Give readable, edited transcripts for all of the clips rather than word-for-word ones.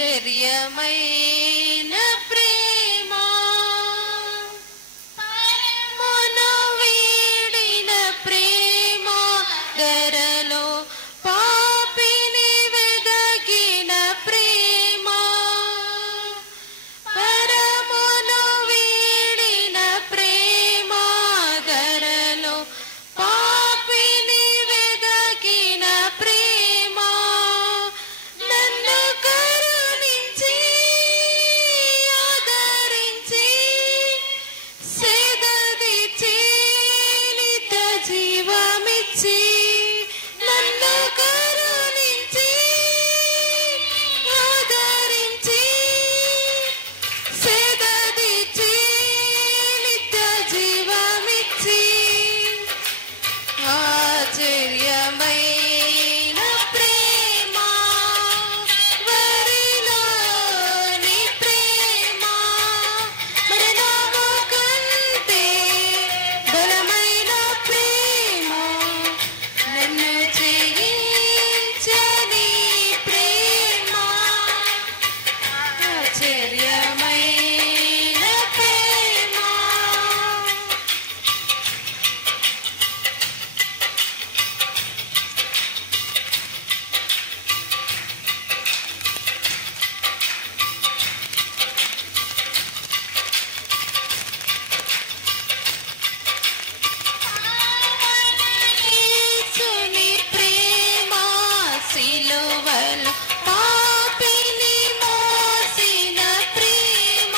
ఆశ్చర్యమైన ప్రేమ పరమును వీడిన ప్రేమ ధరలో పాపిని వెదకిన ప్రేమ పరమును వీడిన ప్రేమ ధరలో పాపిని వెదకిన ప్రేమ నన్ను కరుణించి ఆదరించి సేదదీర్చి నిత్య జీవమిచ్చి నన్ను కరుణించి ఆదరించి సేదదీర్చి నిత్య జీవమిచ్చి ఆశ్చర్యమైన ప్రేమ వరిలోని ప్రేమ మరణము కంటే బలమైన ప్రేమ నన్ను జయించని ప్రేమ ఆశ్చర్యమైన ప్రేమ యేసుని ప్రేమ సిలువలో పాపిని మోసిన ప్రేమ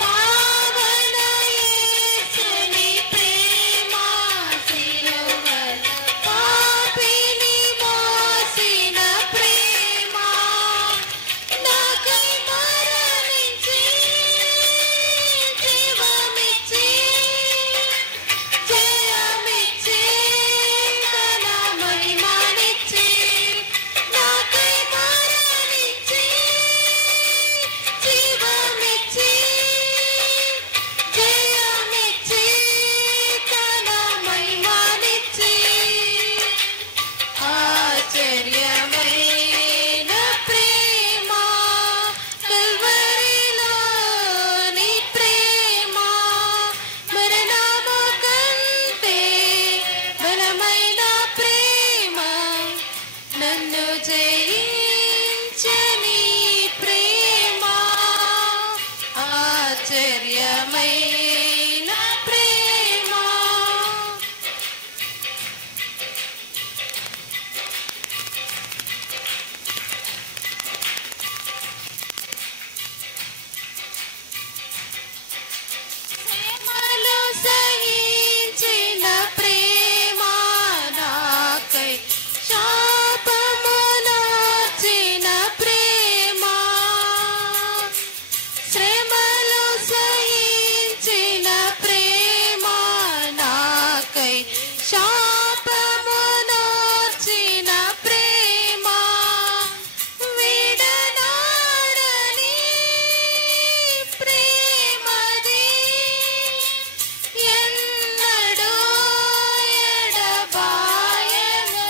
పావన యేసుని ప్రేమ సిలువలో పాపిని మోసిన ప్రేమ నాకై మరణించి జీవమిచ్చి జయమిచ్చి తన మహిమనిచ్చి నాకై మరణించి జీవమిచ్చి జయమిచ్చి తన మహిమనిచ్చి ఆశ్చర్యమైన ప్రేమ కల్వరిలోని ప్రేమ మరణము కంటే బలమైన ప్రేమ నన్ను జయించని ప్రేమ ఆశ్చర్యమైన ప్రేమ ప్రేమలో సహించిన ప్రేమ నాకై శాపమునొచ్చిన ప్రేమ శ్రమలో సహించిన ప్రేమ నాకై శాపమునొచ్చిన ప్రేమ విడనాడని ప్రేమది ఎన్నడూ ఎడబాయను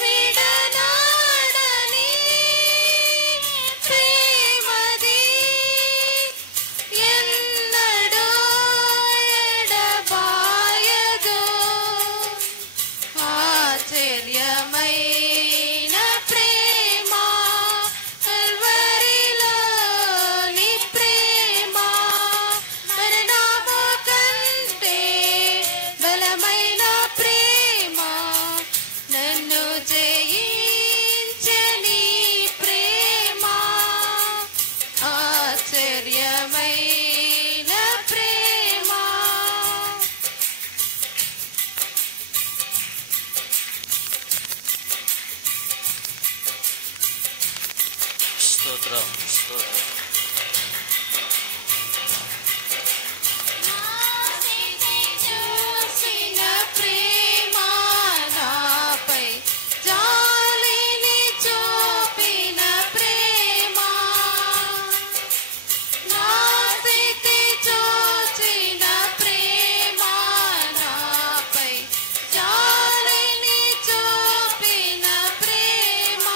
విడనాడని ప్రేమది ఎన్నడూ ఎడబాయదు ఆశ్చర్యమైన ప్రేమ కల్వరిలోని ప్రేమ మరణము కంటే బలమైన ప్రేమ నన్ను జయించని ప్రేమ ఆశ్చర్యమైన ప్రేమ స్తోత్రం స్తోత్రం చూసిన ప్రేమ నాపై జాలిని చూపిన ప్రేమ నా స్థితి చూచిన ప్రేమ నాపై జాలిని చూపిన ప్రేమ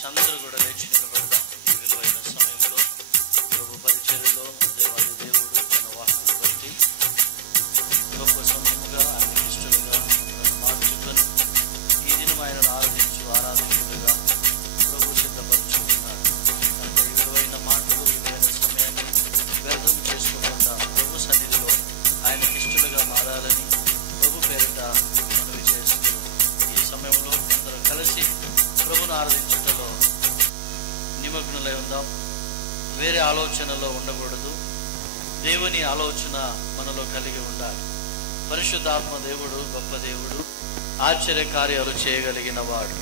దయచేసి అందరూ కూడా లేచి నిలబడదాం. ఈ విలువైన సమయంలో ప్రభు పరిచర్యలో దేవాది దేవుడు తన వాక్కును బట్టి గొప్ప సమయంగా ఆయన ఇష్టంగా మార్చుకొని ఈ దినం ఆయనను ఆరాధించుటగా ప్రభు సిద్ధపరుచుకున్నాడు. కనుక ఈ విలువైన మాటలు, విలువైన సమయాన్ని వ్యర్థం చేసుకోకుండా ప్రభు సన్నిధిలో ఆయనకి ఇష్టలుగా మారాలని ప్రభు పేరిట మనవి చేస్తూ ఈ సమయంలో అందరూ కలిసి ప్రభును ఆరాధించుటలో నిమగ్నులై ఉందాం. వేరే ఆలోచనలో ఉండకూడదు. దేవుని ఆలోచన మనలో కలిగి ఉండాలి. పరిశుద్ధాత్మ దేవుడు గొప్ప దేవుడు, ఆశ్చర్య కార్యాలు చేయగలిగిన వాడు,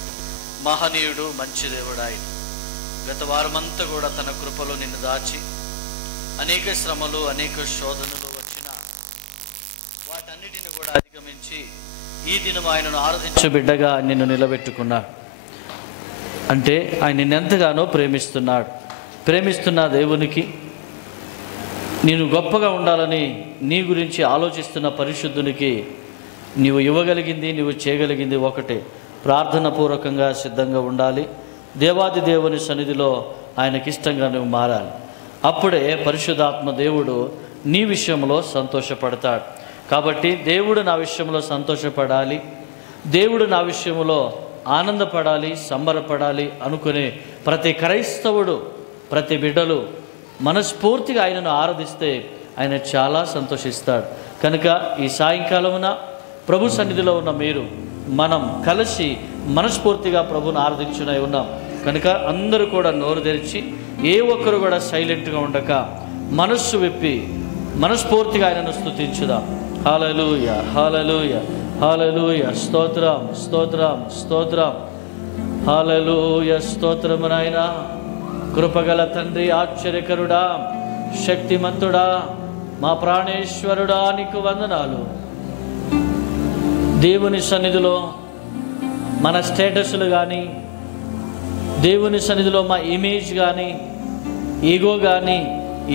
మహనీయుడు, మంచి దేవుడు ఆయన. గత వారమంతా కూడా తన కృపలో నిన్ను దాచి అనేక శ్రమలు, అనేక శోధనలు వచ్చిన వాటన్నిటిని కూడా అధిగమించి ఈ దినం ఆయనను ఆరాధించే బిడ్డగా నిన్ను నిలబెట్టుకున్నాడు. అంటే ఆయన నిన్నెంతగానో ప్రేమిస్తున్నాడు. ప్రేమిస్తున్న దేవునికి నేను గొప్పగా ఉండాలని నీ గురించి ఆలోచిస్తున్న పరిశుద్ధునికి నీవు ఇవ్వగలిగింది, నీవు చేయగలిగింది ఒకటే, ప్రార్థన పూర్వకంగా సిద్ధంగా ఉండాలి. దేవాది దేవుని సన్నిధిలో ఆయనకిష్టంగా నువ్వు మారాలి. అప్పుడే పరిశుద్ధాత్మ దేవుడు నీ విషయంలో సంతోషపడతాడు. కాబట్టి దేవుడు నా విషయంలో సంతోషపడాలి, దేవుడు నా విషయంలో ఆనందపడాలి, సంబరపడాలి అనుకునే ప్రతి క్రైస్తవుడు, ప్రతి బిడ్డలు మనస్ఫూర్తిగా ఆయనను ఆరాధిస్తే ఆయన చాలా సంతోషిస్తాడు. కనుక ఈ సాయంకాలమున ప్రభు సన్నిధిలో ఉన్న మీరు మనం కలిసి మనస్ఫూర్తిగా ప్రభుని ఆరాధించునై ఉన్నాం. కనుక అందరూ కూడా నోరు తెరిచి, ఏ ఒక్కరు కూడా సైలెంట్గా ఉండక మనస్సు విప్పి మనస్ఫూర్తిగా ఆయనను స్తుతించుదాం. హల్లెలూయా, హల్లెలూయా, హల్లెలూయా, స్తోత్రం, స్తోత్రం, స్తోత్రం, హల్లెలూయా, స్తోత్రం నాయనా. కృపగల తండ్రి, ఆశ్చర్యకరుడా, శక్తిమంతుడా, మా ప్రాణేశ్వరుడా, నీకు వందనాలు. దేవుని సన్నిధిలో మన స్టేటస్లు కానీ, దేవుని సన్నిధిలో మా ఇమేజ్ కానీ, ఈగో కానీ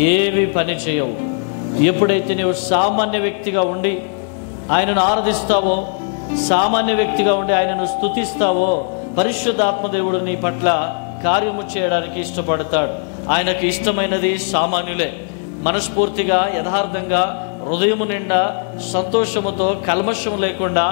ఏవి పని చేయవు. ఎప్పుడైతే నీవు సామాన్య వ్యక్తిగా ఉండి ఆయనను ఆరాధిస్తావో, సామాన్య వ్యక్తిగా ఉండి ఆయనను స్తుతిస్తావో, పరిశుద్ధాత్మ దేవుడు నీ పట్ల కార్యము చేయడానికి ఇష్టపడతాడు. ఆయనకి ఇష్టమైనది సామాన్యులే. మనస్ఫూర్తిగా, యథార్థంగా, హృదయము నిండా సంతోషముతో, కల్మషము లేకుండా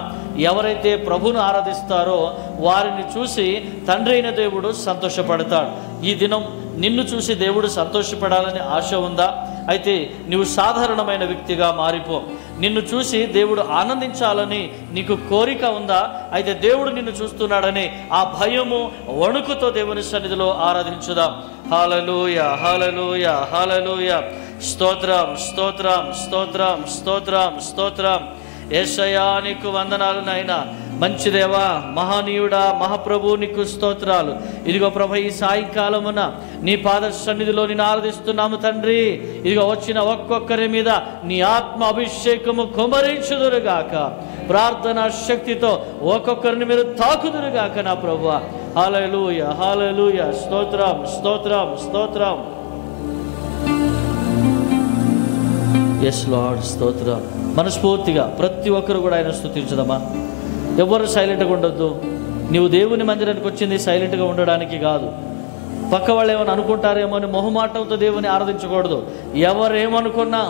ఎవరైతే ప్రభును ఆరాధిస్తారో వారిని చూసి తండ్రి అయిన దేవుడు సంతోషపడతాడు. ఈ దినం నిన్ను చూసి దేవుడు సంతోషపడాలని ఆశ ఉందా? అయితే నువ్వు సాధారణమైన వ్యక్తిగా మారిపో. నిన్ను చూసి దేవుడు ఆనందించాలని నీకు కోరిక ఉందా? అయితే దేవుడు నిన్ను చూస్తున్నాడని ఆ భయము, వణుకుతో దేవుని సన్నిధిలో ఆరాధించుదాం. హల్లెలూయా, హల్లెలూయా, హల్లెలూయా, స్తోత్రం, స్తోత్రం, స్తోత్రం, స్తోత్రం, స్తోత్రం. యేసయ్యా నీకు వందనాలు నాయనా. మంచి దేవా, మహనీయుడా, మహాప్రభు నీకు స్తోత్రాలు. ఇదిగో ప్రభు, ఈ సాయంకాలమున నీ పాద సన్నిధిలో నిన్ను ఆరాధిస్తున్నాము తండ్రి. ఇదిగో వచ్చిన ఒక్కొక్కరి మీద నీ ఆత్మ అభిషేకము కుమరించుదురుగాక. ప్రార్థన శక్తితో ఒక్కొక్కరిని మీరు తాకుదురుగాక నా ప్రభువా. హల్లెలూయా, హల్లెలూయా, స్తోత్రం, స్తోత్రం, స్తోత్రం. ఎస్ లార్డ్, స్తోత్రం. మనస్ఫూర్తిగా ప్రతి ఒక్కరు కూడా ఆయన స్తుతించదమ్మా. ఎవరు సైలెంట్గా ఉండొద్దు. నీవు దేవుని మందిరానికి వచ్చింది సైలెంట్గా ఉండడానికి కాదు. పక్క వాళ్ళు ఏమైనా అనుకుంటారేమో అని మొహమాటంతో దేవుని ఆరాధించకూడదు. ఎవరేమనుకున్నా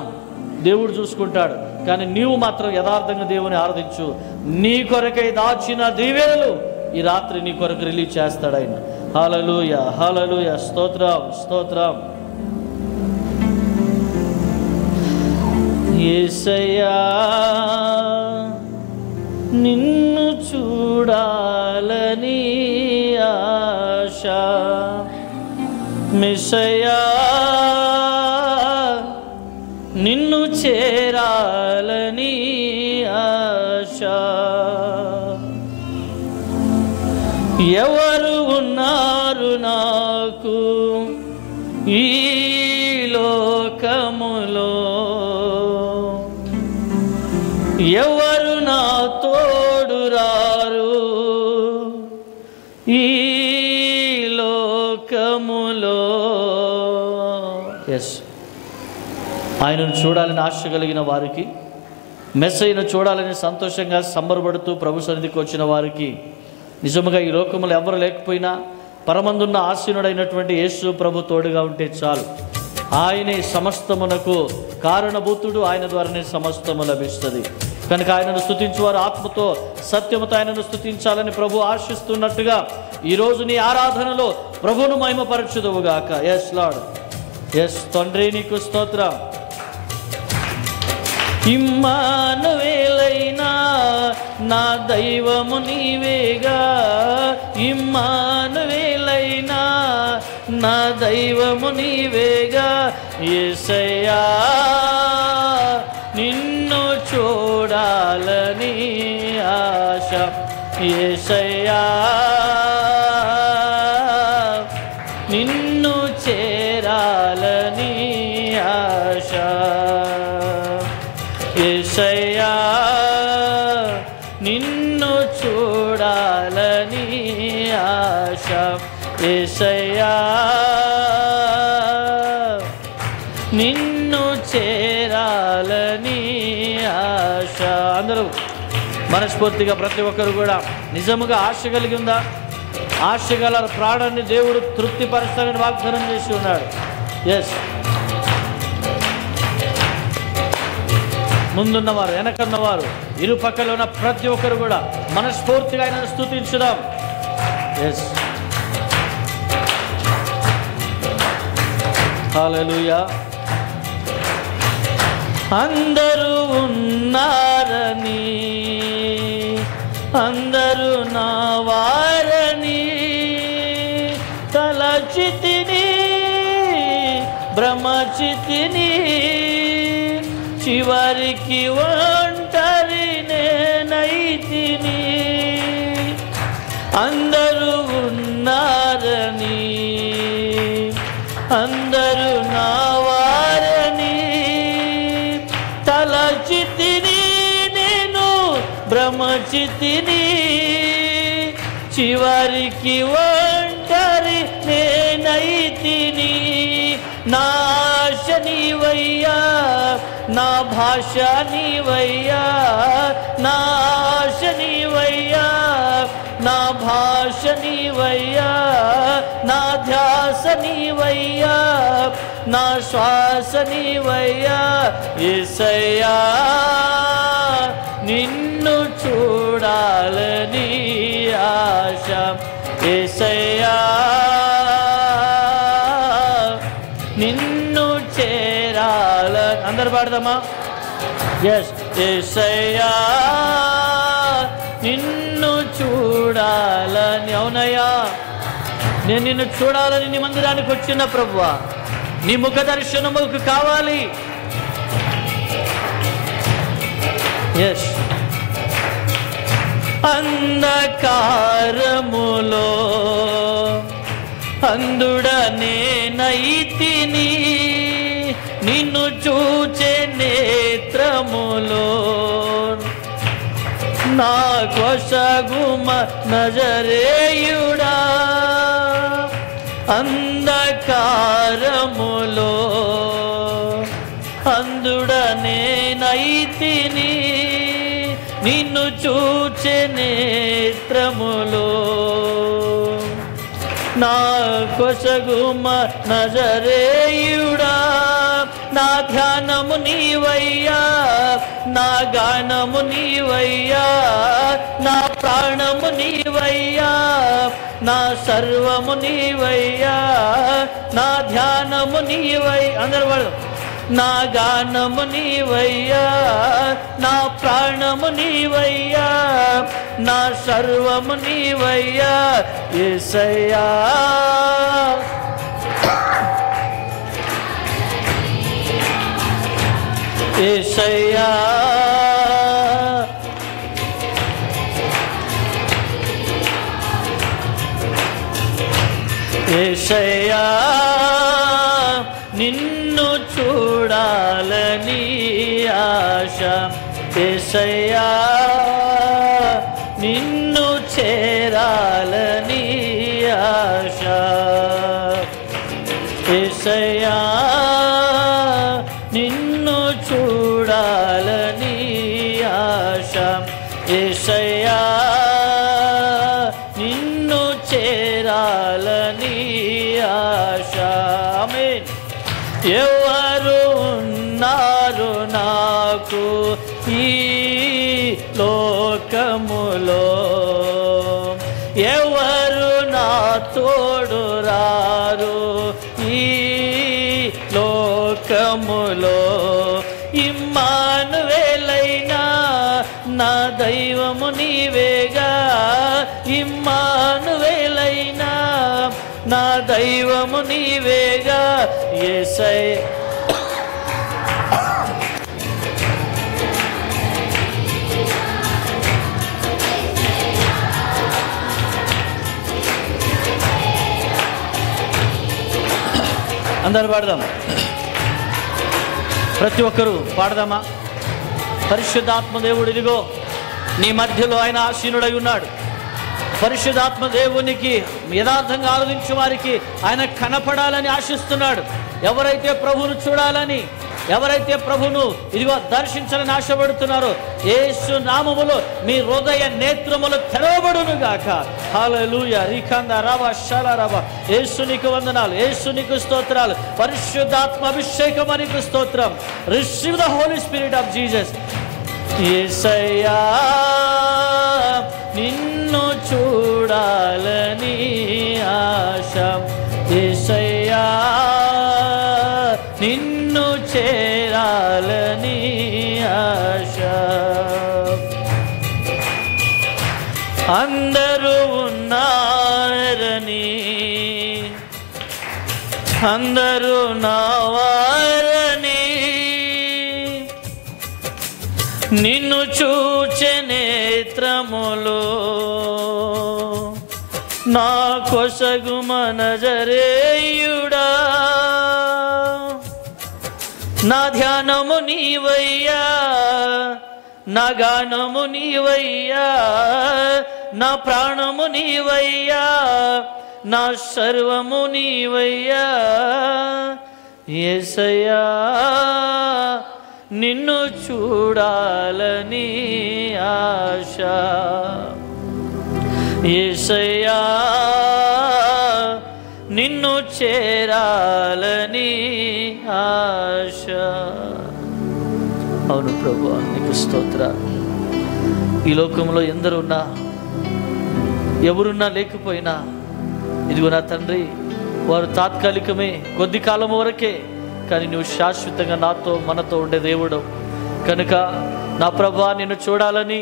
దేవుడు చూసుకుంటాడు. కానీ నీవు మాత్రం యథార్థంగా దేవుని ఆరాధించు. నీ కొరకై దాచిన దీవెనలు ఈ రాత్రి నీ కొరకు రిలీజ్ చేస్తాడు ఆయన. హల్లెలూయా, హల్లెలూయా, స్తోత్రం, స్తోత్రం. యేసయ్యా నిన్ను చూడాలని ఆశ, మెస్సయ్యా నిన్ను చేరాలని ఆశ. ఎవరు ఉన్నారు నాకు ఈ లోకములో, ఎవరు నా తోడు రారు ఈ లోకములో. ఎస్, ఆయనను చూడాలని ఆశ కలిగిన వారికి, మెస్సయ్యను చూడాలని సంతోషంగా సంబరపడుతూ ప్రభు సన్నిధికి వచ్చిన వారికి నిజముగా ఈ లోకంలో ఎవరు లేకపోయినా పరమందున్న ఆసీనుడైనటువంటి యేసు ప్రభు తోడుగా ఉంటే చాలు. ఆయనే సమస్తమునకు కారణభూతుడు, ఆయన ద్వారానే సమస్తము లభిస్తుంది. కనుక ఆయనను స్తుతించువారు ఆత్మతో సత్యముతో ఆయనను స్తుతించాలని ప్రభు ఆశిస్తున్నట్టుగా ఈరోజు నీ ఆరాధనలో ప్రభువును మహిమపరచుదువుగాక. ఎస్ లార్డ్, ఎస్ తండ్రి, నీకు స్తోత్రం. ఇమ్మానువేలైనా నా దైవము నీవేగా, ఇమ్మానువేలైనా నా దైవము నీవేగా. యేసయ్యా నిన్ను చూడాలని ఆశ, యేసయ్యా నిన్ను చేరాలని ఆశ, యేసయ్యా నిన్ను చూడాలని ఆశ, యేసయ్యా నిన్ను చేరాలని ఆశ. అందరూ మనస్ఫూర్తిగా ప్రతి ఒక్కరు కూడా నిజముగా ఆశ కలిగి ఉందా? ఆశ గల ప్రాణాన్ని దేవుడు తృప్తిపరుస్తానని వాగ్దానం చేసి ఉన్నాడు. ఎస్, ముందున్నవారు వెనకన్నవారు ఇరు పక్కలో ఉన్న ప్రతి ఒక్కరు కూడా మనస్ఫూర్తిగా ఆయనను స్తుతించుదాం. ఎస్, హల్లెలూయా. అందరూ ఉన్నారని, అందరూ నా వారని తలచితిని, భ్రమచితిని, చివరికి ఒంటరి నేనైతిని. అందరూ ఉన్నారని, అందరూ నా వారని తలచితిని, నేను భ్రమచితిని, చివరికి ఒంటరి నేనైతిని. నా ఆశ నీవయ్యా, నా భాష నీవయ్యా, నా ఆశ నీవయ్యా, నా భాష నీవయ్యా, నా ధ్యాస నీవయ్యా, నా శ్వాస నీవయ్యా. యేసయ్యా నిన్ను చూడాలని ఆశ, యేసయ్యా నిన్ను చేరాలని. అందరు పాడదామా? ఎస్, యేసయ్యా నిన్ను చూడాలని. అవునయ్యా, నేను నిన్ను చూడాలని నీ మందిరానికి వచ్చిన ప్రభువా, నీ ముఖ దర్శనముకు కావాలి. ఎస్, అంధకారములో అంధుడనే నైతిని, నిన్ను చూచే నేత్రములో నా కొసగుమ నజరేయుడా. అంధకారములో అంధుడనే నైతిని, నిన్ను చూచే నేత్రములో నా కొసగుమ నజరేయుడా. నా ధ్యానము నీవయ్యా, నా గానము నీవయ్యా, నా ప్రాణము నీవయ్యా, నా సర్వము నీవయ్యా, నా ధ్యానము నీవై. అందరూ వాడు, నా గానము నీవయ్యా, నా ప్రాణము నీవయ్యా, నా సర్వము నీవయ్యా. యేసయ్యా యేసయ్యా యేసయ్యా నిన్ను చూడాలని ఆశ, యేసయ్యా నిన్ను చేరాలని ఆశ, యేసయ్యా నిన్ను చూడాలని ఆశ, యేసయ్యా నిన్ను చేరాలని ఎవరు ఉన్నారు నాకు ఈ లోకములో, ఎవరు నా తోడు రారు ఈ లోకములో. ఇమ్మానువేలైనా నా దైవము నీవేగా, ఇమ్మానువేలైనా నా దైవము నీవేగా. యేసయ్య అందరు పాడదాం, ప్రతి ఒక్కరూ పాడదామా? పరిశుద్ధాత్మ దేవుడు ఇదిగో నీ మధ్యలో ఆయన ఆసీనుడై ఉన్నాడు. పరిశుద్ధాత్మ దేవునికి యథార్థంగా ఆరాధించే వారికి ఆయన కనపడాలని ఆశిస్తున్నాడు. ఎవరైతే ప్రభువును చూడాలని, ఎవరైతే ప్రభువును ఇదిగో దర్శించాలని ఆశపడుతున్నారో యేసు నామములో మీ హృదయ నేత్రములు తెరవబడును గాక. హల్లెలూయా. రికంద రవ శల రవ. యేసు నీకు వందనాలు, యేసు నీకు స్తోత్రాలు. పరిశుద్ధాత్మ అభిషేకం నీకు స్తోత్రం. Receive the holy spirit of Jesus. యేసయ్యా నిన్ను చూడాలని ఆశ, యేసయ్యా నిన్ను చేరాలని ఆశ. అందరూ ఉన్నారని, అందరూ నావారని నిన్ను చూచే నేత్రములో నా కొసగు మనజరేయుడా. నా ధ్యానము నీవయ్యా, నా గానము నీవయ్యా, నా ప్రాణము నీవయ్యా, నా సర్వము నీవయ్యా. యేసయ్యా నిన్ను చూడాలని ఆశ, యేసయ్యా నిన్ను చేరాలని ఆశ. అవును ప్రభువా నీకు స్తోత్రాలు. ఈ లోకంలో ఎందరున్నా, ఎవరున్నా లేకపోయినా ఇదిగో నా తండ్రి వారు తాత్కాలికమే, కొద్ది కాలం వరకే, కానీ నువ్వు శాశ్వతంగా నాతో మనతో ఉండే దేవుడు కనుక నా ప్రభువా నిన్ను చూడాలని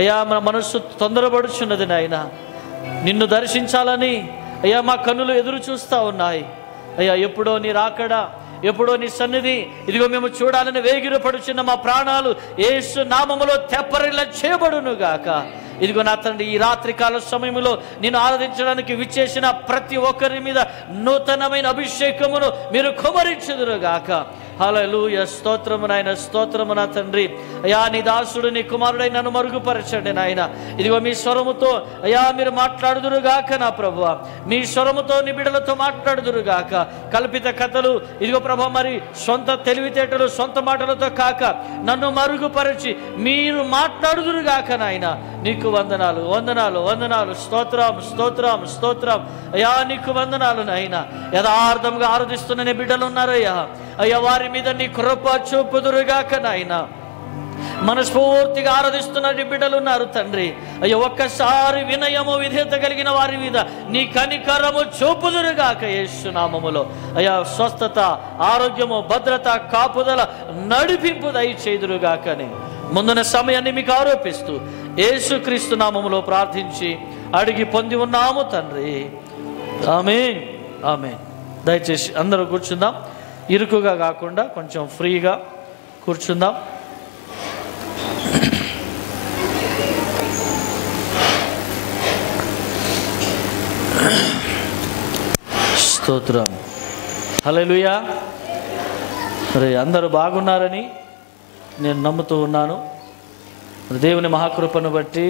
అయ్యా మన మనస్సు తొందరపడుచున్నది నాయన. నిన్ను దర్శించాలని అయ్యా మా కన్నులు ఎదురు చూస్తూ ఉన్నాయి అయ్యా. ఎప్పుడో నీ రాకడా, ఎప్పుడో నీ సన్నిధి ఇదిగో మేము చూడాలని వేగిరపడుచున్న మా ప్రాణాలు యేసు నామములో తెప్పరిల్ల చేయబడును గాక. ఇదిగో నా తండ్రి ఈ రాత్రికాల సమయంలో నిన్ను ఆరాధించడానికి విచ్చేసిన ప్రతి ఒక్కరి మీద నూతనమైన అభిషేకమును మీరు కుమరించుదురుగాక. హల్లెలూయా. స్తోత్రము నాయన, స్తోత్రము నా తండ్రి. అయ్యా నీ దాసుడు నీ కుమారుడై నన్ను మరుగుపరచండి నాయన. ఇదిగో మీ స్వరముతో అయ్యా మీరు మాట్లాడుదురుగాక నా ప్రభువా. మీ స్వరముతో నీ బిడ్డలతో మాట్లాడుదురుగాక. కల్పిత కథలు ఇదిగో ప్రభా మరి సొంత తెలివితేటలు సొంత మాటలతో కాక నన్ను మరుగుపరిచి మీరు మాట్లాడుదురుగాక నాయన. నీకు వందనాలు, వందనాలు, వందనాలు. స్తోత్రం, స్తోత్రం, స్తోత్రం. అయ్యా నీకు వందనాలు నాయన. యథార్థంగా ఆరాధిస్తున్న నీ బిడ్డలు ఉన్నారయ్యా. అయ్యా వారి మీద నీ కృప చూపుదురుగాక నాయన. మనస్ఫూర్తిగా ఆరాధిస్తున్న నీ బిడ్డలు ఉన్నారు తండ్రి. అయ్యా ఒక్కసారి వినయము విధేయత కలిగిన వారి మీద నీ కనికరము చూపుదురుగాక యేసు నామములో. అయ్యా స్వస్థత, ఆరోగ్యము, భద్రత, కాపుదల, నడిపింపు దయచేయుదురుగాకని ముందున్న సమయాన్ని మీకు ఆరోపిస్తూ యేసుక్రీస్తు నామములో ప్రార్థించి అడిగి పొంది ఉన్నాము తండ్రి. ఆమేన్, ఆమేన్. దయచేసి అందరూ కూర్చుందాం. ఇరుకుగా కాకుండా కొంచెం ఫ్రీగా కూర్చుందాం. స్తోత్రం. హల్లెలూయా. మరి అందరూ బాగున్నారని నేను నమ్ముతూ ఉన్నాను. దేవుని మహాకృపను బట్టి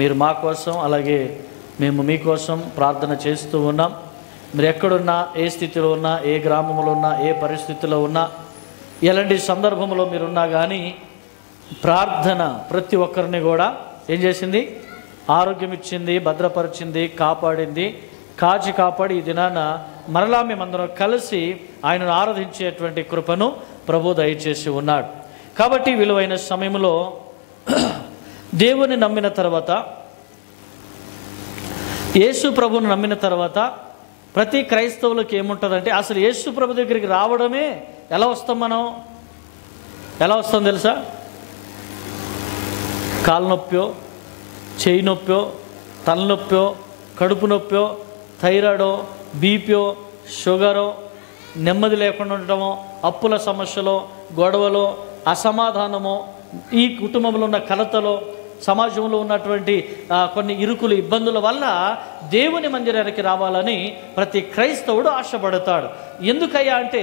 మీరు మా కోసం అలాగే మేము మీకోసం ప్రార్థన చేస్తూ ఉన్నాం. మీరు ఎక్కడున్నా, ఏ స్థితిలో ఉన్నా, ఏ గ్రామంలో ఉన్నా, ఏ పరిస్థితిలో ఉన్నా, ఎలాంటి సందర్భంలో మీరున్నా కానీ ప్రార్థన ప్రతి ఒక్కరిని కూడా ఏం చేసింది? ఆరోగ్యం ఇచ్చింది, భద్రపరిచింది, కాపాడింది, కాచి కాపాడి ఈ దినాన మరలా మేమందరం కలిసి ఆయనను ఆరాధించేటువంటి కృపను ప్రభు దయచేసి ఉన్నాడు. కాబట్టి విలువైన సమయంలో దేవుని నమ్మిన తర్వాత, యేసు ప్రభువును నమ్మిన తర్వాత ప్రతి క్రైస్తవులకు ఏముంటుందంటే, అసలు యేసు ప్రభు దగ్గరికి రావడమే ఎలా వస్తాం? మనం ఎలా వస్తాం తెలుసా? కాలు నొప్పో, చేయి నొప్పో, తలనొప్పో, కడుపు నొప్పో, థైరాయిడో, బీపీఓ, షుగరో, నెమ్మది లేకుండా ఉండటమో, అప్పుల సమస్యలో, గొడవలో, అసమాధానమో, ఈ కుటుంబంలో ఉన్న కలతలో, సమాజంలో ఉన్నటువంటి కొన్ని ఇరుకులు, ఇబ్బందుల వల్ల దేవుని మందిరానికి రావాలని ప్రతి క్రైస్తవుడు ఆశపడతాడు. ఎందుకయ్యా అంటే,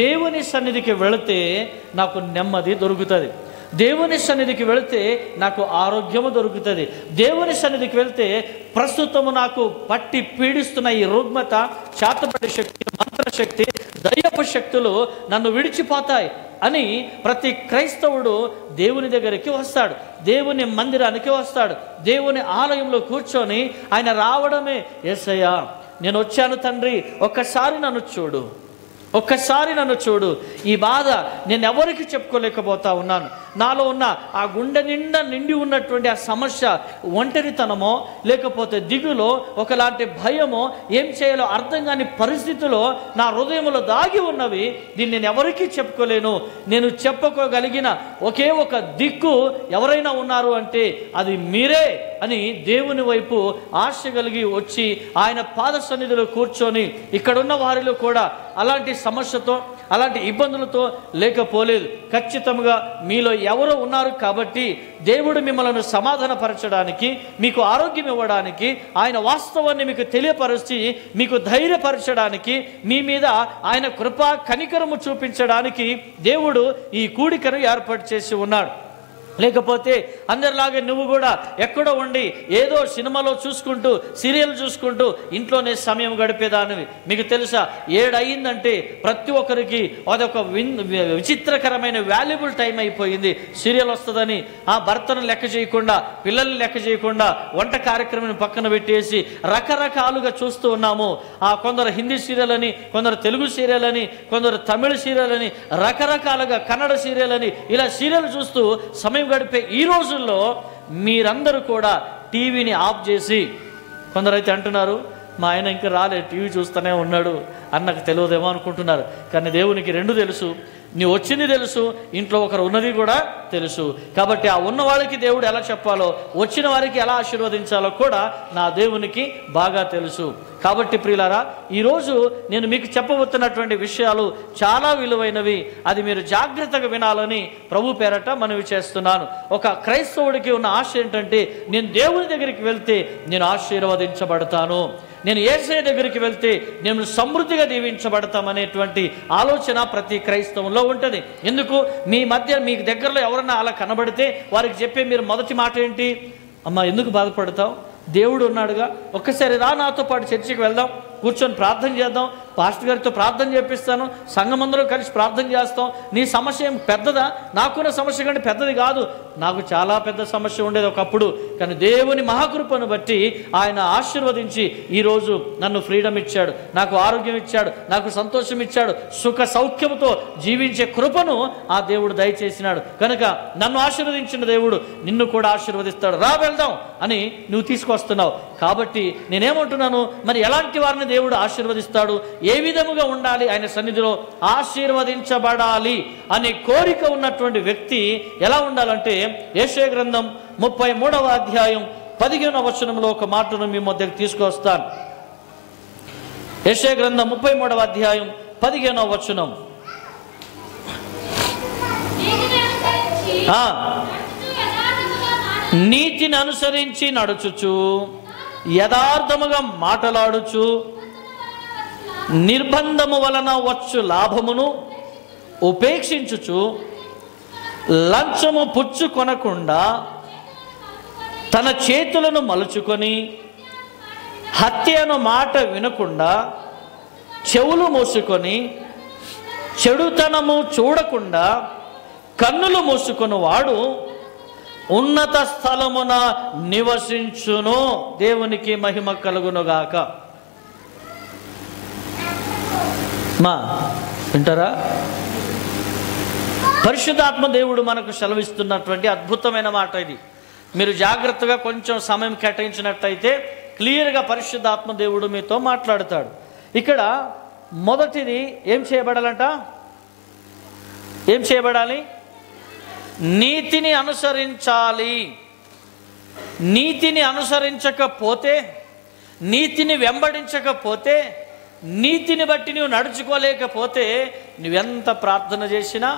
దేవుని సన్నిధికి వెళితే నాకు నెమ్మది దొరుకుతుంది, దేవుని సన్నిధికి వెళితే నాకు ఆరోగ్యము దొరుకుతుంది, దేవుని సన్నిధికి వెళితే ప్రస్తుతము నాకు పట్టి పీడిస్తున్న ఈ రుగ్మత, శాతపడి శక్తి, మంత్రశక్తి, దయ్యపు శక్తులు నన్ను విడిచిపోతాయి అని ప్రతి క్రైస్తవుడు దేవుని దగ్గరికి వస్తాడు, దేవుని మందిరానికి వస్తాడు. దేవుని ఆలయంలో కూర్చొని ఆయన రావడమే, యేసయ్యా నేను వచ్చాను తండ్రి, ఒక్కసారి నన్ను చూడు, ఒక్కసారి నన్ను చూడు, ఈ బాధ నేను ఎవరికి చెప్పుకోలేకపోతా ఉన్నాను, నాలో ఉన్న ఆ గుండె నిండా నిండి ఉన్నటువంటి ఆ సమస్య, ఒంటరితనమో లేకపోతే దిగులో, ఒకలాంటి భయమో, ఏం చేయాలో అర్థం కాని పరిస్థితిలో నా హృదయంలో దాగి ఉన్నవి, దీన్ని నేను ఎవరికీ చెప్పుకోలేను. నేను చెప్పుకోగలిగిన ఒకే ఒక దిక్కు ఎవరైనా ఉన్నారు అంటే అది మీరే అని దేవుని వైపు ఆశ కలిగి వచ్చి ఆయన పాద సన్నిధిలో కూర్చొని, ఇక్కడున్న వారిలో కూడా అలాంటి సమస్యతో, అలాంటి ఇబ్బందులతో లేకపోలేదు. ఖచ్చితంగా మీలో ఎవరో ఉన్నారు కాబట్టి దేవుడు మిమ్మల్ని సమాధానపరచడానికి, మీకు ఆరోగ్యం ఇవ్వడానికి, ఆయన వాస్తవాన్ని మీకు తెలియపరిచి మీకు ధైర్యపరచడానికి, మీ మీద ఆయన కృపా కనికరము చూపించడానికి దేవుడు ఈ కూడికను ఏర్పాటు చేసి ఉన్నాడు. లేకపోతే అందరిలాగే నువ్వు కూడా ఎక్కడో ఉండి ఏదో సినిమాలో చూసుకుంటూ, సీరియల్ చూసుకుంటూ ఇంట్లోనే సమయం గడిపేదానివి. మీకు తెలుసా, 7 అయిందంటే ప్రతి ఒక్కరికి అదొక విచిత్రకరమైన వాల్యుబుల్ టైం అయిపోయింది. సీరియల్ వస్తుందని ఆ భర్తను లెక్క చేయకుండా, పిల్లల్ని లెక్క చేయకుండా, వంట కార్యక్రమాన్ని పక్కన పెట్టేసి రకరకాలుగా చూస్తూ ఉన్నాము. కొందరు హిందీ సీరియల్ అని, కొందరు తెలుగు సీరియల్ అని, కొందరు తమిళ సీరియల్ అని, రకరకాలుగా కన్నడ సీరియల్ అని, ఇలా సీరియల్ చూస్తూ సమయం గడిపే ఈ రోజుల్లో మీరందరూ కూడా టీవీని ఆఫ్ చేసి, కొందరైతే అంటున్నారు మా ఆయన ఇంకా రాలే, టీవీ చూస్తూనే ఉన్నాడు అన్నకు తెలియదేమో అనుకుంటున్నారు. కానీ దేవునికి 2 తెలుసు, నీ వచ్చింది తెలుసు, ఇంట్లో ఒకరు ఉన్నది కూడా తెలుసు. కాబట్టి ఆ ఉన్న వాళ్ళకి దేవుడు ఎలా చెప్పాలో, వచ్చిన వారికి ఎలా ఆశీర్వదించాలో కూడా నా దేవునికి బాగా తెలుసు. కాబట్టి ప్రియులారా, ఈరోజు నేను మీకు చెప్పబోతున్నటువంటి విషయాలు చాలా విలువైనవి. అది మీరు జాగ్రత్తగా వినాలని ప్రభు పేరట మనవి చేస్తున్నాను. ఒక క్రైస్తవుడికి ఉన్న ఆశ ఏంటంటే, నేను దేవుని దగ్గరికి వెళ్తే నేను ఆశీర్వదించబడతాను, నేను యేసయ్య దగ్గరికి వెళ్తే నేను సమృద్ధిగా దీవించబడతామనేటువంటి ఆలోచన ప్రతి క్రైస్తవంలో ఉంటుంది. ఎందుకు? మీ మధ్య మీకు దగ్గరలో ఎవరన్నా అలా కనబడితే వారికి చెప్పే మీరు మొదటి మాట ఏంటి? అమ్మా ఎందుకు బాధపడతావు, దేవుడు ఉన్నాడుగా, ఒక్కసారి రా నాతో పాటు చర్చికి వెళ్దాం, కూర్చొని ప్రార్థన చేద్దాం, పాస్టర్ గారితో ప్రార్థన చేపిస్తాను, సంఘమందరూ కలిసి ప్రార్థన చేస్తాం. నీ సమస్య ఏం పెద్దదా? నాకున్న సమస్య కంటే పెద్దది కాదు, నాకు చాలా పెద్ద సమస్య ఉండేది ఒకప్పుడు. కానీ దేవుని మహాకృపను బట్టి ఆయన ఆశీర్వదించి ఈరోజు నన్ను ఫ్రీడమ్ ఇచ్చాడు, నాకు ఆరోగ్యం ఇచ్చాడు, నాకు సంతోషం ఇచ్చాడు, సుఖ సౌఖ్యంతో జీవించే కృపను ఆ దేవుడు దయచేసినాడు. కనుక నన్ను ఆశీర్వదించిన దేవుడు నిన్ను కూడా ఆశీర్వదిస్తాడు, రా వెళ్దాం అని నువ్వు తీసుకొస్తున్నావు. కాబట్టి నేనేమంటున్నాను, మరి ఎలాంటి వారిని దేవుడు ఆశీర్వదిస్తాడు, ఏ విధముగా ఉండాలి, ఆయన సన్నిధిలో ఆశీర్వదించబడాలి అనే కోరిక ఉన్నటువంటి వ్యక్తి ఎలా ఉండాలంటే, యెషయా గ్రంథం 33వ అధ్యాయం 15వ వచనంలో ఒక మాటను మీ మధ్యకు తీసుకొస్తాను. యెషయా గ్రంథం 33వ అధ్యాయం 15వ వచనం. నీతిని అనుసరించి నడుచుచు, యథార్థముగా మాటలాడుచు, నిర్బంధము వలన వచ్చు లాభమును ఉపేక్షించుచు, లంచము పుచ్చుకొనకుండా తన చేతులను మలుచుకొని, హత్యను మాట వినకుండా చెవులు మూసుకొని, చెడుతనము చూడకుండా కన్నులు మూసుకొని వాడు ఉన్నత స్థలమున నివసించును. దేవునికి మహిమ కలుగునుగాక. మా వింటారా? పరిశుద్ధాత్మ దేవుడు మనకు సెలవిస్తున్నటువంటి అద్భుతమైన మాట ఇది. మీరు జాగ్రత్తగా కొంచెం సమయం కేటాయించినట్టయితే క్లియర్గా పరిశుద్ధాత్మ దేవుడు మీతో మాట్లాడతాడు. ఇక్కడ మొదటిది ఏం చేయబడాలంట? ఏం చేయబడాలి? నీతిని అనుసరించాలి. నీతిని అనుసరించకపోతే, నీతిని వెంబడించకపోతే, నీతిని బట్టి నువ్వు నడుచుకోలేకపోతే, నువ్వెంత ప్రార్థన చేసినా,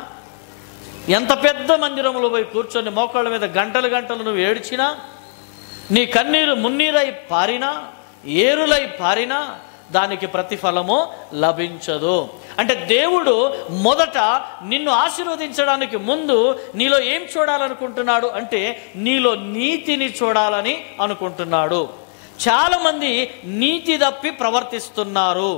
ఎంత పెద్ద మందిరంలో పోయి కూర్చొని మోకాళ్ళ మీద గంటలు గంటలు నువ్వు ఏడ్చినా, నీ కన్నీరు మున్నీరై పారినా, ఏరులై పారినా దానికి ప్రతిఫలము లభించదు. అంటే దేవుడు మొదట నిన్ను ఆశీర్వదించడానికి ముందు నీలో ఏం చూడాలనుకుంటున్నాడు అంటే నీలో నీతిని చూడాలని అనుకుంటున్నాడు. చాలామంది నీతి తప్పి ప్రవర్తిస్తున్నారు.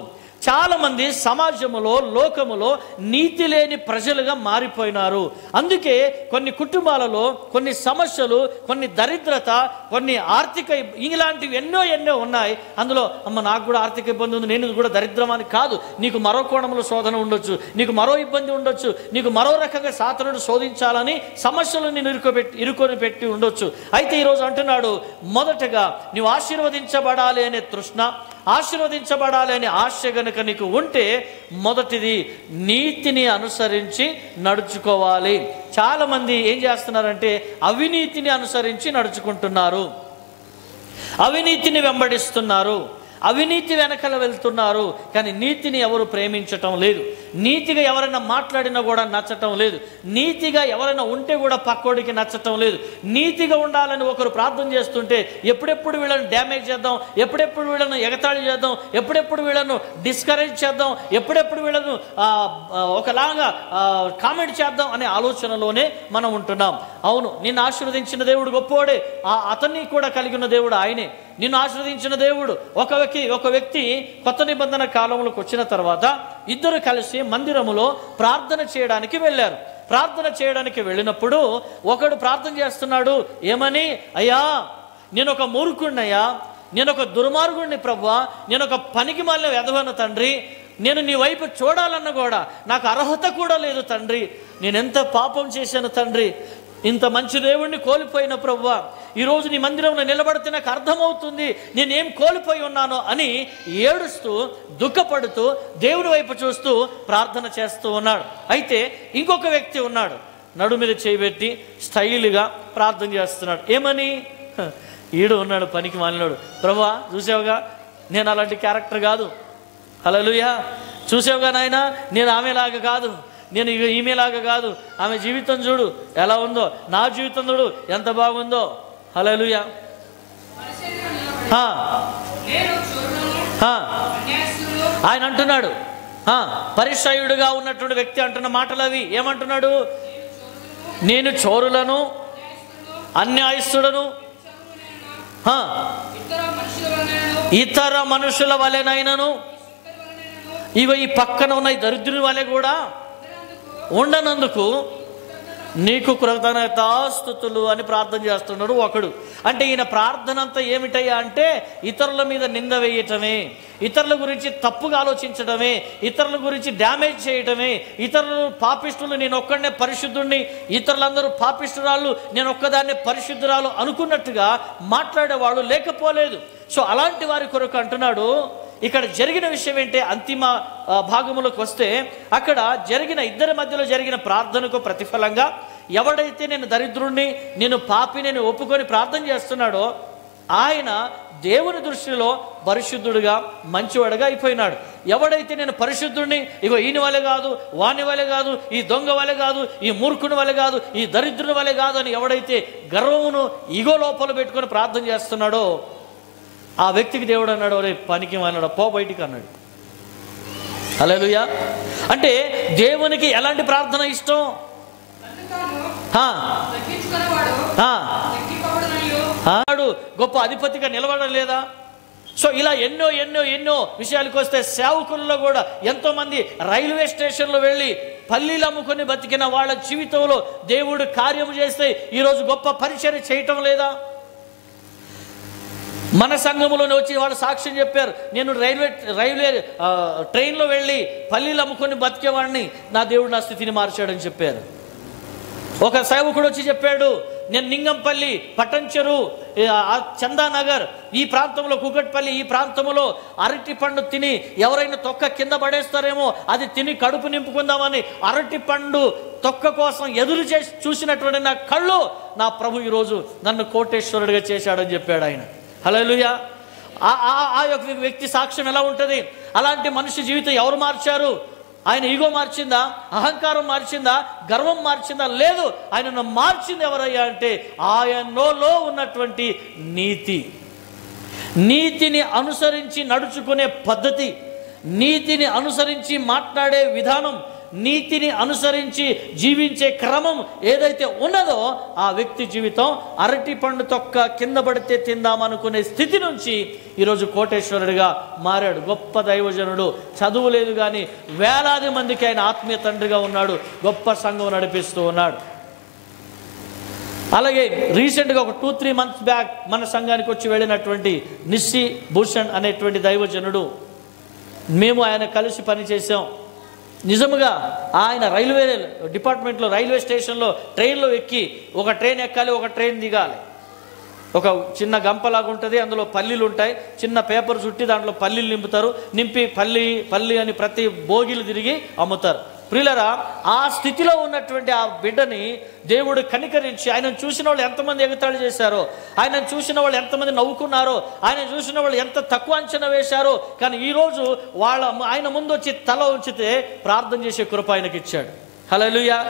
చాలామంది సమాజంలో, లోకములో నీతి లేని ప్రజలుగా మారిపోయినారు. అందుకే కొన్ని కుటుంబాలలో కొన్ని సమస్యలు, కొన్ని దరిద్రత, కొన్ని ఆర్థిక ఇలాంటివి ఎన్నో ఉన్నాయి. అందులో అమ్మ నాకు కూడా ఆర్థిక ఇబ్బంది ఉంది, నేను కూడా దరిద్రమని కాదు. నీకు మరో కోణంలో శోధన ఉండొచ్చు, నీకు మరో ఇబ్బంది ఉండొచ్చు, నీకు మరో రకంగా సాతానుడు శోధించాలని సమస్యలు నేను ఇరుకొని పెట్టి ఉండొచ్చు. అయితే ఈరోజు అంటున్నాడు, మొదటగా నీవు ఆశీర్వదించబడాలి అనే తృష్ణ, ఆశీర్వదించబడాలి అనే ఆశ గనుక నీకు ఉంటే మొదటిది నీతిని అనుసరించి నడుచుకోవాలి. చాలామంది ఏం చేస్తున్నారంటే అవినీతిని అనుసరించి నడుచుకుంటున్నారు, అవినీతిని వెంబడిస్తున్నారు, అవినీతి వెనకల వెళ్తున్నారు. కానీ నీతిని ఎవరు ప్రేమించటం లేదు. నీతిగా ఎవరైనా మాట్లాడినా కూడా నచ్చటం లేదు. నీతిగా ఎవరైనా ఉంటే కూడా పక్కోడికి నచ్చటం లేదు. నీతిగా ఉండాలని ఒకరు ప్రార్థన చేస్తుంటే ఎప్పుడెప్పుడు వీళ్ళని డ్యామేజ్ చేద్దాం, ఎప్పుడెప్పుడు వీళ్ళను ఎగతాళి చేద్దాం, ఎప్పుడెప్పుడు వీళ్ళను డిస్కరేజ్ చేద్దాం, ఎప్పుడెప్పుడు వీళ్ళను ఒకలాగా కామెంట్ చేద్దాం అనే ఆలోచనలోనే మనం ఉంటున్నాం. అవును, నిన్ను ఆశీర్వదించిన దేవుడు గొప్పోడే, అతన్ని కూడా కలిగిన దేవుడు ఆయనే. నిన్ను ఆశీర్వదించిన దేవుడు. ఒక వ్యక్తి కొత్త నిబంధన కాలంలోకి వచ్చిన తర్వాత ఇద్దరు కలిసి మందిరములో ప్రార్థన చేయడానికి వెళ్ళారు. ప్రార్థన చేయడానికి వెళ్ళినప్పుడు ఒకడు ప్రార్థన చేస్తున్నాడు. ఏమని? అయ్యా, నేను ఒక మూర్ఖుడినయ్యా, నేను ఒక దుర్మార్గుడిని ప్రభువా, నేను ఒక పనికి మాలిన వెధవను తండ్రి, నేను నీ వైపు చూడాలన్న కూడా నాకు అర్హత కూడా లేదు తండ్రి, నేనెంత పాపం చేశాను తండ్రి, ఇంత మంచి దేవుణ్ణి కోల్పోయిన ప్రభువా, ఈరోజు నీ మందిరంలో నిలబడితే నాకు అర్థమవుతుంది నేనేం కోల్పోయి ఉన్నానో అని ఏడుస్తూ దుఃఖపడుతూ దేవుని వైపు చూస్తూ ప్రార్థన చేస్తూ ఉన్నాడు. అయితే ఇంకొక వ్యక్తి ఉన్నాడు, నడు మీద చేయబెట్టి స్టైల్గా ప్రార్థన చేస్తున్నాడు. ఏమని? ఈడు ఉన్నాడు పనికి మాలినోడు. ప్రభువా, చూసావుగా నేను అలాంటి క్యారెక్టర్ కాదు, హల్లెలూయా, చూసావుగా నాయనా నేను ఆమెలాగా కాదు, నేను ఈమెలాగా కాదు, ఆమె జీవితం చూడు ఎలా ఉందో, నా జీవితం చూడు ఎంత బాగుందో, హల్లెలూయా. ఆయన అంటున్నాడు, పరిసయ్యుడుగా ఉన్నటువంటి వ్యక్తి అంటున్న మాటలు అవి. ఏమంటున్నాడు? నేను చోరులను, అన్యాయస్తులను, ఇతర మనుషుల వలెనైనను, ఇవి ఈ పక్కన ఉన్న ఈ దరిద్రుని వలె కూడా ఉండనందుకు నీకు కృతజ్ఞతాస్తుతులు అని ప్రార్థన చేస్తున్నాడు ఒకడు. అంటే ఈయన ప్రార్థన అంతా ఏమిటయ్యా అంటే ఇతరుల మీద నింద వేయటమే, ఇతరుల గురించి తప్పుగా ఆలోచించడమే, ఇతరుల గురించి డ్యామేజ్ చేయటమే, ఇతరులు పాపిష్టులు నేను ఒక్కడనే పరిశుద్ధుణ్ణి, ఇతరులందరూ పాపిష్టురాళ్ళు నేను ఒక్కదాన్నే పరిశుద్ధురాలు అనుకున్నట్టుగా మాట్లాడేవాళ్ళు లేకపోలేదు. సో అలాంటి వారి కొరకు అంటున్నాడు. ఇక్కడ జరిగిన విషయం ఏంటి? అంతిమ భాగములకు వస్తే అక్కడ జరిగిన ఇద్దరి మధ్యలో జరిగిన ప్రార్థనకు ప్రతిఫలంగా ఎవడైతే నేను దరిద్రుణ్ణి, నేను పాపి, నేను ఒప్పుకొని ప్రార్థన చేస్తున్నాడో ఆయన దేవుని దృష్టిలో పరిశుద్ధుడుగా మంచివాడుగా అయిపోయినాడు. ఎవడైతే నేను పరిశుద్ధుడిని, ఇగో ఈయన వలె కాదు, వాని వలె కాదు, ఈ దొంగ వలె కాదు, ఈ మూర్ఖుని వలె కాదు, ఈ దరిద్రుని వలె కాదు అని ఎవడైతే గర్వమును ఇగో లోపల పెట్టుకొని ప్రార్థన చేస్తున్నాడో ఆ వ్యక్తికి దేవుడు అన్నాడు, రే పనికి అన్నాడు, పో బయటికి అన్నాడు. హల్లెలూయా. అంటే దేవునికి ఎలాంటి ప్రార్థన ఇష్టం? గొప్ప అధిపతిగా నిలబడడం లేదా? సో ఇలా ఎన్నో ఎన్నో ఎన్నో విషయాలకు వస్తే సేవకుల్లో కూడా ఎంతోమంది రైల్వే స్టేషన్లో వెళ్ళి పల్లీలు అమ్ముకొని బతికిన వాళ్ళ జీవితంలో దేవుడు కార్యము చేస్తే ఈరోజు గొప్ప పరిచర్య చేయటం లేదా? మన సంఘములోనే వచ్చి వాళ్ళు సాక్ష్యం చెప్పారు. నేను రైల్వే ట్రైన్లో వెళ్ళి పల్లీలు అమ్ముకొని బతికేవాడిని, నా దేవుడు నా స్థితిని మార్చాడని చెప్పారు. ఒక సేవకుడు వచ్చి చెప్పాడు, నేను నింగంపల్లి, పట్టంచెరు, చందానగర్ ఈ ప్రాంతంలో, కుకట్పల్లి ఈ ప్రాంతంలో అరటి పండు తిని ఎవరైనా తొక్క కింద పడేస్తారేమో అది తిని కడుపు నింపుకుందామని అరటి పండు తొక్క కోసం ఎదురు చేసి చూసినటువంటి నా కళ్ళు నా ప్రభు ఈరోజు నన్ను కోటేశ్వరుడిగా చేశాడని చెప్పాడు ఆయన. హల్లెలూయా. ఆ యొక్క వ్యక్తి సాక్ష్యం ఎలా ఉంటుంది? అలాంటి మనిషి జీవితం ఎవరు మార్చారు? ఆయన ఈగో మార్చిందా? అహంకారం మార్చిందా? గర్వం మార్చిందా? లేదు. ఆయనను మార్చింది ఎవరయ్యా అంటే ఆయనలో ఉన్నటువంటి నీతిని అనుసరించి నడుచుకునే పద్ధతి, నీతిని అనుసరించి మాట్లాడే విధానం, నీతిని అనుసరించి జీవించే క్రమం ఏదైతే ఉన్నదో ఆ వ్యక్తి జీవితం అరటి పండు తొక్క కింద పడితే తిందామనుకునే స్థితి నుంచి ఈరోజు కోటేశ్వరుడిగా మారాడు. గొప్ప దైవజనుడు, చదువు లేదు కానీ వేలాది మందికి ఆయన ఆత్మీయ తండ్రిగా ఉన్నాడు, గొప్ప సంఘం నడిపిస్తూ ఉన్నాడు. అలాగే రీసెంట్గా ఒక 2-3 months బ్యాక్ మన సంఘానికి వచ్చి వెళ్ళినటువంటి నిస్సి భూషణ్ అనేటువంటి దైవజనుడు, మేము ఆయన కలిసి పనిచేసాం. నిజముగా ఆయన రైల్వే డిపార్ట్మెంట్లో రైల్వే స్టేషన్లో ట్రైన్లో ఎక్కి ఒక ట్రైన్ ఎక్కాలి, ఒక ట్రైన్ దిగాలి. ఒక చిన్న గంపలాగా ఉంటుంది, అందులో పల్లీలు ఉంటాయి, చిన్న పేపర్ చుట్టి దాంట్లో పల్లీలు నింపుతారు, నింపి పల్లి అని ప్రతి బోగిలు తిరిగి అమ్ముతారు. ప్రియులరా, ఆ స్థితిలో ఉన్నటువంటి ఆ బిడ్డని దేవుడు కనికరించి ఆయనను చూసిన వాళ్ళు ఎంతమంది ఎగతాళి చేశారో, ఆయనను చూసిన వాళ్ళు ఎంతమంది నవ్వుకున్నారో, ఆయన చూసిన వాళ్ళు ఎంత తక్కువ అంచనా వేశారో, కానీ ఈరోజు ఆయన ముందు వచ్చి తల ఉంచితే ప్రార్థన చేసే కృప ఆయనకి ఇచ్చాడు. హల్లెలూయా.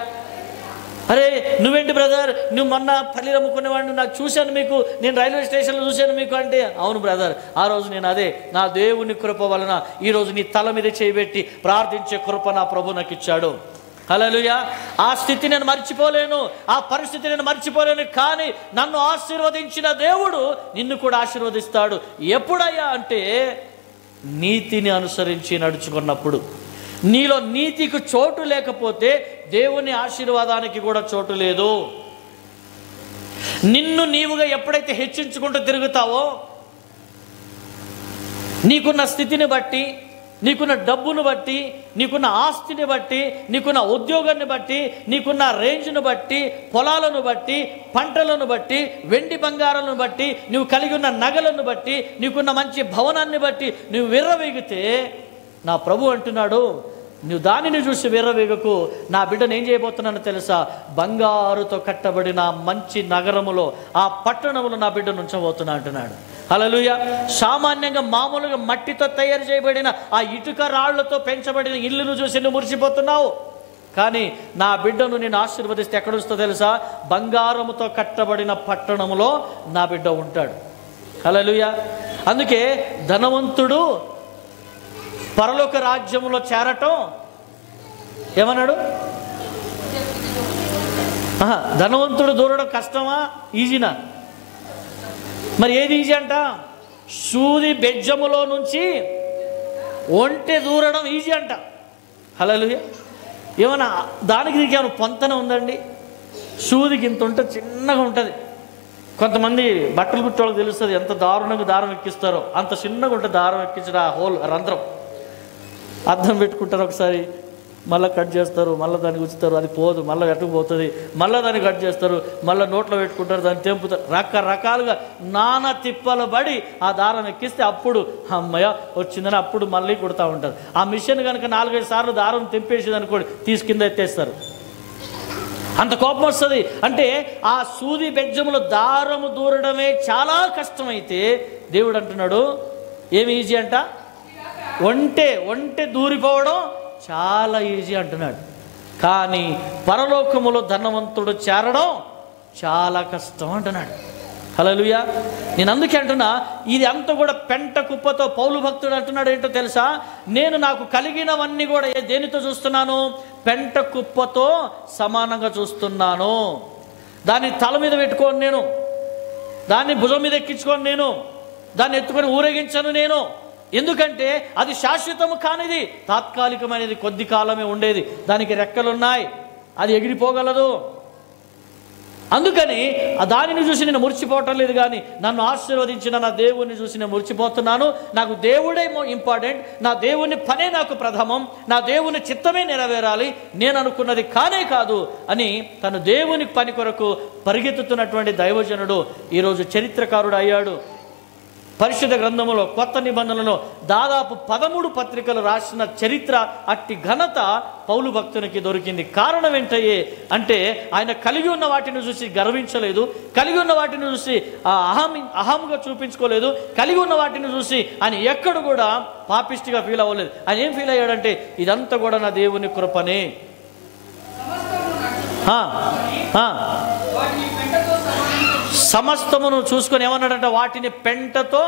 అరే నువ్వేంటి బ్రదర్, నువ్వు మొన్న పల్లీలు అమ్ముకునేవాడిని, నాకు చూశాను మీకు, నేను రైల్వే స్టేషన్లో చూశాను మీకు అంటే, అవును బ్రదర్, ఆ రోజు నేను అదే నా దేవుని కృప వలన ఈరోజు నీ తల మీద చేయబెట్టి ప్రార్థించే కృప నా ప్రభు నాకు ఇచ్చాడు. హల్లెలూయా. ఆ స్థితి నేను మర్చిపోలేను, ఆ పరిస్థితి నేను మర్చిపోలేను, కానీ నన్ను ఆశీర్వదించిన దేవుడు నిన్ను కూడా ఆశీర్వదిస్తాడు. ఎప్పుడయ్యా అంటే నీతిని అనుసరించి నడుచుకున్నప్పుడు. నీలో నీతికి చోటు లేకపోతే దేవుని ఆశీర్వాదానికి కూడా చోటు లేదు. నిన్ను నీవుగా ఎప్పుడైతే హెచ్చించుకుంటూ తిరుగుతావో, నీకున్న స్థితిని బట్టి, నీకున్న డబ్బును బట్టి, నీకున్న ఆస్తిని బట్టి, నీకున్న ఉద్యోగాన్ని బట్టి, నీకున్న రేంజ్ను బట్టి, పొలాలను బట్టి, పంటలను బట్టి, వెండి బంగారాలను బట్టి, నువ్వు కలిగి ఉన్న నగలను బట్టి, నీకున్న మంచి భవనాన్ని బట్టి నువ్వు విర్రవీగితే నా ప్రభు అంటున్నాడు, నువ్వు దానిని చూసి విర్రవీగకు, నా బిడ్డను ఏం చేయబోతున్నాను తెలుసా? బంగారుతో కట్టబడిన మంచి నగరములో, ఆ పట్టణములో నా బిడ్డను ఉంచబోతున్నా అంటున్నాడు. హల్లెలూయా. సామాన్యంగా మామూలుగా మట్టితో తయారు చేయబడిన ఆ ఇటుక రాళ్లతో పెంచబడిన ఇల్లును చూసి నువ్వు మురిసిపోతున్నావు, కానీ నా బిడ్డను నేను ఆశీర్వదిస్తే ఎక్కడ వస్తుందో తెలుసా? బంగారముతో కట్టబడిన పట్టణములో నా బిడ్డ ఉంటాడు. హల్లెలూయా. అందుకే ధనవంతుడు పరలోక రాజ్యంలో చేరటం ఏమన్నాడు? ధనవంతుడు దూరడం కష్టమా, ఈజీనా? మరి ఏది ఈజీ అంట? సూది బెజ్జములో నుంచి ఒంటె దూరడం ఈజీ అంట. హల్లెలూయా. ఏమన్నా దానికి దీనికి ఏమైనా పొంతన ఉందండి? సూదికి ఇంత ఉంటుంది, చిన్నగా ఉంటుంది. కొంతమంది బట్టలు కుట్టేవాళ్ళకి తెలుస్తుంది ఎంత దారుణంగా దారం ఎక్కిస్తారో, అంత చిన్నగా ఉంటుంది దారం ఎక్కించడం, ఆ హోల్ రంధ్రం. అద్దం పెట్టుకుంటారు, ఒకసారి మళ్ళీ కట్ చేస్తారు, మళ్ళీ దాన్ని గుచ్చుతారు, అది పోదు, మళ్ళీ ఎట్టుకుపోతుంది, మళ్ళీ దాన్ని కట్ చేస్తారు, మళ్ళీ నోట్లో పెట్టుకుంటారు, దాన్ని తెంపుతారు, రకరకాలుగా నానా తిప్పలు పడి ఆ దారం ఎక్కిస్తే అప్పుడు అమ్మయ్య వచ్చిందని అప్పుడు మళ్ళీ కుడతా ఉంటారు. ఆ మిషన్ కనుక 4-5 సార్లు దారం తెంపేసేది అనుకోండి, తీసి కింద ఎత్తేస్తారు, అంత కోపం వస్తుంది. అంటే ఆ సూది బెజ్జములో దారము దూరడమే చాలా కష్టమైతే దేవుడు అంటున్నాడు ఏమి ఈజీ అంట? ఒంటె దూరిపోవడం చాలా ఈజీ అంటున్నాడు. కానీ పరలోకములో ధనవంతుడు చేరడం చాలా కష్టం అంటున్నాడు. హల్లెలూయా. నేను అందుకే అంటున్నా, ఇది అంతా కూడా పెంట కుప్పతో పౌలు భక్తుడు అంటున్నాడు ఏంటో తెలుసా? నేను నాకు కలిగినవన్నీ కూడా దేనితో చూస్తున్నాను? పెంట కుప్పతో సమానంగా చూస్తున్నాను. దాన్ని తల మీద పెట్టుకోను నేను, దాన్ని భుజం మీద ఎక్కించుకోను నేను, దాన్ని ఎత్తుకొని ఊరేగించను నేను. ఎందుకంటే అది శాశ్వతము కానిది, తాత్కాలికమైనది, కొద్ది కాలమే ఉండేది. దానికి రెక్కలున్నాయి, అది ఎగిరిపోగలదు. అందుకని దానిని చూసి నేను మురిచిపోవటం లేదు, కానీ నన్ను ఆశీర్వదించిన నా దేవుణ్ణి చూసి నేను మురిచిపోతున్నాను. నాకు దేవుడే ఇంపార్టెంట్, నా దేవుని పనే నాకు ప్రథమం, నా దేవుని చిత్తమే నెరవేరాలి, నేను అనుకున్నది కానే కాదు అని తను దేవుని పని కొరకు పరిగెత్తుతున్నటువంటి దైవజనుడు ఈరోజు చరిత్రకారుడు అయ్యాడు. పరిశుద్ధ గ్రంథములో కొత్త నిబంధనలో దాదాపు 13 పత్రికలు రాసిన చరిత్ర, అట్టి ఘనత పౌలు భక్తునికి దొరికింది. కారణం ఏంటయ్యే అంటే ఆయన కలిగి ఉన్న వాటిని చూసి గర్వించలేదు, కలిగి ఉన్న వాటిని చూసి అహంగా చూపించుకోలేదు, కలిగి ఉన్న వాటిని చూసి ఆయన ఎక్కడ కూడా పాపిష్టిగా ఫీల్ అవ్వలేదు. ఆయన ఏం ఫీల్ అయ్యాడంటే ఇదంతా కూడా నా దేవుని కృపనే. సమస్తమును చూసుకొని ఏమన్నాడంటే వాటిని పెంటతో,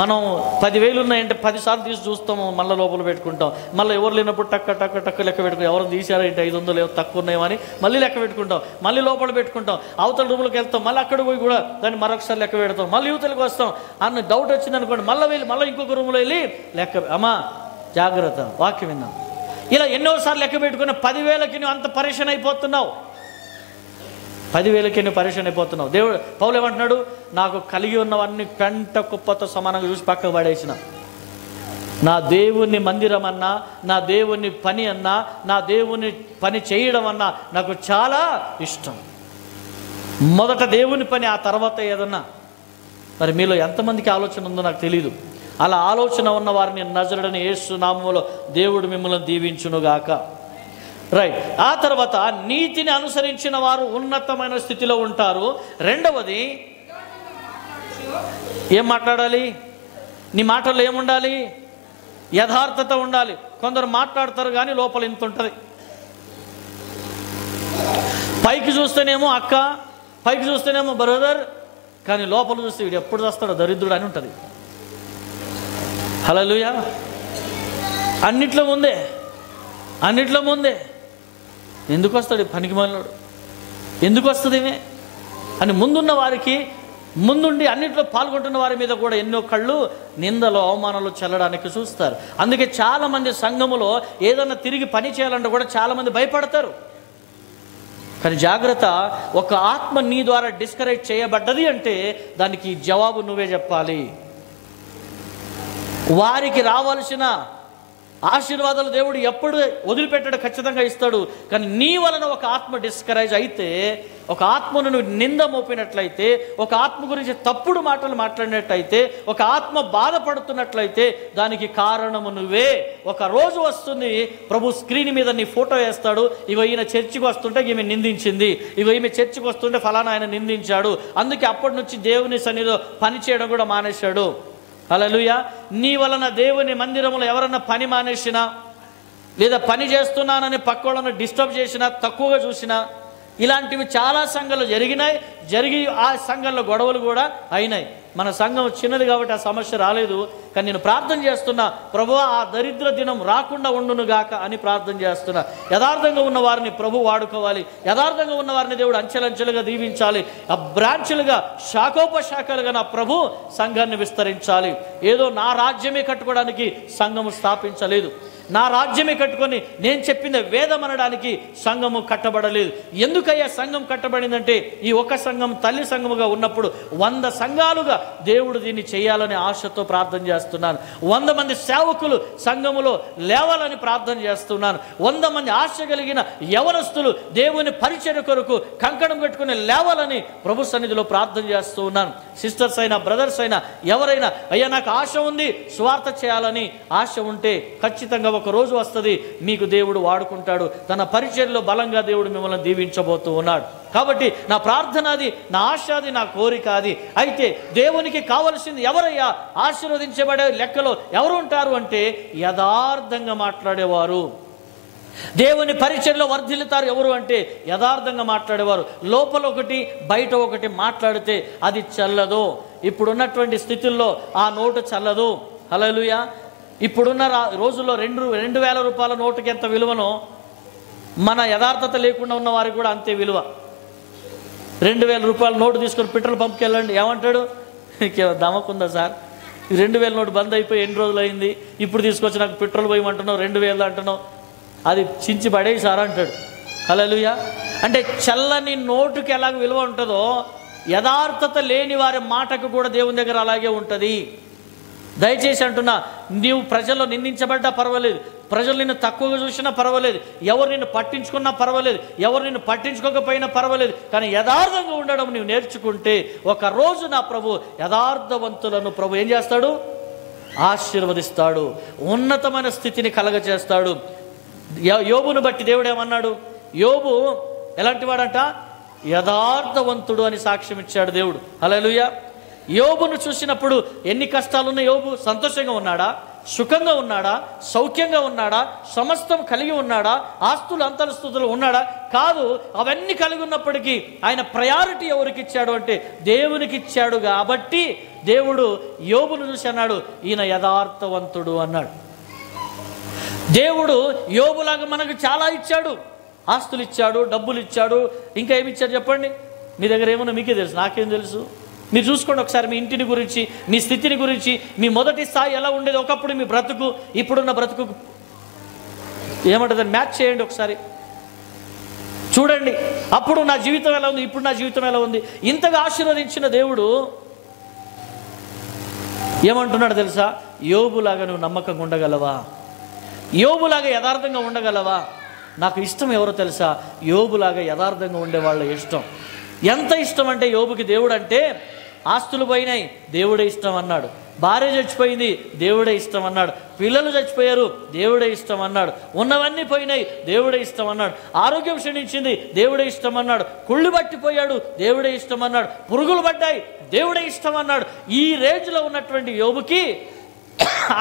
మనం 10,000 ఉన్నాయంటే 10 సార్లు తీసి చూస్తాము, మళ్ళీ లోపల పెట్టుకుంటాం, మళ్ళీ ఎవరు లేనప్పుడు టక్క టక్క టక్క లెక్క పెట్టుకుంటాం, ఎవరు తీసారంటే 500 తక్కువ ఉన్నాయని మళ్ళీ లెక్క పెట్టుకుంటాం, మళ్ళీ లోపల పెట్టుకుంటాం, అవతల రూములకు వెళ్తాం, మళ్ళీ అక్కడ పోయి కూడా దాన్ని మరొకసారి లెక్క పెడతాం, మళ్ళీ యువతలకు వస్తాం అన్న డౌట్ వచ్చింది అనుకోండి, మళ్ళీ ఇంకొక రూమ్లో వెళ్ళి లెక్క. అమ్మా జాగ్రత్త, వాక్యం విన్నాం. ఇలా ఎన్నోసార్లు లెక్క పెట్టుకుని 10,000కి నువ్వు అంత పరేషాన్ అయిపోతున్నావు, 10,000కి నువ్వు పరేషాన్ అయిపోతున్నావు. దేవుడు పౌలు ఏమంటున్నాడు, నాకు కలిగి ఉన్నవన్నీ పెంట కుప్పతో సమానంగా చూసి పక్కకు పడేసిన. నా దేవుని మందిరం అన్నా, నా దేవుని పని అన్నా, నా దేవుని పని చేయడం అన్నా నాకు చాలా ఇష్టం. మొదట దేవుని పని, ఆ తర్వాత ఏదన్నా. మరి మీలో ఎంతమందికి ఆలోచన ఉందో నాకు తెలియదు. అలా ఆలోచన ఉన్న వారిని నజరుడైన యేసు నామములో దేవుడు మిమ్మల్ని దీవించునుగాక. రైట్. ఆ తర్వాత నీతిని అనుసరించిన వారు ఉన్నతమైన స్థితిలో ఉంటారు. రెండవది, ఏం మాట్లాడాలి? నీ మాటల్లో ఏముండాలి? యథార్థత ఉండాలి. కొందరు మాట్లాడతారు కానీ లోపల ఇంత ఉంటుంది. పైకి చూస్తేనేమో అక్క, పైకి చూస్తేనేమో బ్రదర్, కానీ లోపల చూస్తే వీడు ఎప్పుడు వస్తాడో దరిద్రుడు అని ఉంటుంది. హల్లెలూయా. అన్నిట్లో ముందే ఎందుకు వస్తాడు పనికి మాలినోడు, ఎందుకు వస్తుందేమే అని ముందున్న వారికి, ముందుండి అన్నిట్లో పాల్గొంటున్న వారి మీద కూడా ఎన్నో కళ్ళు నిందలు అవమానాలు చల్లడానికి చూస్తారు. అందుకే చాలామంది సంఘములో ఏదన్నా తిరిగి పని చేయాలంటే కూడా చాలామంది భయపడతారు. కానీ జాగ్రత్త, ఒక ఆత్మ నీ ద్వారా డిస్కరేజ్ చేయబడ్డది అంటే దానికి జవాబు నువ్వే చెప్పాలి. వారికి రావాల్సిన ఆశీర్వాదాలు దేవుడు ఎప్పుడు వదిలిపెట్టాడు, ఖచ్చితంగా ఇస్తాడు. కానీ నీ వలన ఒక ఆత్మ డిస్కరేజ్ అయితే, ఒక ఆత్మను నువ్వు నింద మోపినట్లయితే, ఒక ఆత్మ గురించి తప్పుడు మాటలు మాట్లాడినట్లయితే, ఒక ఆత్మ బాధపడుతున్నట్లయితే దానికి కారణము నువ్వే. ఒక రోజు వస్తుంది, ప్రభు స్క్రీన్ మీద నీ ఫోటో వేస్తాడు, ఇగో ఈయన చర్చికి వస్తుంటే ఈమె నిందించింది, ఇగో ఈమె చర్చికి వస్తుంటే ఫలానా ఆయన నిందించాడు, అందుకే అప్పటి నుంచి దేవుని సన్నిధిలో పని చేయడం కూడా మానేశాడు. హల్లెలూయా. నీ వలన దేవుని మందిరంలో ఎవరన్నా పని మానేసినా, లేదా పని చేస్తున్నానని పక్కోళ్ళను డిస్టర్బ్ చేసినా, తక్కువగా చూసినా, ఇలాంటివి చాలా సంఘాలు జరిగి ఆ సంఘంలో గొడవలు కూడా అయినాయి. మన సంఘం చిన్నది కాబట్టి ఆ సమస్య రాలేదు. కానీ నేను ప్రార్థన చేస్తున్నా, ప్రభువా ఆ దరిద్ర దినం రాకుండా ఉండునుగాక అని ప్రార్థన చేస్తున్నా. యథార్థంగా ఉన్న వారిని ప్రభు వాడుకోవాలి, యథార్థంగా ఉన్న వారిని దేవుడు అంచెలంచెలుగా దీవించాలి, ఆ బ్రాంచ్లుగా శాఖోపశాఖలుగా నా ప్రభు సంఘాన్ని విస్తరించాలి. ఏదో నా రాజ్యమే కట్టుకోవడానికి సంఘము స్థాపించలేదు, నా రాజ్యమే కట్టుకొని నేను చెప్పింది వేదం అనడానికి సంఘము కట్టబడలేదు. ఎందుకయ్యా సంఘం కట్టబడిందంటే, ఈ ఒక సంఘం తల్లి సంఘముగా ఉన్నప్పుడు 100 సంఘాలుగా దేవుడు దీన్ని చేయాలని ఆశతో ప్రార్థన చేస్తున్నాను. 100 మంది సేవకులు సంఘములో లేవాలని ప్రార్థన చేస్తున్నాను. 100 మంది ఆశ కలిగిన యవనస్తులు దేవుని పరిచర్య కొరకు కంకణం కట్టుకుని లేవాలని ప్రభు సన్నిధిలో ప్రార్థన చేస్తూ ఉన్నాను. సిస్టర్స్ అయినా బ్రదర్స్ అయినా ఎవరైనా, అయ్యా నాకు ఆశ ఉంది, స్వార్థ చేయాలని ఆశ ఉంటే ఖచ్చితంగా ఒక రోజు వస్తుంది, మీకు దేవుడు వాడుకుంటాడు. తన పరిచర్యలో బలంగా దేవుడు మిమ్మల్ని దీవించబోతూ ఉన్నాడు. కాబట్టి నా ప్రార్థన అది, నా ఆశ అది, నా కోరిక అది. అయితే దేవునికి కావలసింది ఎవరయ్యా? ఆశీర్వదించబడే లెక్కలో ఎవరు ఉంటారు అంటే యథార్థంగా మాట్లాడేవారు. దేవుని పరిచర్యలో వర్ధిల్లుతారు ఎవరు అంటే యథార్థంగా మాట్లాడేవారు. లోపల ఒకటి బయట ఒకటి మాట్లాడితే అది చల్లదు. ఇప్పుడున్నటువంటి స్థితుల్లో ఆ నోటు చల్లదు. హల్లెలూయా. ఇప్పుడున్న రోజుల్లో 2,000 రూపాయల నోటుకి ఎంత విలువనో, మన యథార్థత లేకుండా ఉన్న వారికి కూడా అంతే విలువ. 2,000 రూపాయల నోటు తీసుకొని పెట్రోల్ పంప్కి వెళ్ళండి, ఏమంటాడు? దమకుందా సార్, 2,000 నోటు బంద్ అయిపోయి ఎన్ని రోజులు అయింది, ఇప్పుడు తీసుకొచ్చి నాకు పెట్రోల్ పోయమంటున్నావు, 2,000 అంటున్నావు, అది చించి పడేయి సార్ అంటాడు. హల్లెలూయా. అంటే చల్లని నోటుకి ఎలాగ విలువ ఉంటుందో యథార్థత లేని వారి మాటకు కూడా దేవుని దగ్గర అలాగే ఉంటుంది. దయచేసి అంటున్నా, నీవు ప్రజల్లో నిందించబడ్డా పర్వాలేదు, ప్రజలు నిన్ను తక్కువగా చూసినా పర్వాలేదు, ఎవరు నిన్ను పట్టించుకున్నా పర్వాలేదు, ఎవరు నిన్ను పట్టించుకోకపోయినా పర్వాలేదు, కానీ యథార్థంగా ఉండడం నీవు నేర్చుకుంటే ఒక రోజు నా ప్రభు యథార్థవంతులను ప్రభు ఏం చేస్తాడు? ఆశీర్వదిస్తాడు, ఉన్నతమైన స్థితిని కలగజేస్తాడు. యోబును బట్టి దేవుడు ఏమన్నాడు? యోబు ఎలాంటి వాడంట? యథార్థవంతుడు అని సాక్ష్యం ఇచ్చాడు దేవుడు. హల్లెలూయా. యోబును చూసినప్పుడు ఎన్ని కష్టాలున్న యోబు సంతోషంగా ఉన్నాడా? సుఖంగా ఉన్నాడా? సౌఖ్యంగా ఉన్నాడా? సమస్తం కలిగి ఉన్నాడా? ఆస్తులు అంతస్తులు ఉన్నాడా? కాదు. అవన్నీ కలిగి ఉన్నప్పటికీ ఆయన ప్రయారిటీ ఎవరికి ఇచ్చాడు అంటే దేవునికి ఇచ్చాడు. కాబట్టి దేవుడు యోబును చూసి అన్నాడు, ఈయన యథార్థవంతుడు అన్నాడు. దేవుడు యోబులాగా మనకు చాలా ఇచ్చాడు. ఆస్తులు ఇచ్చాడు, డబ్బులు ఇచ్చాడు, ఇంకా ఏమి ఇచ్చాడు చెప్పండి? మీ దగ్గర ఏమన్నా మీకే తెలుసు, నాకేం తెలుసు? మీరు చూసుకోండి ఒకసారి మీ ఇంటిని గురించి, మీ స్థితిని గురించి. మీ మొదటి స్థాయి ఎలా ఉండేది ఒకప్పుడు, మీ బ్రతుకు ఇప్పుడున్న బ్రతుకు ఏమంటుందని మ్యాచ్ చేయండి ఒకసారి, చూడండి. అప్పుడు నా జీవితం ఎలా ఉంది, ఇప్పుడు నా జీవితం ఎలా ఉంది. ఇంతగా ఆశీర్వదించిన దేవుడు ఏమంటున్నాడు తెలుసా? యోబులాగా నువ్వు నమ్మకంగా ఉండగలవా? యోబులాగా యథార్థంగా ఉండగలవా? నాకు ఇష్టం ఎవరో తెలుసా? యోబులాగా యథార్థంగా ఉండేవాళ్ళ ఇష్టం. ఎంత ఇష్టం అంటే యోబుకి దేవుడు అంటే, ఆస్తులు పోయినాయి దేవుడే ఇష్టం అన్నాడు, భార్య చచ్చిపోయింది దేవుడే ఇష్టం అన్నాడు, పిల్లలు చచ్చిపోయారు దేవుడే ఇష్టం అన్నాడు, ఉన్నవన్నీ పోయినాయి దేవుడే ఇష్టం అన్నాడు, ఆరోగ్యం క్షీణించింది దేవుడే ఇష్టం అన్నాడు, కుళ్ళు పట్టిపోయాడు దేవుడే ఇష్టం అన్నాడు, పురుగులు పడ్డాయి దేవుడే ఇష్టం అన్నాడు. ఈ రేంజ్లో ఉన్నటువంటి యోబుకి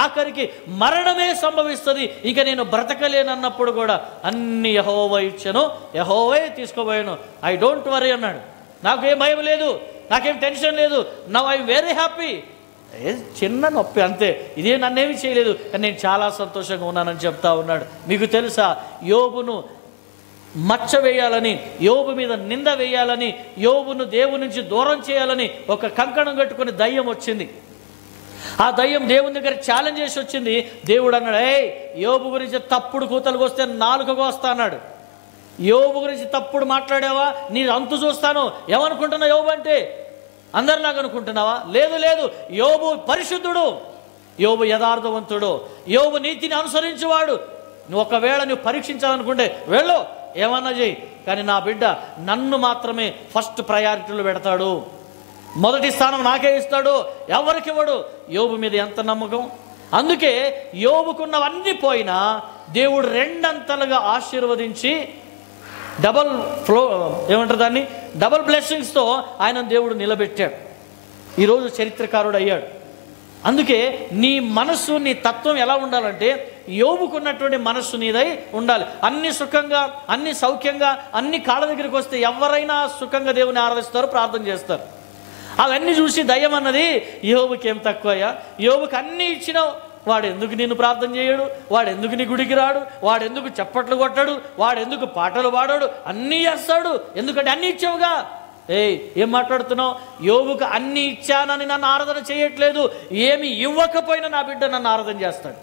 ఆఖరికి మరణమే సంభవిస్తుంది, ఇక నేను బ్రతకలేనన్నప్పుడు కూడా అన్ని యెహోవా ఇచ్చాను, యెహోవే తీసుకోబోయాను, ఐ డోంట్ వరీ అన్నాడు. నాకు ఏం భయం లేదు, నాకేం టెన్షన్ లేదు, నౌ ఐ వెరీ హ్యాపీ. చిన్న నొప్పి అంతే, ఇదే నన్నేమి చేయలేదు, కానీ నేను చాలా సంతోషంగా ఉన్నానని చెప్తా ఉన్నాడు. మీకు తెలుసా, యోబును మచ్చ వేయాలని, యోబు మీద నింద వేయాలని, యోబును దేవుని నుంచి దూరం చేయాలని ఒక కంకణం కట్టుకుని దయ్యం వచ్చింది. ఆ దయ్యం దేవుని దగ్గర ఛాలెంజ్ చేసి వచ్చింది. దేవుడు అన్నాడు, యోబు గురించి తప్పుడు కూతలకు వస్తే నాలుకగా వస్తా అన్నాడు. యోబు గురించి తప్పుడు మాట్లాడావా, నీ అంతు చూస్తాను. ఏమనుకుంటున్నావు యోబు అంటే? అందరిలాగా అనుకుంటున్నావా? లేదు లేదు, యోబు పరిశుద్ధుడు, యోబు యథార్థవంతుడు, యోబు నీతిని అనుసరించేవాడు. నువ్వు ఒకవేళ నువ్వు పరీక్షించాలనుకుంటే వెళ్ళు, ఏమన్నా చేయి, కానీ నా బిడ్డ నన్ను మాత్రమే ఫస్ట్ ప్రయారిటీలో పెడతాడు, మొదటి స్థానం నాకే ఇస్తాడు, ఎవరికి ఇవ్వడు. యోబు మీద ఎంత నమ్మకం! అందుకే యోబుకున్నవన్నీ పోయినా దేవుడు రెండంతలుగా ఆశీర్వదించి డబల్ ఫ్లో ఏమంటారు దాన్ని, డబల్ బ్లెస్సింగ్స్తో ఆయన దేవుడు నిలబెట్టాడు. ఈరోజు చరిత్రకారుడు అయ్యాడు. అందుకే నీ మనస్సు, నీ తత్వం ఎలా ఉండాలంటే యోబుకున్నటువంటి మనస్సు నీదై ఉండాలి. అన్ని సుఖంగా, అన్ని సౌఖ్యంగా, అన్ని కాళ్ళ దగ్గరికి వస్తే ఎవరైనా సుఖంగా దేవుని ఆరాధిస్తారు, ప్రార్థన చేస్తారు. అవన్నీ చూసి దయ్యం అన్నది, యోబుకి ఏం తక్కువయ్యా, యోబుకి అన్నీ ఇచ్చినావు, వాడు ఎందుకు నిన్ను ప్రార్థన చేయడు, వాడు ఎందుకు నీ గుడికి రాడు, వాడు ఎందుకు చప్పట్లు కొట్టాడు, వాడు ఎందుకు పాటలు పాడాడు, అన్నీ చేస్తాడు, ఎందుకంటే అన్నీ ఇచ్చావుగా. ఏం మాట్లాడుతున్నావు? యోబుకు అన్నీ ఇచ్చానని నన్ను ఆరాధన చేయట్లేదు, ఏమి ఇవ్వకపోయినా నా బిడ్డ నన్ను ఆరాధన చేస్తాడు.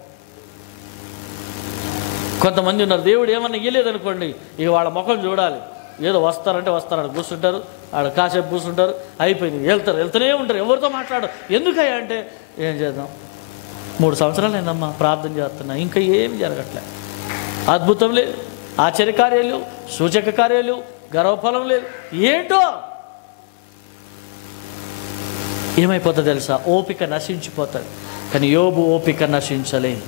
కొంతమంది ఉన్నారు, దేవుడు ఏమన్నా ఇవ్వలేదనుకోండి, ఇక వాళ్ళ ముఖం చూడాలి. ఏదో వస్తారంటే వస్తారు, ఆడ కూర్చుంటారు, ఆడ కాసేపు కూర్చుంటారు, అయిపోయింది, వెళ్తూనే ఉంటారు, ఎవరితో మాట్లాడరు. ఎందుకయ్యా అంటే, ఏం చేద్దాం, 3 సంవత్సరాలు అయిందమ్మా ప్రార్థన చేస్తున్నా, ఇంకా ఏం జరగట్లే, అద్భుతం లేదు, ఆశ్చర్యకార్యాలు, సూచక కార్యాలు, గర్వఫలం లేదు, ఏంటో. ఏమైపోతుంది తెలుసా? ఓపిక నశించిపోతుంది. కానీ యోబు ఓపిక నశించలేదు,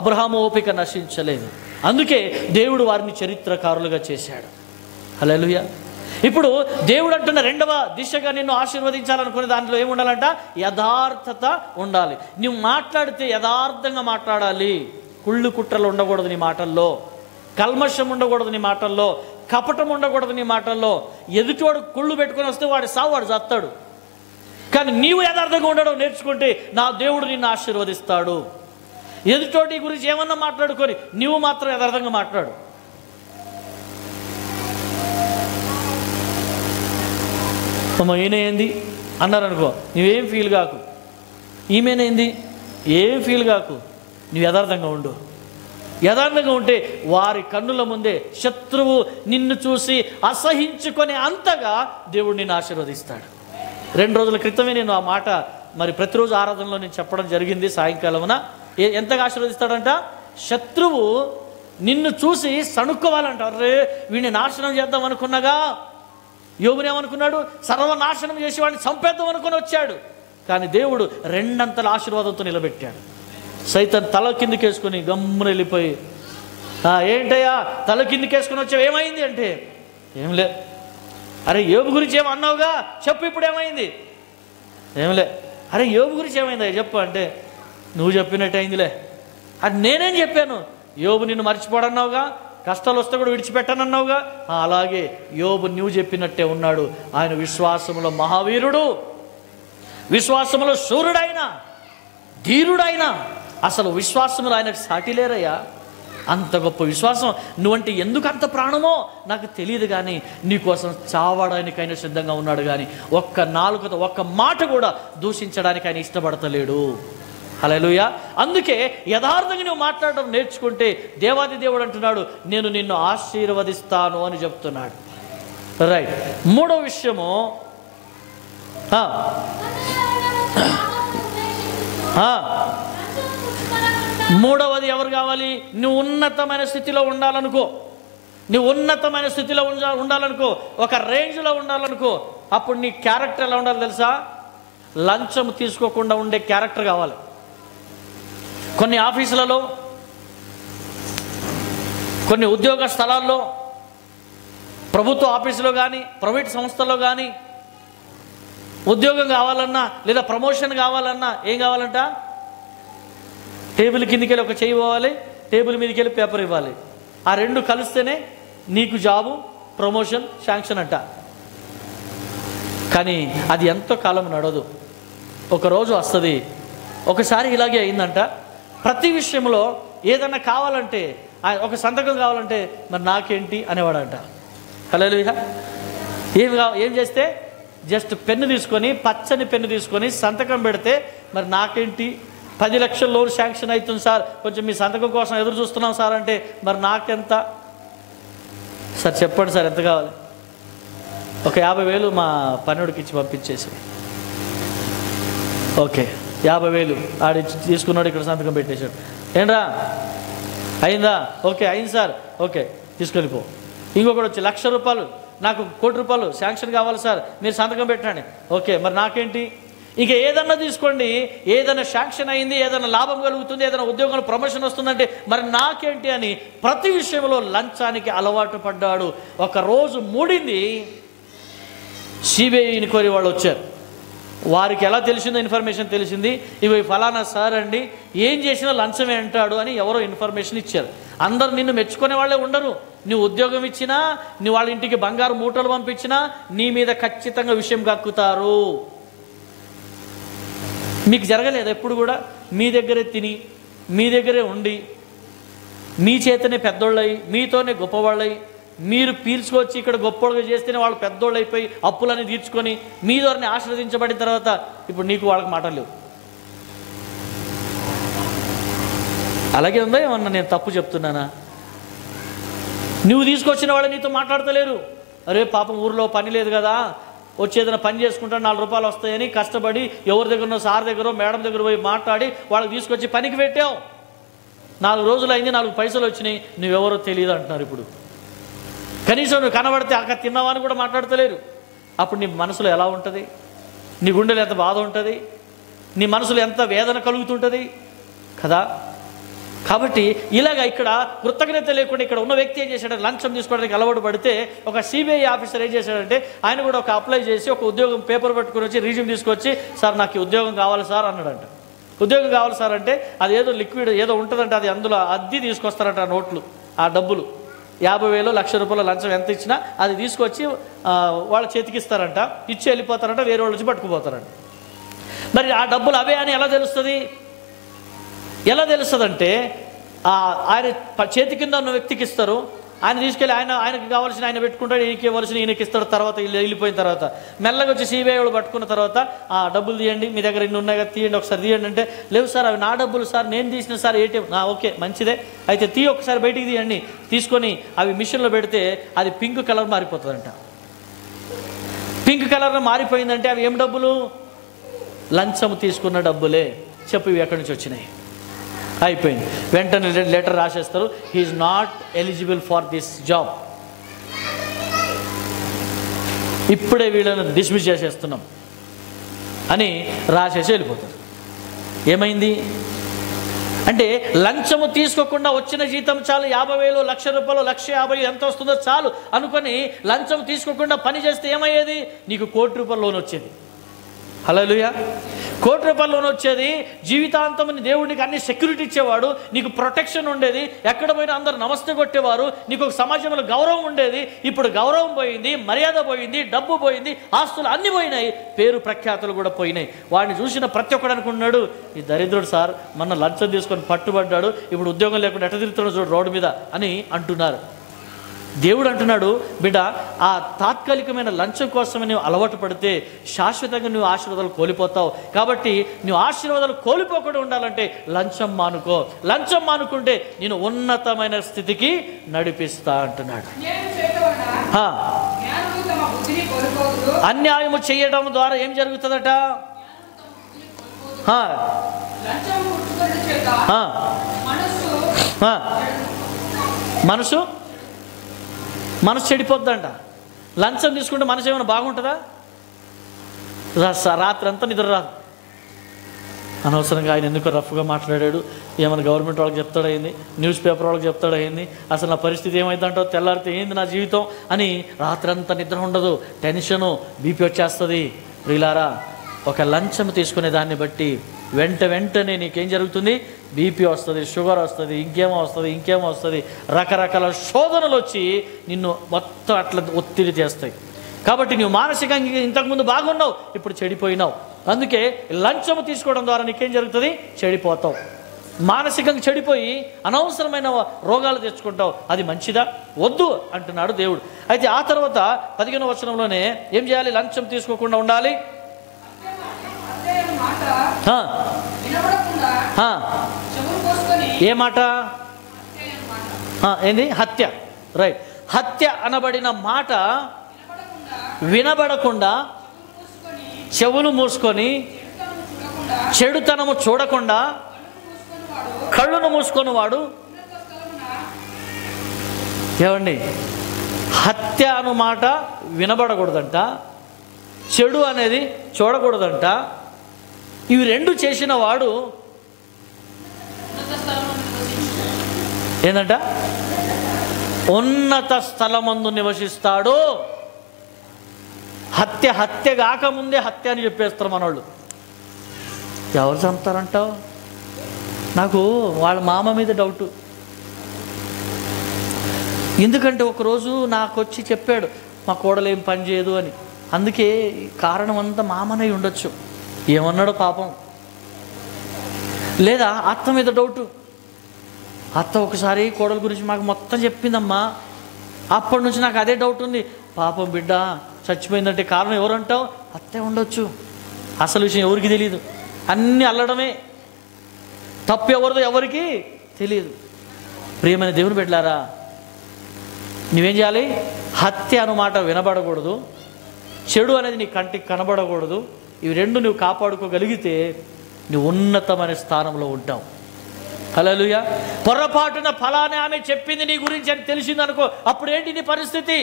అబ్రహాము ఓపిక నశించలేదు. అందుకే దేవుడు వారిని చరిత్రకారులుగా చేశాడు. హల్లెలూయా. ఇప్పుడు దేవుడు అంటున్న రెండవ దిశగా నిన్ను ఆశీర్వదించాలనుకునే దాంట్లో ఏముండాలంట? యథార్థత ఉండాలి. నువ్వు మాట్లాడితే యథార్థంగా మాట్లాడాలి. కుళ్ళు కుట్రలు ఉండకూడదు నీ మాటల్లో, కల్మషం ఉండకూడదు నీ మాటల్లో, కపటం ఉండకూడదు నీ మాటల్లో. ఎదుటివాడు కుళ్ళు పెట్టుకొని వస్తే వాడి సావు వాడు చస్తాడు. కానీ నీవు యథార్థంగా ఉండడం నేర్చుకుంటే నా దేవుడు నిన్ను ఆశీర్వదిస్తాడు. ఎదుటోటి గురించి ఏమన్నా మాట్లాడుకొని నీవు మాత్రం యథార్థంగా మాట్లాడు. ఈయన ఏంది అన్నారనుకో, నువ్వేం ఫీల్ కాకు. ఈమెనేంది ఏం ఫీల్ కాకు, నువ్వు యథార్థంగా ఉండు. యథార్థంగా ఉంటే వారి కన్నుల ముందే శత్రువు నిన్ను చూసి అసహించుకొని అంతగా దేవుడు నిన్ను ఆశీర్వదిస్తాడు. 2 రోజుల క్రితమే నేను ఆ మాట మరి ప్రతిరోజు ఆరాధనలో నేను చెప్పడం జరిగింది. సాయంకాలమున ఎంతగా ఆశీర్వదిస్తాడంట, శత్రువు నిన్ను చూసి సణుక్కోవాలంట. అరే వీడిని నాశనం చేద్దాం అనుకున్నగా. యోబునేమనుకున్నాడు? సర్వనాశనం చేసి వాడిని చంపేద్దాం అనుకుని వచ్చాడు. కానీ దేవుడు 2 అంతల ఆశీర్వాదంతో నిలబెట్టాడు. సైతాన్ తల కిందకేసుకొని గమ్మున వెళ్ళిపోయి, ఏంటయ్యా తల కిందకేసుకొని వచ్చావు, ఏమైంది అంటే, ఏం లే. అరే యోబు గురించి ఏమన్నావుగా, చెప్పు ఇప్పుడు ఏమైంది? ఏమిలే. అరే యోబు గురించి ఏమైందా చెప్పు అంటే, నువ్వు చెప్పినట్టు అయిందిలే. అది నేనేం చెప్పాను? యోబు నిన్ను మర్చిపోడన్నావుగా, కష్టాలు వస్తే కూడా విడిచిపెట్టనన్నావుగా. అలాగే యోబు నువ్వు చెప్పినట్టే ఉన్నాడు. ఆయన విశ్వాసములో మహావీరుడు, విశ్వాసములో శూరుడైన, ధీరుడైన. అసలు విశ్వాసములో ఆయనకు సాటి లేరయ్యా. అంత గొప్ప విశ్వాసం. నువ్వంటే ఎందుకు అంత ప్రాణమో నాకు తెలియదు, కానీ నీకోసం చావడానికైనా సిద్ధంగా ఉన్నాడు. కానీ ఒక్క నాలుకతో ఒక్క మాట కూడా దూషించడానికి ఆయన ఇష్టపడతలేడు. హల్లెలూయా. అందుకే యథార్థంగా నువ్వు మాట్లాడడం నేర్చుకుంటే దేవాది దేవుడు అంటున్నాడు, నేను నిన్ను ఆశీర్వదిస్తాను అని చెప్తున్నాడు. రైట్. 3వ విషయము, మూడవది ఎవరు కావాలి? నువ్వు ఉన్నతమైన స్థితిలో ఉండాలనుకో, నువ్వు ఉన్నతమైన స్థితిలో ఉండాలనుకో, ఒక రేంజ్లో ఉండాలనుకో, అప్పుడు నీ క్యారెక్టర్ ఎలా ఉండాలి తెలుసా? లంచం తీసుకోకుండా ఉండే క్యారెక్టర్ కావాలి. కొన్ని ఆఫీసులలో, కొన్ని ఉద్యోగ స్థలాల్లో, ప్రభుత్వ ఆఫీసులో కానీ ప్రైవేట్ సంస్థల్లో కానీ ఉద్యోగం కావాలన్నా లేదా ప్రమోషన్ కావాలన్నా ఏం కావాలంట? టేబుల్ కిందికి వెళ్ళి ఒక చెయ్యి పోవాలి, టేబుల్ మీదకి వెళ్ళి పేపర్ ఇవ్వాలి. ఆ 2 కలిస్తేనే నీకు జాబు, ప్రమోషన్, శాంక్షన్ అంట. కానీ అది ఎంతో కాలం నడవదు, ఒకరోజు వస్తుంది. ఒకసారి ఇలాగే అయిందంట. ప్రతి విషయంలో ఏదన్నా కావాలంటే, ఒక సంతకం కావాలంటే మరి నాకేంటి అనేవాడంట. హల్లెలూయా. ఏం చేస్తే జస్ట్ పెన్ను తీసుకొని, పచ్చని పెన్ను తీసుకొని సంతకం పెడితే మరి నాకేంటి, 10 లక్షల లోన్ శాంక్షన్ అవుతుంది సార్, కొంచెం మీ సంతకం కోసం ఎదురు చూస్తున్నాం సార్ అంటే మరి నాకెంత సార్ చెప్పండి సార్, ఎంత కావాలి? ఒక 50,000 మా పనుడికి ఇచ్చి పంపించేసి, ఓకే 50,000 ఆడిచ్చి తీసుకున్నాడు, ఇక్కడ సంతకం పెట్టేశాడు. ఏంట్రా అయిందా? ఓకే అయింది సార్, ఓకే తీసుకెళ్ళిపో. ఇంకొకటి వచ్చి 1,00,000 రూపాయలు, నాకు 1 కోటి రూపాయలు శాంక్షన్ కావాలి సార్, మీరు సంతకం పెట్టండి. ఓకే మరి నాకేంటి? ఇక ఏదన్నా తీసుకోండి, ఏదైనా శాంక్షన్ అయింది, ఏదైనా లాభం కలుగుతుంది, ఏదైనా ఉద్యోగంలో ప్రమోషన్ వస్తుందంటే మరి నాకేంటి అని ప్రతి విషయంలో లంచానికి అలవాటు పడ్డాడు. ఒక రోజు మూడింది, సిబిఐ ఇన్క్వైరీ వాళ్ళు వచ్చారు. వారికి ఎలా తెలిసిందో ఇన్ఫర్మేషన్ తెలిసింది, ఇవి ఫలానా సార్ అండి, ఏం చేసినా లంచమే అంటాడు అని ఎవరో ఇన్ఫర్మేషన్ ఇచ్చారు. అందరు నిన్ను మెచ్చుకునే వాళ్ళే ఉండరు. నువ్వు ఉద్యోగం ఇచ్చినా, నువ్వు వాళ్ళ ఇంటికి బంగారు మూటలు పంపించినా నీ మీద ఖచ్చితంగా విషయం కక్కుతారు. మీకు జరగలేదు ఎప్పుడు కూడా? మీ దగ్గరే తిని, మీ దగ్గరే ఉండి, మీ చేతనే పెద్దోళ్ళై, మీతోనే గొప్పవాళ్ళై, మీరు పీల్చుకొచ్చి ఇక్కడ గొప్పగా చేస్తేనే వాళ్ళు పెద్దోళ్ళు అయిపోయి అప్పులని తీర్చుకొని మీ ద్వారానే ఆశీర్వదించబడిన తర్వాత ఇప్పుడు నీకు వాళ్ళకి మాటలు లేవు. అలాగే ఉందా? ఏమన్నా నేను తప్పు చెప్తున్నానా? నువ్వు తీసుకొచ్చిన వాళ్ళు నీతో మాట్లాడతలేరు. అరే పాపం ఊరిలో పని లేదు కదా, వచ్చి ఏదైనా పని చేసుకుంటా 4 రూపాయలు వస్తాయని కష్టపడి ఎవరి దగ్గరనో, సార్ దగ్గర, మేడం దగ్గర పోయి మాట్లాడి వాళ్ళకి తీసుకొచ్చి పనికి పెట్టావు. 4 రోజులు అయింది, 4 పైసలు వచ్చినాయి, నువ్వెవరో తెలియదు అంటున్నారు. ఇప్పుడు కనీసం నువ్వు కనబడితే అక్క తిన్నావా అని కూడా మాట్లాడతలేరు. అప్పుడు నీ మనసులో ఎలా ఉంటుంది? నీ గుండెలో ఎంత బాధ ఉంటుంది? నీ మనసులో ఎంత వేదన కలుగుతుంటుంది కదా. కాబట్టి ఇలాగ ఇక్కడ కృతజ్ఞత లేకుండా ఇక్కడ ఉన్న వ్యక్తి ఏం చేశాడంటే లంచం తీసుకోవడానికి అలవాటు పడితే ఒక సిబిఐ ఆఫీసర్ ఏం చేశాడంటే ఆయన కూడా ఒక అప్లై చేసి ఒక ఉద్యోగం పేపర్ పట్టుకొని వచ్చి రిజ్యూమ్ తీసుకొచ్చి, సార్ నాకు ఉద్యోగం కావాలి సార్ అన్నాడంట. ఉద్యోగం కావాలి సార్ అంటే అది ఏదో లిక్విడ్ ఏదో ఉంటుందంటే అది అందులో అద్దె తీసుకొస్తారంట. ఆ నోట్లు, ఆ డబ్బులు 50,000 1,00,000 రూపాయల లంచం ఎంత ఇచ్చినా అది తీసుకొచ్చి వాళ్ళ చేతికి ఇస్తారంట. ఇచ్చి వెళ్ళిపోతారంట, వేరే వాళ్ళు వచ్చి పట్టుకుపోతారంట. మరి ఆ డబ్బులు అవే అని ఎలా తెలుస్తుంది? ఎలా తెలుస్తుందంటే ఆయన చేతి కింద ఉన్న వ్యక్తికి ఇస్తారు, ఆయన తీసుకెళ్ళి ఆయనకి కావాల్సిన ఆయన పెట్టుకుంటాడు, ఈయనకి ఇవ్వాల్సిన ఈయనకి ఇస్తాడు. తర్వాత వెళ్ళిపోయిన తర్వాత మెల్లగా వచ్చి సిబిఐ వాళ్ళు పట్టుకున్న తర్వాత డబ్బులు తీయండి, మీ దగ్గర ఇన్ని ఉన్నాయి కదా తీయండి, ఒకసారి తీయండి అంటే, లేవు సార్ అవి నా డబ్బులు సార్, నేను తీసిన సార్ ఏటీఎం. ఓకే మంచిదే, అయితే ఒకసారి బయటికి తీయండి. తీసుకొని అవి మిషన్లో పెడితే అది పింక్ కలర్ మారిపోతుందంట. పింక్ కలర్లో మారిపోయిందంటే అవి ఏం డబ్బులు? లంచం తీసుకున్న డబ్బులే. చెప్పు ఇవి ఎక్కడి నుంచి వచ్చినాయి? అయిపోయింది. వెంటనే లెటర్ రాసేస్తారు, he is not eligible for this job. ఇప్పుడే వీళ్ళని డిస్మిస్ చేసేస్తున్నాం అని రాసేసి వెళ్ళిపోతారు. ఏమైంది అంటే, లంచము తీసుకోకుండా వచ్చిన జీతం చాలు, 50,000, 1,00,000 రూపాయలు, 1,50,000 ఎంత వస్తుందో చాలు అనుకొని లంచం తీసుకోకుండా పని చేస్తే ఏమయ్యేది? నీకు ₹1,00,000 లోన్ వచ్చేది. హల్లెలూయా. ₹1,00,000 లోన్ వచ్చేది. జీవితాంతం దేవుడికి అన్ని సెక్యూరిటీ ఇచ్చేవాడు, నీకు ప్రొటెక్షన్ ఉండేది, ఎక్కడ పోయినా అందరు నమస్తే కొట్టేవారు, నీకు ఒక సమాజంలో గౌరవం ఉండేది. ఇప్పుడు గౌరవం పోయింది, మర్యాద పోయింది, డబ్బు పోయింది, ఆస్తులు అన్నీ పోయినాయి, పేరు ప్రఖ్యాతులు కూడా పోయినాయి. వాడిని చూసిన ప్రతి ఒక్కడు అనుకున్నాడు, ఈ దరిద్రుడు సార్ మొన్న లంచం తీసుకొని పట్టుబడ్డాడు, ఇప్పుడు ఉద్యోగం లేకుండా ఎట్ట తిరుగుతున్నాడు చూడు రోడ్డు మీద అని అంటున్నారు. దేవుడు అంటున్నాడు, బిడ్డ ఆ తాత్కాలికమైన లంచం కోసమే నువ్వు అలవాటు పడితే శాశ్వతంగా నువ్వు ఆశీర్వాదాలు కోల్పోతావు. కాబట్టి నువ్వు ఆశీర్వాదాలు కోల్పోకుండా ఉండాలంటే లంచం మానుకో. లంచం మానుకుంటే నేను ఉన్నతమైన స్థితికి నడిపిస్తా అంటున్నాడు. అన్యాయము చేయడం ద్వారా ఏం జరుగుతుందట? మనసు చెడిపోద్దంట. లంచం తీసుకుంటే మనసు ఏమైనా బాగుంటుందా? రాత్రి అంతా నిద్ర రాదు. అనవసరంగా ఆయన ఎందుకు రఫ్గా మాట్లాడాడు, ఏమైనా గవర్నమెంట్ వాళ్ళకి చెప్తాడయింది, న్యూస్ పేపర్ వాళ్ళకి చెప్తాడయింది, అసలు నా పరిస్థితి ఏమైందంటో, తెల్లారితే ఏంది నా జీవితం అని రాత్రి అంతా నిద్ర ఉండదు, టెన్షను, బీపీ వచ్చేస్తుంది. ప్రియులారా, ఒక లంచం తీసుకునే దాన్ని బట్టి వెంటనే నీకేం జరుగుతుంది? బీపీ వస్తుంది, షుగర్ వస్తుంది, ఇంకేమో వస్తుంది, రకరకాల శోధనలు వచ్చి నిన్ను మొత్తం అట్లా ఒత్తిడి చేస్తాయి. కాబట్టి నువ్వు మానసికంగా ఇంతకుముందు బాగున్నావు, ఇప్పుడు చెడిపోయినావు. అందుకే లంచము తీసుకోవడం ద్వారా నీకేం జరుగుతుంది? చెడిపోతావు. మానసికంగా చెడిపోయి అనవసరమైన రోగాలు తెచ్చుకుంటావు. అది మంచిదా? వద్దు అంటున్నాడు దేవుడు. అయితే ఆ తర్వాత 15వ వచనంలోనే ఏం చేయాలి? లంచం తీసుకోకుండా ఉండాలి. ఏ మాట? ఏంది? హత్య. రైట్. హత్య అనబడిన మాట వినబడకుండా, చెవులు మూసుకొని, చెడుతనము చూడకుండా, కళ్ళును మూసుకొని వాడు ఏమండి? హత్య అను మాట వినబడకూడదంట, చెడు అనేది చూడకూడదంట. ఇవి రెండు చేసిన వాడు ఏంటంట? ఉన్నత స్థలమందు నివసిస్తాడు. హత్య కాకముందే హత్య అని చెప్పేస్తారు మనోళ్ళు. ఎవరు చంపుతారంటావు? నాకు వాళ్ళ మామ మీద డౌటు. ఎందుకంటే ఒకరోజు నాకు వచ్చి చెప్పాడు, మా కోడలు ఏం పని చేయదు అని. అందుకే కారణం అంతా మామనై ఉండొచ్చు. ఏమన్నాడో పాపం. లేదా అత్త మీద డౌటు. అత్త ఒకసారి కోడల గురించి మాకు మొత్తం చెప్పిందమ్మా, అప్పటి నుంచి నాకు అదే డౌట్ ఉంది. పాపం బిడ్డ చచ్చిపోయిందంటే కారణం ఎవరంటావు? అత్తే ఉండొచ్చు. అసలు విషయం ఎవరికి తెలియదు, అన్నీ అల్లడమే. తప్పు ఎవరిదో ఎవరికి తెలియదు. ప్రియమైన దేవుని బిడ్డలారా, నువ్వేం చేయాలి? హత్య అన్నమాట వినబడకూడదు, చెడు అనేది నీ కంటికి కనబడకూడదు. ఇవి రెండు నువ్వు కాపాడుకోగలిగితే నువ్వు ఉన్నతమైన స్థానంలో ఉంటావు. హల్లెలూయా. పొరపాటున ఫలానా ఆమె చెప్పింది నీ గురించి అని తెలిసిందనుకో, అప్పుడు ఏంటి నీ పరిస్థితి?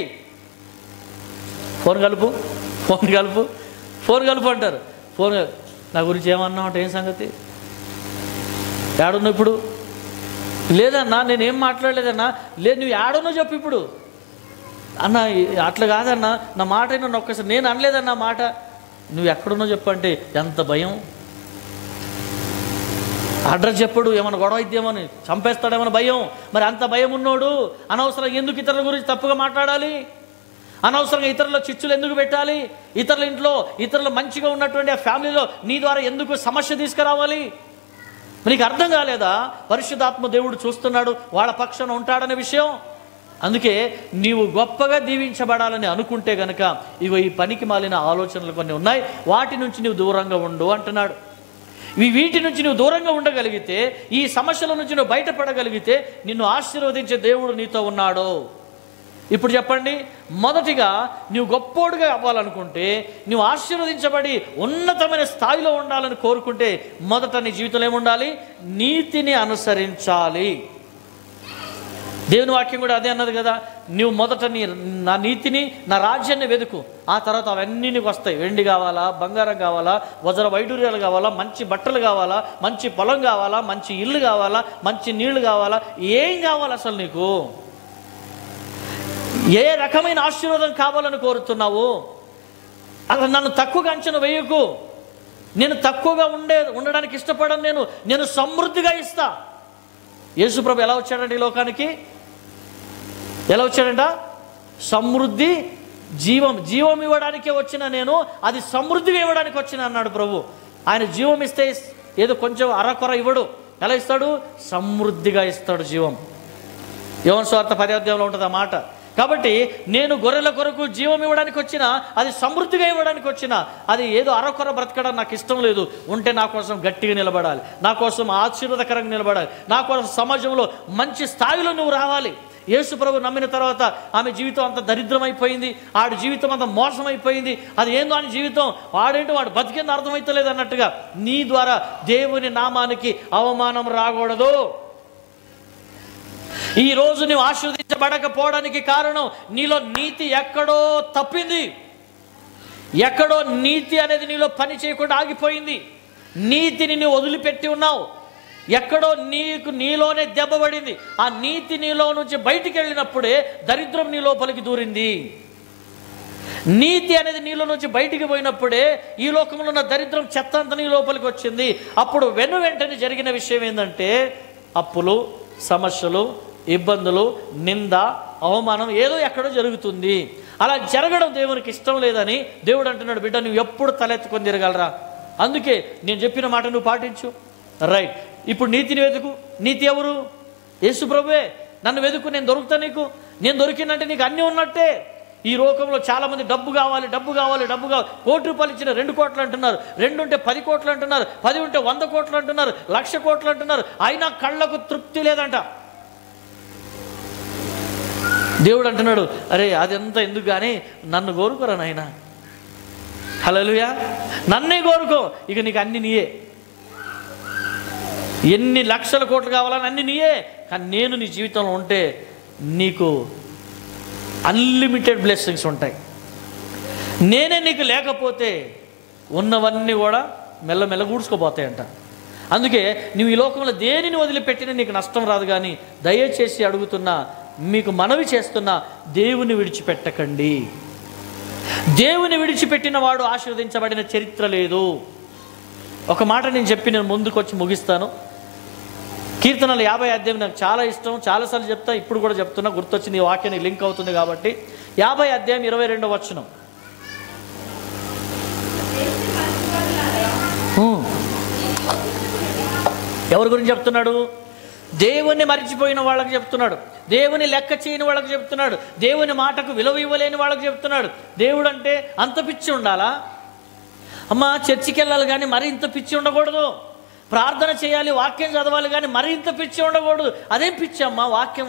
ఫోన్ కలుపు అంటారు. ఫోన్ నా గురించి ఏమన్నావు అంటే, ఏం సంగతి, ఏడున్నావు ఇప్పుడు? లేదన్నా నేనేం మాట్లాడలేదన్నా. లేదు, నువ్వు ఏడున్నావు చెప్పు ఇప్పుడు. అన్న అట్లా కాదన్నా, నా మాట అయినా ఒక్కసారి నేను అనలేదన్నా మాట. నువ్వు ఎక్కడున్నావు చెప్పు అంటే ఎంత భయం. అడ్రస్ చెప్పడు, ఏమైనా గొడవ ఇద్దేమని, చంపేస్తాడేమని భయం. మరి అంత భయం ఉన్నోడు అనవసరంగా ఎందుకు ఇతరుల గురించి తప్పుగా మాట్లాడాలి? అనవసరంగా ఇతరుల చిచ్చులు ఎందుకు పెట్టాలి? ఇతరుల ఇంట్లో, ఇతరులు మంచిగా ఉన్నటువంటి ఆ ఫ్యామిలీలో నీ ద్వారా ఎందుకు సమస్య తీసుకురావాలి? నీకు అర్థం కాలేదా? పరిశుద్ధాత్మ దేవుడు చూస్తున్నాడు, వాళ్ళ పక్షాన ఉంటాడనే విషయం. అందుకే నీవు గొప్పగా దీవించబడాలని అనుకుంటే గనక ఇగో ఈ పనికి మాలిన ఆలోచనలు కొన్ని ఉన్నాయి, వాటి నుంచి నువ్వు దూరంగా ఉండు అంటున్నాడు. వీటి నుంచి నువ్వు దూరంగా ఉండగలిగితే, ఈ సమస్యల నుంచి నువ్వు బయటపడగలిగితే నిన్ను ఆశీర్వదించే దేవుడు నీతో ఉన్నాడు. ఇప్పుడు చెప్పండి, మొదటిగా నువ్వు గొప్పోడుగా అవ్వాలనుకుంటే, నువ్వు ఆశీర్వదించబడి ఉన్నతమైన స్థాయిలో ఉండాలని కోరుకుంటే, మొదట నీ జీవితంలో ఏముండాలి? నీతిని అనుసరించాలి. దేవుని వాక్యం కూడా అదే అన్నది కదా, నువ్వు మొదట నా నీతిని, నా రాజ్యాన్ని వెతుకు, ఆ తర్వాత అవన్నీ నీకు వస్తాయి. వెండి కావాలా, బంగారం కావాలా, వజ్ర వైడూర్యాలు కావాలా, మంచి బట్టలు కావాలా, మంచి పొలం కావాలా, మంచి ఇల్లు కావాలా, మంచి నీళ్లు కావాలా, ఏం కావాలి అసలు నీకు? ఏ రకమైన ఆశీర్వాదం కావాలని కోరుతున్నావు? అలా నన్ను తక్కువగా అంచనా వేయకు. నేను తక్కువగా ఉండడానికి ఇష్టపడను. నేను సమృద్ధిగా ఇస్తా. యేసుప్రభు ఎలా వచ్చాడంటే ఈ లోకానికి? ఎలా వచ్చాడంట? సమృద్ధి, జీవం ఇవ్వడానికే వచ్చిన నేను, అది సమృద్ధిగా ఇవ్వడానికి వచ్చిన అన్నాడు ప్రభు. ఆయన జీవం ఇస్తే ఏదో కొంచెం అరకొర ఇవ్వడు. ఎలా ఇస్తాడు? సమృద్ధిగా ఇస్తాడు జీవం. యోహాను సువార్త 10వ అధ్యాయంలో ఉంటుంది ఆ మాట. కాబట్టి నేను గొర్రెల కొరకు జీవం ఇవ్వడానికి వచ్చిన, అది సమృద్ధిగా ఇవ్వడానికి వచ్చిన, అది ఏదో అరకొర బ్రతకడం నాకు ఇష్టం లేదు. ఉంటే నా కోసం గట్టిగా నిలబడాలి, నా కోసం ఆశీర్వాదకరంగా నిలబడాలి, నా కోసం సమాజంలో మంచి స్థాయిలో నువ్వు రావాలి. యేసు ప్రభు నమ్మిన తర్వాత ఆమె జీవితం అంత దరిద్రం అయిపోయింది, ఆడి జీవితం అంత మోసం అయిపోయింది. అది ఏందో అని జీవితం, వాడేంటో వాడు బతికేందో అర్థమవుతలేదు అన్నట్టుగా నీ ద్వారా దేవుని నామానికి అవమానం రాకూడదు. ఈరోజు నువ్వు ఆశీర్వదించబడకపోవడానికి కారణం నీలో నీతి ఎక్కడో తప్పింది. ఎక్కడో నీతి అనేది నీలో పని చేయకుండా ఆగిపోయింది. నీతిని నువ్వు వదిలిపెట్టి ఉన్నావు. ఎక్కడో నీలోనే దెబ్బపడింది. ఆ నీతి నీలో నుంచి బయటికి వెళ్ళినప్పుడే దరిద్రం నీ లోపలికి దూరింది. నీతి అనేది నీలో నుంచి బయటికి పోయినప్పుడే ఈ లోకంలో ఉన్న దరిద్రం చెత్త అంతా నీ లోపలికి వచ్చింది. అప్పుడు వెంటనే జరిగిన విషయం ఏంటంటే, అప్పులు, సమస్యలు, ఇబ్బందులు, నింద, అవమానం ఏదో ఎక్కడో జరుగుతుంది. అలా జరగడం దేవునికి ఇష్టం లేదని దేవుడు అంటున్నాడు, బిడ్డ నువ్వు ఎప్పుడు తలెత్తుకొని తిరగలరా? అందుకే నేను చెప్పిన మాట నువ్వు పాటించు. రైట్, ఇప్పుడు నీతిని వెతుకు. నీతి ఎవరు? యేసు ప్రభువే. నన్ను వెతుకు, నేను దొరుకుతా నీకు. నేను దొరికినంటే నీకు అన్నీ ఉన్నట్టే. ఈ లోకంలో చాలామంది డబ్బు కావాలి, కోటి రూపాయలు ఇచ్చిన 2 కోట్లు అంటున్నారు, 2 ఉంటే 10 కోట్లు అంటున్నారు, 10 ఉంటే 100 కోట్లు అంటున్నారు, 1,00,000 కోట్లు అంటున్నారు. అయినా కళ్ళకు తృప్తి లేదంట. దేవుడు అంటున్నాడు, అరే అదంతా ఎందుకు కానీ నన్ను కోరుకోరా నాయనా. హల్లెలూయా. నన్నే కోరుకో, ఇక నీకు అన్ని నీయే. ఎన్ని లక్షల కోట్లు కావాలని అన్ని నీయే. కానీ నేను నీ జీవితంలో ఉంటే నీకు అన్లిమిటెడ్ బ్లెస్సింగ్స్ ఉంటాయి. నేనే నీకు లేకపోతే ఉన్నవన్నీ కూడా మెల్లమెల్ల గూడ్చుకోపోతాయంట. అందుకే నువ్వు ఈ లోకంలో దేనిని వదిలిపెట్టినా నీకు నష్టం రాదు. కానీ దయచేసి అడుగుతున్నా, మీకు మనవి చేస్తున్నా, దేవుని విడిచిపెట్టకండి. దేవుని విడిచిపెట్టిన వాడు ఆశీర్వదించబడిన చరిత్ర లేదు. ఒక మాట నేను చెప్పి నేను ముందుకు వచ్చి ముగిస్తాను. కీర్తనలు 50వ అధ్యాయం నాకు చాలా ఇష్టం, చాలాసార్లు చెప్తా, ఇప్పుడు కూడా చెప్తున్నా, గుర్తొచ్చింది, ఈ వాక్యానికి లింక్ అవుతుంది కాబట్టి. 50వ అధ్యాయం 22వ వచనం. ఎవరి గురించి చెప్తున్నాడు? దేవుణ్ణి మరిచిపోయిన వాళ్ళకి చెప్తున్నాడు, దేవుని లెక్క చేయని వాళ్ళకి చెప్తున్నాడు, దేవుని మాటకు విలువ ఇవ్వలేని వాళ్ళకి చెప్తున్నాడు. దేవుడు అంటే అంత పిచ్చి ఉండాలా? అమ్మ చర్చికి వెళ్ళాలి కానీ మరి ఇంత పిచ్చి ఉండకూడదు. ప్రార్థన చేయాలి, వాక్యం చదవాలి కానీ మరి ఇంత పిచ్చి ఉండకూడదు. అదేం పిచ్చి అమ్మ? వాక్యం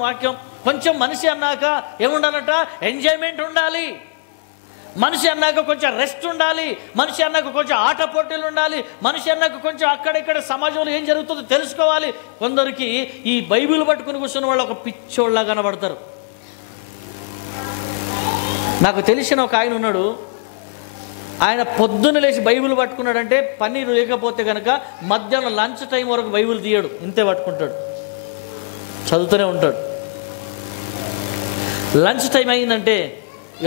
కొంచెం మనిషి అన్నాక ఏముండాలట? ఎంజాయ్మెంట్ ఉండాలి. మనిషి అన్నాక కొంచెం రెస్ట్ ఉండాలి. మనిషి అన్నాక కొంచెం ఆట పోటీలు ఉండాలి. మనిషి అన్నాక కొంచెం అక్కడిక్కడ సమాజంలో ఏం జరుగుతుందో తెలుసుకోవాలి. కొందరికి ఈ బైబిల్ పట్టుకుని కూర్చున్న వాళ్ళు ఒక పిచ్చోళ్ళ కనబడతారు. నాకు తెలిసిన ఒక ఆయన ఉన్నాడు. ఆయన పొద్దున్న లేచి బైబిల్ పట్టుకున్నాడంటే పని లేకపోతే కనుక మధ్యాహ్నం లంచ్ టైం వరకు బైబిల్ తీయడు, ఇంతే పట్టుకుంటాడు, చదువుతూనే ఉంటాడు. లంచ్ టైం అయిందంటే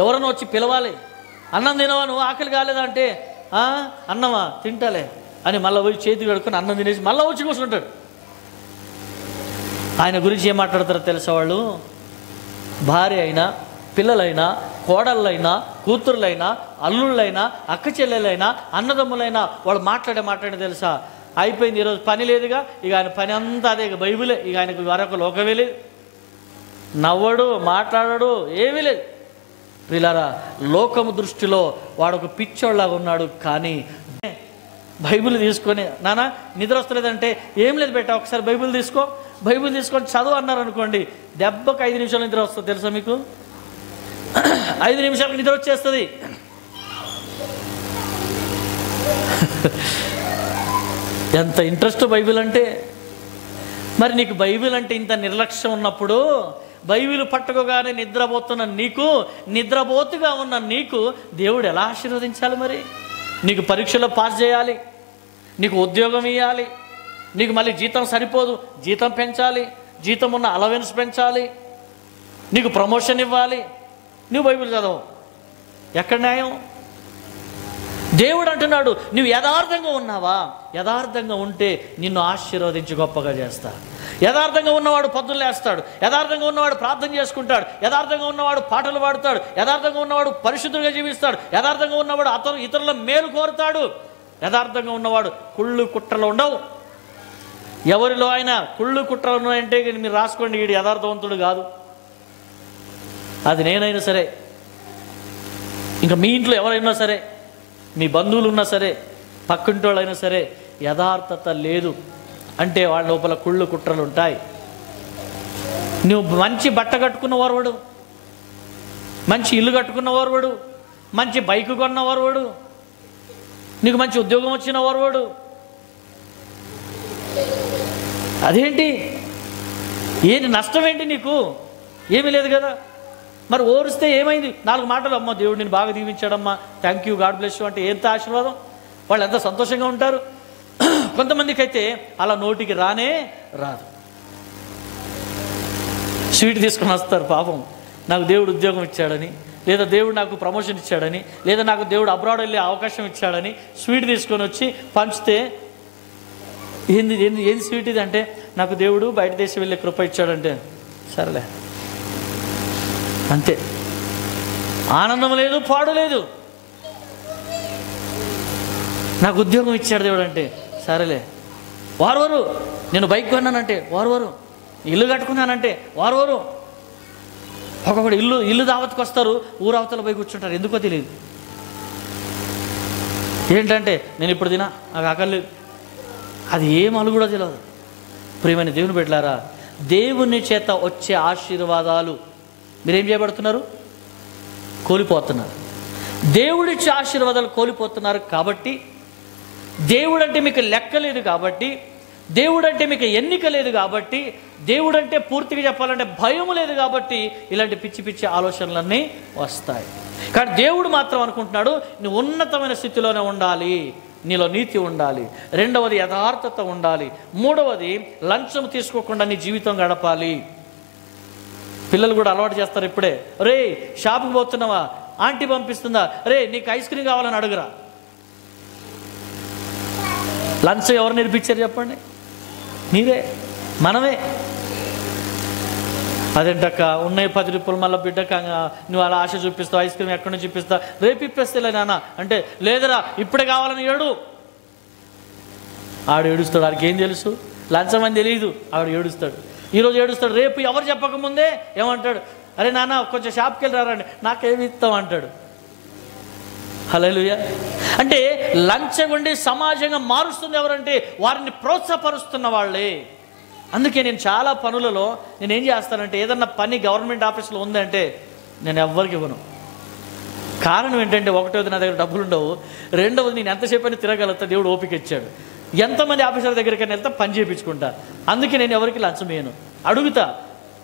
ఎవరైనా వచ్చి పిలవాలి, అన్నం తినవా, నువ్వు ఆకలి కాలేదా అంటే అన్నమా తింటాలే అని మళ్ళీ పోయి చేతి కడుక్కొని అన్నం తినేసి మళ్ళీ వచ్చి కూర్చుంటాడు. ఆయన గురించి ఏం మాట్లాడతారో తెలుసా? వాళ్ళు భార్య అయినా, పిల్లలైనా, కోడళ్ళైనా, కూతుర్లైనా, అల్లుళ్ళైనా, అక్క చెల్లెలైనా, అన్నదమ్ములైనా వాళ్ళు మాట్లాడే తెలుసా? అయిపోయింది, ఈరోజు పని లేదుగా, ఇక ఆయన పని అంతా అదే, ఇక బైబిలే, ఇక ఆయనకు మరొక లోకమే లేదు. నవ్వడు, మాట్లాడడు, ఏమీ లేదు. ప్రియులారా, లోకము దృష్టిలో వాడు ఒక పిచ్చోళ్ళలాగా ఉన్నాడు. కానీ బైబిల్ తీసుకొని నాన్న నిద్ర వస్తలేదంటే ఏం లేదు బెట్ట, ఒకసారి బైబిల్ తీసుకొని చదువు అన్నారు అనుకోండి, దెబ్బకు 5 నిమిషాలు నిద్ర వస్తుంది. తెలుసా మీకు? 5 నిమిషాలకు నిద్ర వచ్చేస్తుంది. ఎంత ఇంట్రెస్ట్ బైబిల్ అంటే. మరి నీకు బైబిల్ అంటే ఇంత నిర్లక్ష్యం ఉన్నప్పుడు, బైబిల్ పట్టుకోగానే నిద్రపోతున్న నీకు, నిద్రపోతుగా ఉన్న నీకు దేవుడు ఎలా ఆశీర్వదించాలి? మరి నీకు పరీక్షలో పాస్ చేయాలి, నీకు ఉద్యోగం ఇవ్వాలి, నీకు మళ్ళీ జీతం సరిపోదు, జీతం పెంచాలి, జీతం ఉన్న అలవెన్స్ పెంచాలి, నీకు ప్రమోషన్ ఇవ్వాలి, నువ్వు బైబిల్ చదవు. ఎక్కడ న్యాయం? దేవుడు అంటున్నాడు, నువ్వు యథార్థంగా ఉన్నావా? యథార్థంగా ఉంటే నిన్ను ఆశీర్వదించి గొప్పగా చేస్తా. యథార్థంగా ఉన్నవాడు పొద్దున్న లేస్తాడు, యథార్థంగా ఉన్నవాడు ప్రార్థన చేసుకుంటాడు, యథార్థంగా ఉన్నవాడు పాటలు పాడుతాడు, యథార్థంగా ఉన్నవాడు పరిశుద్ధులుగా జీవిస్తాడు, యథార్థంగా ఉన్నవాడు ఇతరుల మేలు కోరుతాడు, యథార్థంగా ఉన్నవాడు కుళ్ళు కుట్రలు ఉండవు. ఎవరిలో అయినా కుళ్ళు కుట్రలు ఉన్నాయంటే మీరు రాసుకోండి, వీడు యథార్థవంతుడు కాదు. అది నేనైనా సరే, ఇంకా మీ ఇంట్లో ఎవరైనా సరే, మీ బంధువులు ఉన్నా సరే, పక్కింటి వాళ్ళైనా సరే, యథార్థత లేదు అంటే వాళ్ళ లోపల కుళ్ళు కుట్రలు ఉంటాయి. నువ్వు మంచి బట్ట కట్టుకున్నవారు, మంచి ఇల్లు కట్టుకున్నవారు, మంచి బైక్ కొన్నవారు, నీకు మంచి ఉద్యోగం వచ్చిన వారు, అదేంటి? ఏంటి నష్టం? ఏంటి నీకు? ఏమీ లేదు కదా. మరి ఓరిస్తే ఏమైంది? 4 మాటలు, అమ్మ దేవుడు నేను బాగా దీవించాడమ్మా, thank you, god bless you అంటే ఎంత ఆశీర్వాదం. వాళ్ళు ఎంత సంతోషంగా ఉంటారు. కొంతమందికి అయితే అలా నోటికి రానే రాదు. స్వీట్ తీసుకొని వస్తారు. పాపం, నాకు దేవుడు ఉద్యోగం ఇచ్చాడని, లేదా దేవుడు నాకు ప్రమోషన్ ఇచ్చాడని, లేదా నాకు దేవుడు అబ్రాడ్ వెళ్ళే అవకాశం ఇచ్చాడని స్వీట్ తీసుకొని వచ్చి పంచితే, ఏంది స్వీట్ ఇది అంటే, నాకు దేవుడు బయట దేశం వెళ్ళే కృప ఇచ్చాడంటే, సరేలే అంతే. ఆనందం లేదు, పాడు లేదు. నాకు ఉద్యోగం ఇచ్చాడు దేవుడు అంటే, సరేలే. వారు నేను బైక్ కొన్నానంటే, వారు ఇల్లు కట్టుకున్నానంటే, వారు ఒక్కొక్కడు ఇల్లు దావత్కి వస్తారు, ఊరవతల పోయి కూర్చుంటారు. ఎందుకో తెలియదు. ఏంటంటే, నేను ఇప్పుడు తినా, నాకు ఆకలి, అది ఏం అలు కూడా తెలియదు. ప్రియమైన దేవుని బిడ్డలారా, దేవుని చేత వచ్చే ఆశీర్వాదాలు మీరేం చేయబడుతున్నారు? కోల్పోతున్నారు. దేవుడిచ్చే ఆశీర్వాదాలు కోల్పోతున్నారు. కాబట్టి దేవుడంటే మీకు లెక్క లేదు, కాబట్టి దేవుడంటే మీకు ఎన్నిక లేదు, కాబట్టి దేవుడంటే పూర్తిగా చెప్పాలంటే భయం లేదు, కాబట్టి ఇలాంటి పిచ్చి పిచ్చి ఆలోచనలన్నీ వస్తాయి. కానీ దేవుడు మాత్రం అనుకుంటున్నాడు, నువ్వు ఉన్నతమైన స్థితిలోనే ఉండాలి, నీలో నీతి ఉండాలి, రెండవది యథార్థత ఉండాలి, మూడవది లంచం తీసుకోకుండా నీ జీవితం గడపాలి. పిల్లలు కూడా అలవాటు చేస్తారు ఇప్పుడే. రే షాపుకి పోతున్నావా, ఆంటీ పంపిస్తుందా, రే నీకు ఐస్ క్రీమ్ కావాలని అడుగురా. లంచ్ ఎవరు నేర్పించారు చెప్పండి? మీరే, మనమే. అదేంటక్క ఉన్నాయి 10 రూపాయలు, మళ్ళీ బిడ్డక నువ్వు అలా ఆశ చూపిస్తావు, ఐస్ క్రీమ్ ఎక్కడి నుంచి చూపిస్తావు, రేపు ఇప్పేస్తేలే నాన్న అంటే, లేదురా ఇప్పుడే కావాలని ఏడు. ఆడు ఏడుస్తాడు, ఆడికి ఏం తెలుసు? లంచం అని తెలియదు, ఆవిడ ఏడుస్తాడు. ఈరోజు ఏడుస్తాడు, రేపు ఎవరు చెప్పకముందే ఏమంటాడు, అరే నాన్న కొంచెం షాప్కి వెళ్ళి రారండి, నాకేమి ఇస్తాం అంటాడు. హల్లెలూయా. అంటే లంచగొండి సమాజంగా మారుస్తుంది ఎవరంటే వారిని ప్రోత్సాహపరుస్తున్న వాళ్ళే. అందుకే నేను చాలా పనులలో నేనేం చేస్తానంటే, ఏదన్నా పని గవర్నమెంట్ ఆఫీస్లో ఉందంటే నేను ఎవ్వరికి ఇవ్వను. కారణం ఏంటంటే, ఒకటోది నా దగ్గర డబ్బులు ఉండవు, రెండవది నేను ఎంతసేపు అయినా తిరగలుగుతా, దేవుడు ఓపిక ఇచ్చాడు. ఎంతమంది ఆఫీసర్ దగ్గరికి వెళ్తే పని చేయించుకుంటా. అందుకే నేను ఎవరికి లంచం వేయను. అడుగుతా,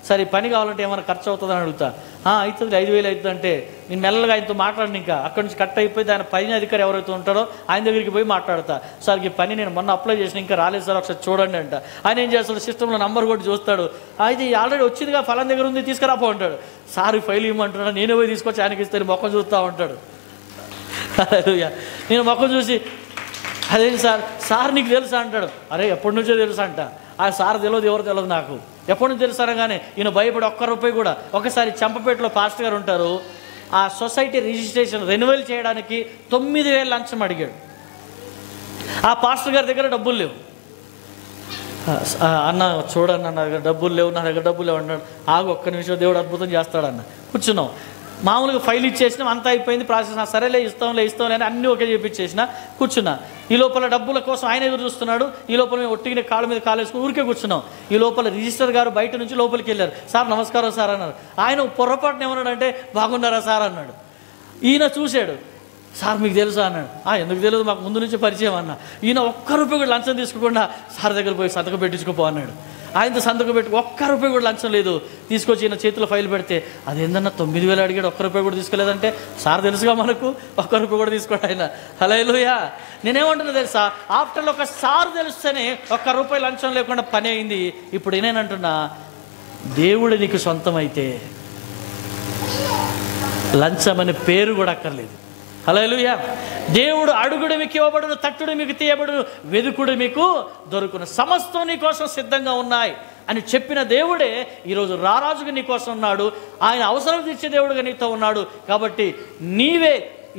సరే పని కావాలంటే ఏమైనా ఖర్చు అవుతుందని అడుగుతా. అవుతుంది, 5,000 అవుతుంది అంటే నేను మెల్లగా ఆయనతో మాట్లాడిన, ఇంకా అక్కడి నుంచి కట్ అయిపోయి ఆయన పైన అధికారి ఎవరైతే ఉంటారో ఆయన దగ్గరికి పోయి మాట్లాడతా. సార్ ఈ పని నేను మొన్న అప్లై చేసిన, ఇంకా రాలేదు సార్, ఒకసారి చూడండి అంట. ఆయన ఏం చేస్తాడు, సిస్టంలో నంబర్ కొట్టి చూస్తాడు, ఇది ఆల్రెడీ వచ్చిందిగా, ఫలం దగ్గర ఉంది, తీసుకురాపో అంటాడు. సార్ ఈ ఫైల్ ఇవ్వమంటున్నాడు, నేనే పోయి తీసుకొచ్చి ఆయనకి ఇస్తే మొక్క చూస్తూ ఉంటాడు. నేను మొక్క చూసి, అదేంటి సార్ నీకు తెలుసా అంటాడు. అరే ఎప్పటి నుంచో తెలుసా అంట. ఆ సార్ తెలియదు, ఎవరు తెలియదు నాకు, ఎప్పటి నుంచి తెలుసారగానే ఈయన భయపడి ₹1 కూడా. ఒకసారి చంపపేటలో పాస్టర్ గారు ఉంటారు, ఆ సొసైటీ రిజిస్ట్రేషన్ రెన్యువల్ చేయడానికి 9,000 లంచం అడిగాడు. ఆ పాస్టర్ గారి దగ్గర డబ్బులు లేవు. అన్న చూడన్న నా దగ్గర డబ్బులు లేవు, నా దగ్గర డబ్బులు లేవు అన్నాడు. ఆగు ఒక్క నిమిషం, దేవుడు అద్భుతం చేస్తాడన్న. కూర్చున్నాం, మామూలుగా ఫైల్ ఇచ్చేసినాం, అంతా అయిపోయింది ప్రాసెస్. సరేలే ఇస్తాంలే అని అన్నీ ఒకే చేపించేసిన. కూర్చున్నా. ఈ లోపల డబ్బుల కోసం ఆయన ఎదురు చూస్తున్నాడు. ఈ లోపల మేము ఒట్టిగా కాళ్ళ మీద కాలు వేసుకుని ఊరికే కూర్చున్నాం. ఈ లోపల రిజిస్టర్ గారు బయట నుంచి లోపలికి వెళ్ళారు. సార్ నమస్కారం సార్ అన్నారు. ఆయన పొరపాటున ఏమన్నాడంటే బాగున్నారా సార్ అన్నాడు. ఈయన చూశాడు. సార్ మీకు తెలుసా అన్నాడు. ఎందుకు తెలియదు, మాకు ముందు నుంచి పరిచయం అన్న. ఈయన ఒక్క రూపాయి కూడా లంచం తీసుకోకుండా సార్ దగ్గర పోయి సంతకం పెట్టించుకోపో అన్నాడు. ఆయనతో సంతకం పెట్టి ఒక్క రూపాయి కూడా లంచం లేదు. తీసుకొచ్చి ఈయన చేతిలో ఫైల్ పెడితే అదేందన్నా 9,000 అడిగాడు, ఒక్క రూపాయి కూడా తీసుకోలేదంటే, సార్ తెలుసుగా మనకు, ఒక్క రూపాయి కూడా తీసుకోండి ఆయన. హల్లెలూయా. నేనేమంటున్నా తెలుసా, ఆఫ్టర్ ఒక సార్ తెలిస్తేనే ఒక్క రూపాయి లంచం లేకుండా పని అయింది. ఇప్పుడు నేనేనంటున్నా, దేవుడు నీకు సొంతం అయితే లంచం అనే పేరు కూడా అక్కర్లేదు. హల్లెలూయా. దేవుడు అడుగుడు మీకు ఇవ్వబడును, తట్టుడు మీకు తీయబడును, వెదుకుడు మీకు దొరుకును, సమస్తం నీ కోసం సిద్ధంగా ఉన్నాయి అని చెప్పిన దేవుడే ఈరోజు రారాజుగా నీ కోసం ఉన్నాడు. ఆయన అవసరం తీర్చే దేవుడుగా నీతో ఉన్నాడు. కాబట్టి నీవే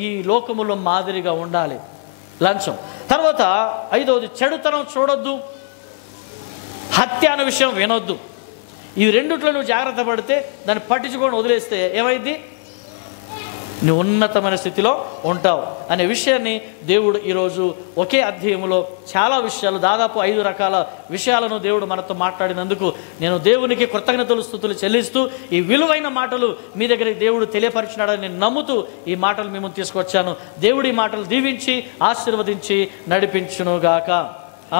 ఈ లోకములో మాదిరిగా ఉండాలి. లంచం. తర్వాత 5వది, చెడుతనం చూడొద్దు, హత్య అనే విషయం వినొద్దు. ఈ రెండిట్లో నువ్వు జాగ్రత్త పడితే, దాన్ని పట్టించుకొని వదిలేస్తే ఏమైంది, నువ్వు ఉన్నతమైన స్థితిలో ఉంటావు అనే విషయాన్ని దేవుడు ఈరోజు ఒకే అధ్యాయంలో చాలా విషయాలు, దాదాపు 5 రకాల విషయాలను దేవుడు మనతో మాట్లాడినందుకు నేను దేవునికి కృతజ్ఞతలు స్తుతులు చెల్లిస్తూ, ఈ విలువైన మాటలు మీ దగ్గరికి దేవుడు తెలియపరిచినాడని నేను నమ్ముతూ ఈ మాటలు మేము తీసుకొచ్చాను. దేవుడి మాటలు దీవించి ఆశీర్వదించి నడిపించునుగాక.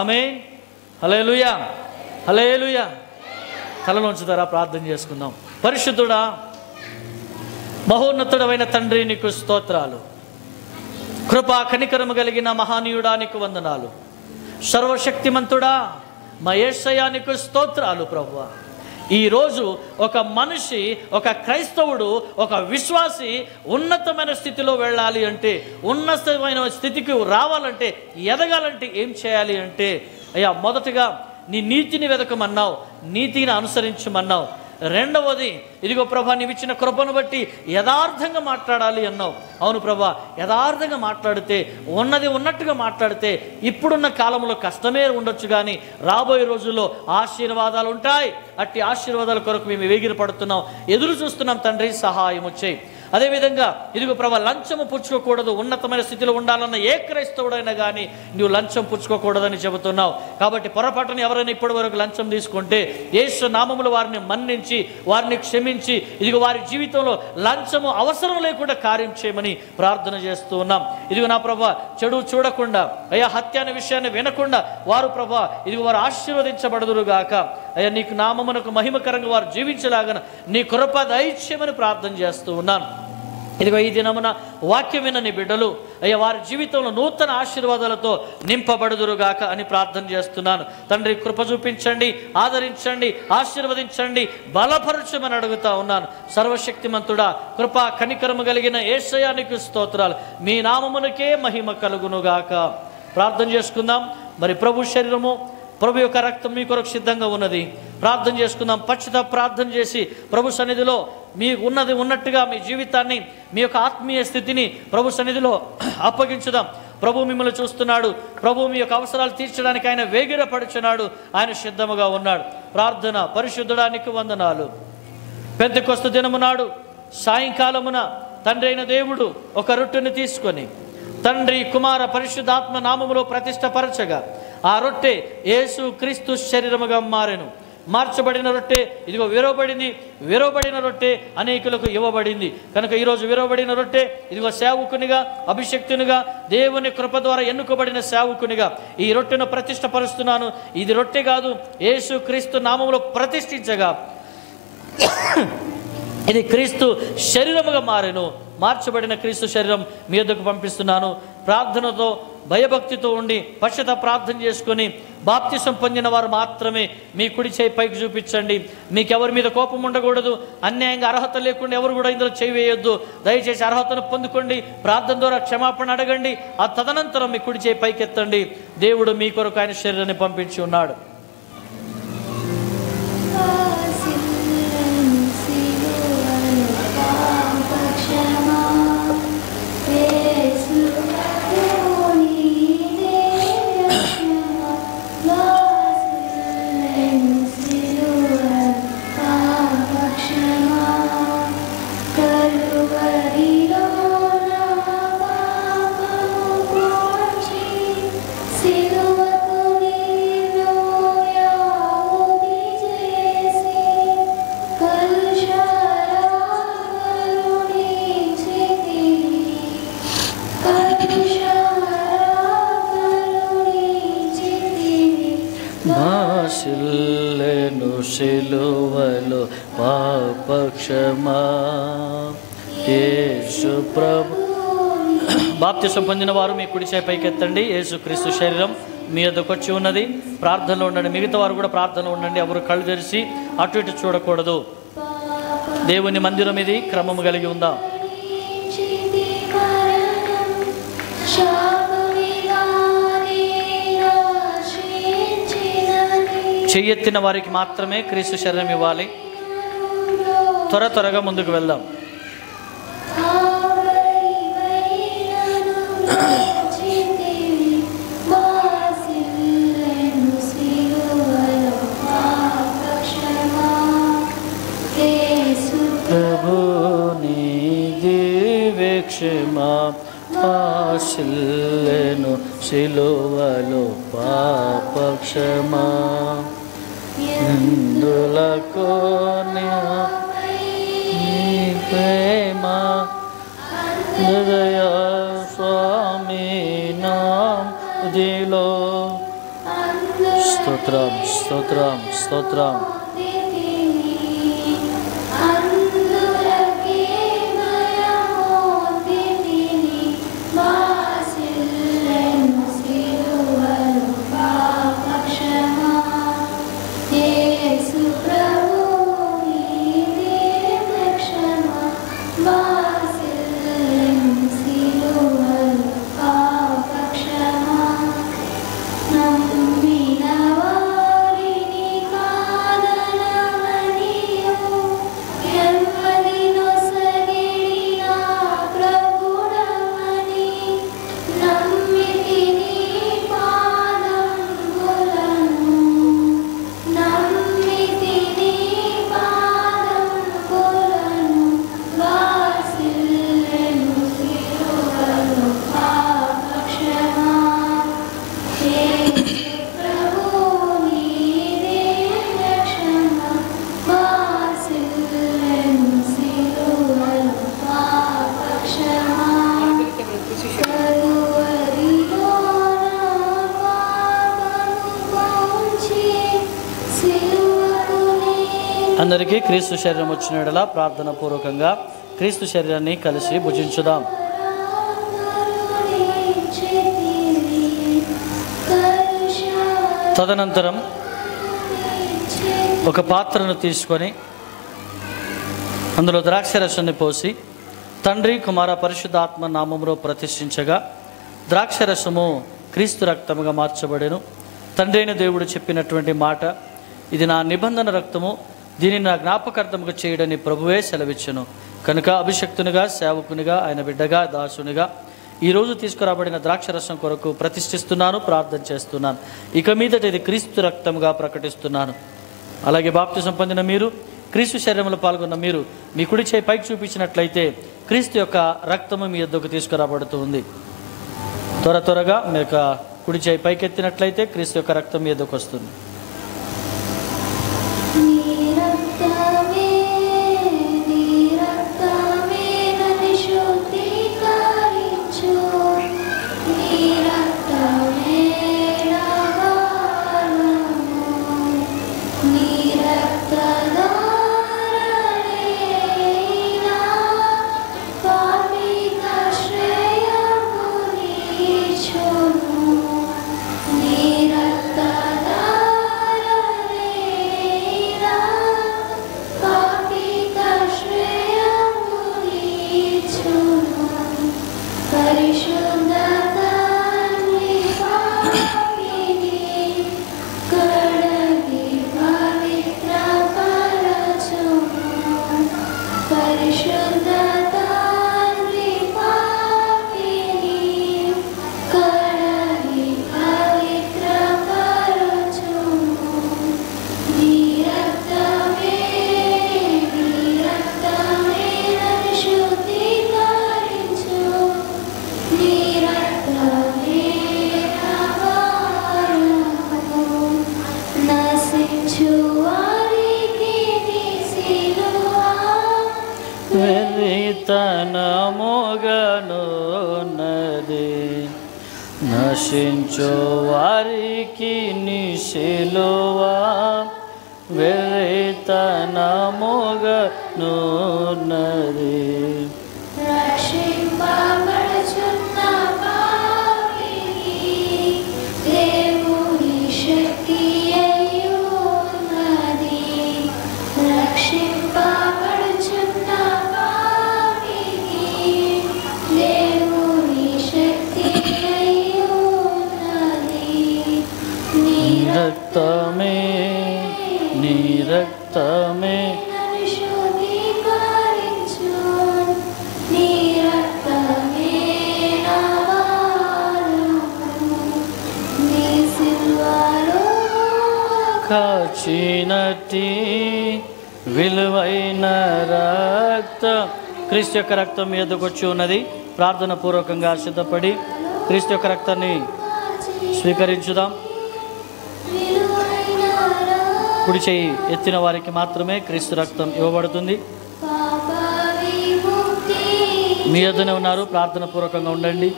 ఆమేన్. హల్లెలూయా. హల్లెలూయా. తలలోంచుతారా, ప్రార్థన చేసుకుందాం. పరిశుద్ధుడా, మహోన్నతుడమైన తండ్రి, నీకు స్తోత్రాలు. కృపా కనికరము కలిగిన మహానీయుడా, నీకు వందనాలు. సర్వశక్తిమంతుడా, మా యేసయ్యా, నీకు స్తోత్రాలు. ప్రభువా, ఈరోజు ఒక మనిషి, ఒక క్రైస్తవుడు, ఒక విశ్వాసి ఉన్నతమైన స్థితిలో వెళ్ళాలి అంటే, ఉన్నతమైన స్థితికి రావాలంటే, ఎదగాలంటే ఏం చేయాలి అంటే, అయ్యా మొదటగా నీ నీతిని వెతకమన్నావు, నీతిని అనుసరించమన్నావు. రెండవది, ఇదిగో ప్రభా, నీవు ఇచ్చిన కృపను బట్టి యథార్థంగా మాట్లాడాలి అన్నావు. అవును ప్రభా, యథార్థంగా మాట్లాడితే, ఉన్నది ఉన్నట్టుగా మాట్లాడితే ఇప్పుడున్న కాలంలో కష్టమే ఉండొచ్చు, కానీ రాబోయే రోజుల్లో ఆశీర్వాదాలు ఉంటాయి. అట్టి ఆశీర్వాదాల కొరకు మేము వేగిర పడుతున్నాం, ఎదురు చూస్తున్నాం. తండ్రి, సహాయం వచ్చేయి. అదేవిధంగా ఇదిగో ప్రభా, లంచము పుచ్చుకోకూడదు, ఉన్నతమైన స్థితిలో ఉండాలన్న ఏ క్రైస్తవుడైనా కానీ నువ్వు లంచం పుచ్చుకోకూడదని చెబుతున్నావు. కాబట్టి పొరపాటున ఎవరైనా ఇప్పటి వరకు లంచం తీసుకుంటే యేసు నామములో వారిని మన్నించి, వారిని క్షమించి, ఇదిగో వారి జీవితంలో లంచము అవసరం లేకుండా కార్యం చేయమని ప్రార్థన చేస్తూ ఉన్నాం. ఇదిగో నా ప్రభా, చెడు చూడకుండా, అయ్యా హత్య అనే విషయాన్ని వినకుండా వారు ప్రభా, ఇదిగో వారు ఆశీర్వదించబడదురుగాక. అయ్యా నీకు నామమునకు మహిమకరంగా వారు జీవించలాగన నీ కృప దయచేయమని ప్రార్థన చేస్తూ ఉన్నాను. ఇదిగో ఈ దినమున వాక్యం విన్న నీ బిడ్డలు అయ్యా వారి జీవితంలో నూతన ఆశీర్వాదాలతో నింపబడుదురుగాక అని ప్రార్థన చేస్తున్నాను. తండ్రి, కృప చూపించండి, ఆదరించండి, ఆశీర్వదించండి, బలపరచమని అడుగుతా ఉన్నాను. సర్వశక్తిమంతుడా, కృపా కనికరము కలిగిన యేసయ్యా, నీకు స్తోత్రాలు. మీ నామమునకే మహిమ కలుగునుగాక. ప్రార్థన చేసుకుందాం. మరి ప్రభు శరీరము, ప్రభు యొక్క రక్తం మీ కొరకు సిద్ధంగా ఉన్నది. ప్రార్థన చేసుకుందాం. పశ్చాత్తాప ప్రార్థన చేసి ప్రభు సన్నిధిలో మీకు ఉన్నది ఉన్నట్టుగా మీ జీవితాన్ని, మీ యొక్క ఆత్మీయ స్థితిని ప్రభు సన్నిధిలో అప్పగించుదాం. ప్రభు మిమ్మల్ని చూస్తున్నాడు. ప్రభు మీ యొక్క అవసరాలు తీర్చడానికి ఆయన వేగిరపడుచున్నాడు. ఆయన సిద్ధముగా ఉన్నాడు. ప్రార్థన. పరిశుద్ధుడా, నీకు వందనాలు. పెంతెకొస్తు దినము నాడు సాయంకాలమున తండ్రి అయిన దేవుడు ఒక రొట్టెను తీసుకొని తండ్రి, కుమార, పరిశుద్ధాత్మ నామములో ప్రతిష్టపరచగా ఆ రొట్టె యేసు క్రీస్తు శరీరముగా మారెను. మార్చబడిన రొట్టె ఇదిగో విరవబడింది. విరవబడిన రొట్టె అనేకులకు ఇవ్వబడింది. కనుక ఈరోజు విరవబడిన రొట్టె ఇదిగో సేవకునిగా, అభిషక్తునిగా, దేవుని కృప ద్వారా ఎన్నుకోబడిన సేవకునిగా ఈ రొట్టెను ప్రతిష్టపరుస్తున్నాను. ఇది రొట్టె కాదు, యేసు క్రీస్తు నామములో ప్రతిష్ఠించగా ఇది క్రీస్తు శరీరముగా మారెను. మార్చబడిన క్రీస్తు శరీరం మీ యొద్దకు పంపిస్తున్నాను. ప్రార్థనతో, భయభక్తితో ఉండి పశ్చాత్తాప ప్రార్థన చేసుకొని బాప్తిసం పొందిన వారు మాత్రమే మీ కుడి చేయి పైకి చూపించండి. మీకెవరి మీద కోపం ఉండకూడదు. అన్యాయంగా అర్హత లేకుండా ఎవరు కూడా ఇందులో చేయి వేయొద్దు. దయచేసి అర్హతను పొందుకోండి. ప్రార్థన ద్వారా క్షమాపణ అడగండి. ఆ తదనంతరం మీ కుడి చేయి పైకెత్తండి. దేవుడు మీ కొరకు ఆయన శరీరాన్ని పంపించి ఉన్నాడు. పాపక్షమా యేసు ప్రభు. బాప్తిసం పొందిన వారు మీ కుడి చేయి పైకెత్తండి. యేసుక్రీస్తు శరీరం మీ యొద్దకు వచ్చి ఉన్నది. ప్రార్థనలో ఉండండి. మిగతా వారు కూడా ప్రార్థనలో ఉండండి. ఎవరు కళ్ళు తెరిచి అటు ఇటు చూడకూడదు. దేవుని మందిరం ఇది క్రమము కలిగి ఉందాం. చెయ్యెత్తిన వారికి మాత్రమే క్రీస్తు శరీరం ఇవ్వాలి. త్వరగా ముందుకు వెళ్దాం. ప్రభు నీ దివ్యక్షేమ ఆశిల్లెను సిలువలో పాపక్షమా ఇందులకు నీ ప్రేమ హృదయ స్వామి నామములో స్తోత్రం స్తోత్రం స్తోత్రం. అందరికీ క్రీస్తు శరీరం వచ్చిన యెడల ప్రార్థన పూర్వకంగా క్రీస్తు శరీరాన్ని కలిసి భుజించుదాం. తదనంతరం ఒక పాత్రను తీసుకొని అందులో ద్రాక్షరసాన్ని పోసి తండ్రి కుమార పరిశుద్ధాత్మ నామములో ప్రతిష్ఠించగా ద్రాక్షరసము క్రీస్తు రక్తముగా మార్చబడెను. తండ్రి అయిన దేవుడు చెప్పినటువంటి మాట, ఇది నా నిబంధన రక్తము, దీనిని నా జ్ఞాపకార్థముగా చేయడని ప్రభువే సెలవిచ్చెను. కనుక అభిషక్తునిగా, సేవకునిగా, ఆయన బిడ్డగా, దాసునిగా ఈరోజు తీసుకురాబడిన ద్రాక్షరసం కొరకు ప్రతిష్ఠిస్తున్నాను, ప్రార్థన చేస్తున్నాను. ఇక మీదట ఇది క్రీస్తు రక్తముగా ప్రకటిస్తున్నాను. అలాగే బాప్తిసం పొందిన మీరు, క్రీస్తు శరీరంలో పాల్గొన్న మీరు మీ కుడి చేయి పైకి చూపించినట్లయితే క్రీస్తు యొక్క రక్తము మీ యొద్దకు తీసుకురాబడుతుంది. త్వరగా మీ యొక్క కుడి చేయి పైకెత్తినట్లయితే క్రీస్తు యొక్క రక్తం మీ యొద్దకు వస్తుంది. నశించు వారికి నీ సిలువ వెర్రితనముగనున్నది. మోగనున్నది. రక్షింపబడుచున్న పాపికి దేవుని శక్తి అయ్యున్నది. రక్షింపబడుచున్న పాపికి దేవుని శక్తి అయ్యున్నది. నీ రక్తమే నీ రక్తమే నన్ను శుద్ధీకరించు. నీ రక్తమే నా భారము. నీ సిలువలో కాచినట్టి విలువైన రక్తం క్రీస్తు యొక్క రక్తం మీదకు వచ్చి ఉన్నది. ప్రార్థన పూర్వకంగా సిద్ధపడి క్రీస్తు యొక్క రక్తాన్ని స్వీకరించుదాం. విలువైన కుడి చేయి ఎత్తిన వారికి మాత్రమే క్రీస్తు రక్తం ఇవ్వబడుతుంది. పాప విముక్తి. మీ ఎదునే ఉన్నారు, ప్రార్థన పూర్వకంగా ఉండండి.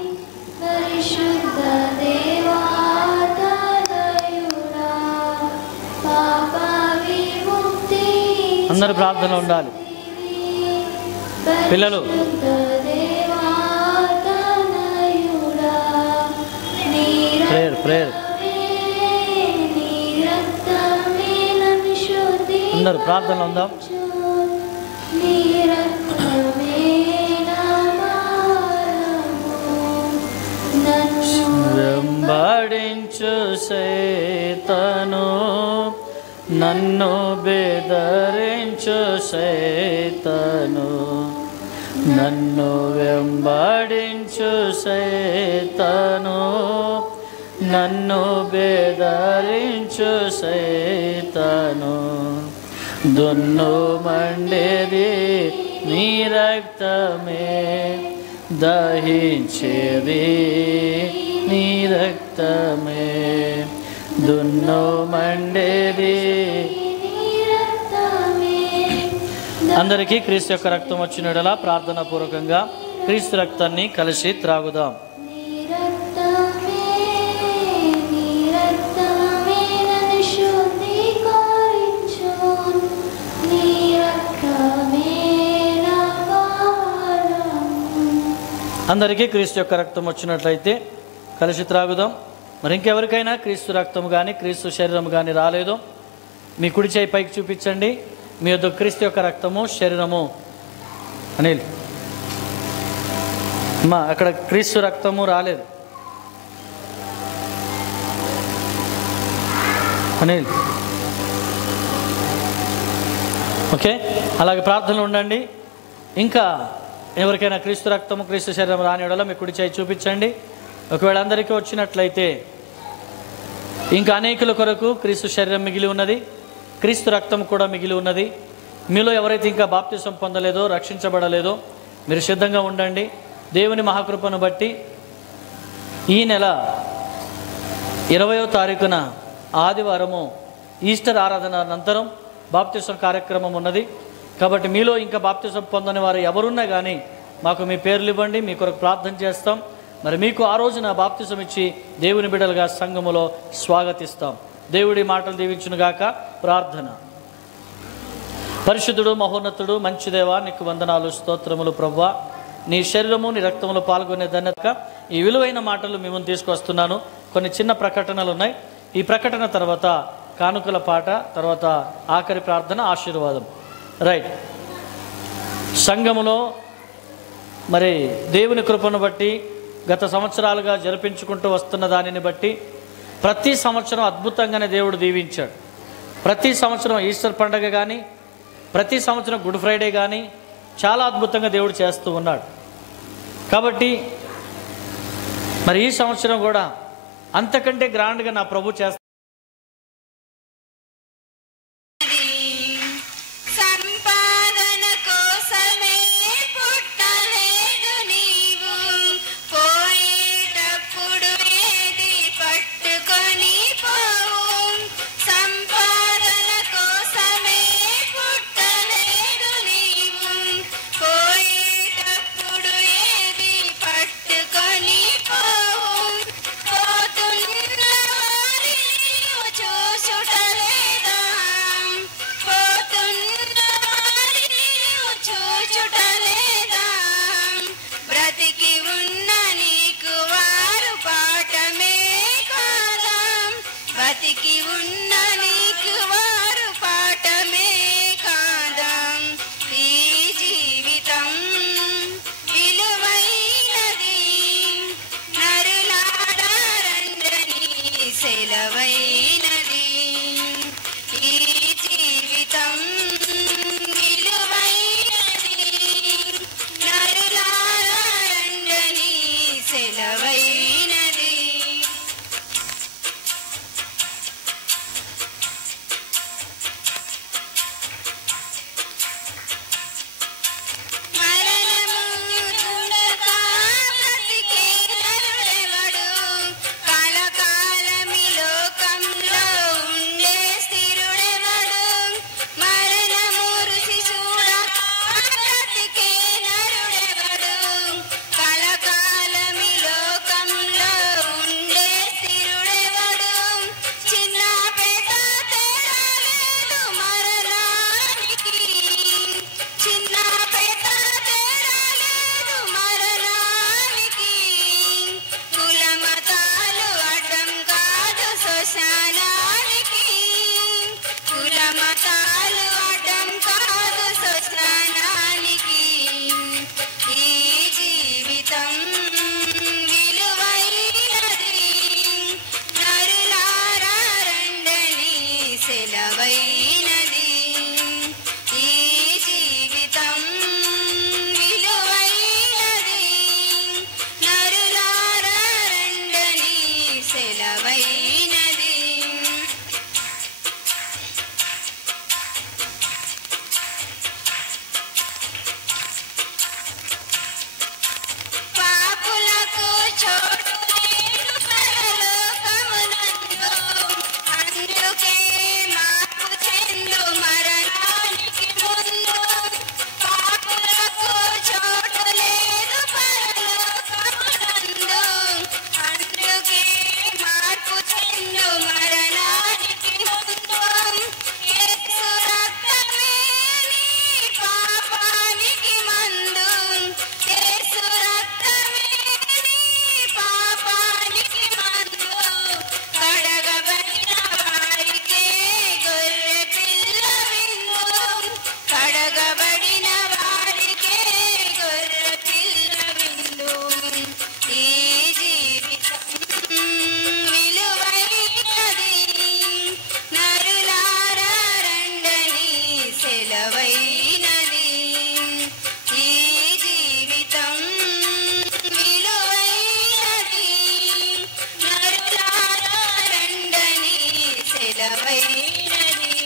పరిశుద్ధ దేవా తనయుడా, పాప విముక్తి. అందరూ ప్రార్థన ఉండాలి. పిల్లలు పరిశుద్ధ దేవా తనయుడా, నీ ప్రేయర్ నీ రక్తమే నన్ను శుద్ధీకరించు. అందరూ ప్రార్థనలో ఉందాం. నీ రక్తమే నా భారము. నన్ను వెంబడించు సైతాను, నన్ను బెదరించు సైతాను, నన్ను వెంబడించు సైతాను, నన్ను బెదరించు సైతాను. దున్ను మండేది నీ రక్తమే, దహించేది నీ రక్తమే. దున్ను మండేది. నీ రక్తమే. అందరికీ క్రీస్తు యొక్క రక్తం వచ్చినడలా ప్రార్థన పూర్వకంగా క్రీస్తు రక్తాన్ని కలిసి త్రాగుదాం. నీ రక్తమే నన్ను శుద్ధీకరించు. నీ రక్తమే నా భారము. అందరికీ క్రీస్తు యొక్క రక్తం వచ్చినట్లయితే కలిసి త్రాగుదాం. మరి ఇంకెవరికైనా క్రీస్తు రక్తం కానీ క్రీస్తు శరీరం కానీ రాలేదో మీ కుడి చేయి పైకి చూపించండి. మీ యొద్ద క్రీస్తు యొక్క రక్తము శరీరము. అనిల్ అమ్మా, అక్కడ క్రీస్తు రక్తము రాలేదు. అనిల్ ఓకే, అలాగే ప్రార్థనలు ఉండండి. ఇంకా ఎవరికైనా క్రీస్తు రక్తము క్రీస్తు శరీరం రాని యెడల మీ కుడి చేయి చూపించండి. ఒకవేళ అందరికీ వచ్చినట్లయితే ఇంకా అనేకుల కొరకు క్రీస్తు శరీరం మిగిలి ఉన్నది, క్రీస్తు రక్తం కూడా మిగిలి ఉన్నది. మీలో ఎవరైతే ఇంకా బాప్తిసం పొందలేదో రక్షించబడలేదో మీరు సిద్ధంగా ఉండండి. దేవుని మహాకృపను బట్టి ఈ నెల 20వ తారీఖున ఆదివారము ఈస్టర్ ఆరాధన అనంతరం బాప్తిసం కార్యక్రమం ఉన్నది. కాబట్టి మీలో ఇంకా బాప్తిసం పొందని వారు ఎవరున్నా కానీ మాకు మీ పేర్లు ఇవ్వండి, మీ కొరకు ప్రార్థన చేస్తాం. మరి మీకు ఆ రోజున బాప్తిసం ఇచ్చి దేవుని బిడ్డలుగా సంఘములో స్వాగతిస్తాం. దేవుడి మాటలు దీవించునుగాక. ప్రార్థన. పరిశుద్ధుడు మహోన్నతుడు మంచి దేవా, నీకు వందనాలు స్తోత్రములు ప్రభువా. నీ శరీరము నీ రక్తములో పాల్గొనే ధన్యత ఈ విలువైన మాటలు మేము తీసుకొస్తున్నాను. కొన్ని చిన్న ప్రకటనలు ఉన్నాయి. ఈ ప్రకటన తర్వాత కానుకల పాట, తర్వాత ఆఖరి ప్రార్థన, ఆశీర్వాదం. రైట్. సంఘములో మరి దేవుని కృపను బట్టి గత సంవత్సరాలుగా జరిపించుకుంటూ వస్తున్న దానిని బట్టి ప్రతి సంవత్సరం అద్భుతంగానే దేవుడు దీవించాడు. ప్రతి సంవత్సరం ఈస్టర్ పండగ కానీ ప్రతి సంవత్సరం గుడ్ ఫ్రైడే కానీ చాలా అద్భుతంగా దేవుడు చేస్తూ ఉన్నాడు. కాబట్టి మరి ఈ సంవత్సరం కూడా అంతకంటే గ్రాండ్గా నా ప్రభు చేస్తాడు. సంపాదన కోసమే పుట్టలేదు నీవు, పోయేటప్పుడు ఏది పట్టుకొని పోవు. సంపాదన కోసమే పుట్టలేదు నీవు, పోయేటప్పుడు ఏది పట్టుకొని పోవు. పోతున్న వారిని కడగబడిన వారికే గొర్రె పిల్ల విందు. ఈ జీవితం విలువైనది, నరులారా రండని సెలవైనది. ఈ జీవితం విలువైనది, నరులారా రండని సెలవైనది.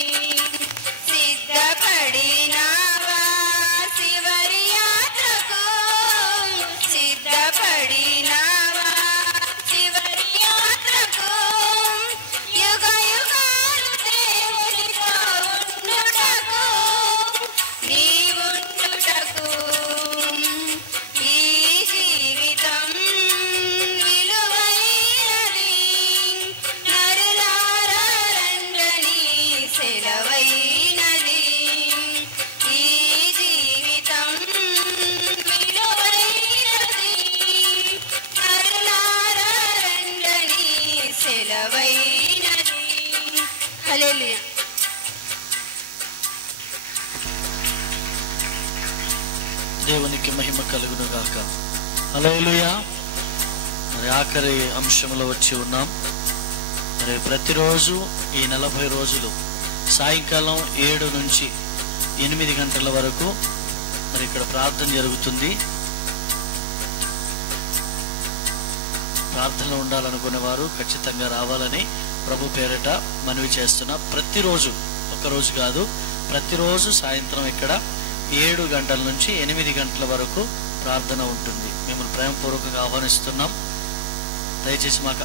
సిద్ధపడినావా శివరి యాత్రకు, సిద్ధపడినావా శివరి యాత్రకు. యుగ యుగాలు దేవునితో ఉండుటకు, నీవుండుటకు. ఈ జీవితం విలువైనది, నరులారా రండని సెలవైనది. ఈ జీవితం విలువైనది, నరులారా రండని సెలవైనది. హల్లెలూయా. దేవునికి మహిమ కలుగును గాక. హల్లెలూయా. మరి ఆఖరి అంశంలో వచ్చి ఉన్నాం. మరి ప్రతిరోజు ఈ 40 రోజులు సాయంకాలం 7 నుంచి 8 గంటల వరకు మరి ఇక్కడ ప్రార్థన జరుగుతుంది. ప్రార్థనలో ఉండాలనుకునే వారు ఖచ్చితంగా రావాలని ప్రభు పేరిట మనవి చేస్తున్నా. ప్రతిరోజు, ఒక్కరోజు కాదు, ప్రతిరోజు సాయంత్రం ఇక్కడ 7 గంటల నుంచి 8 గంటల వరకు ప్రార్థన ఉంటుంది. మిమ్మల్ని ప్రేమపూర్వకంగా ఆహ్వానిస్తున్నాం. దయచేసి మాకు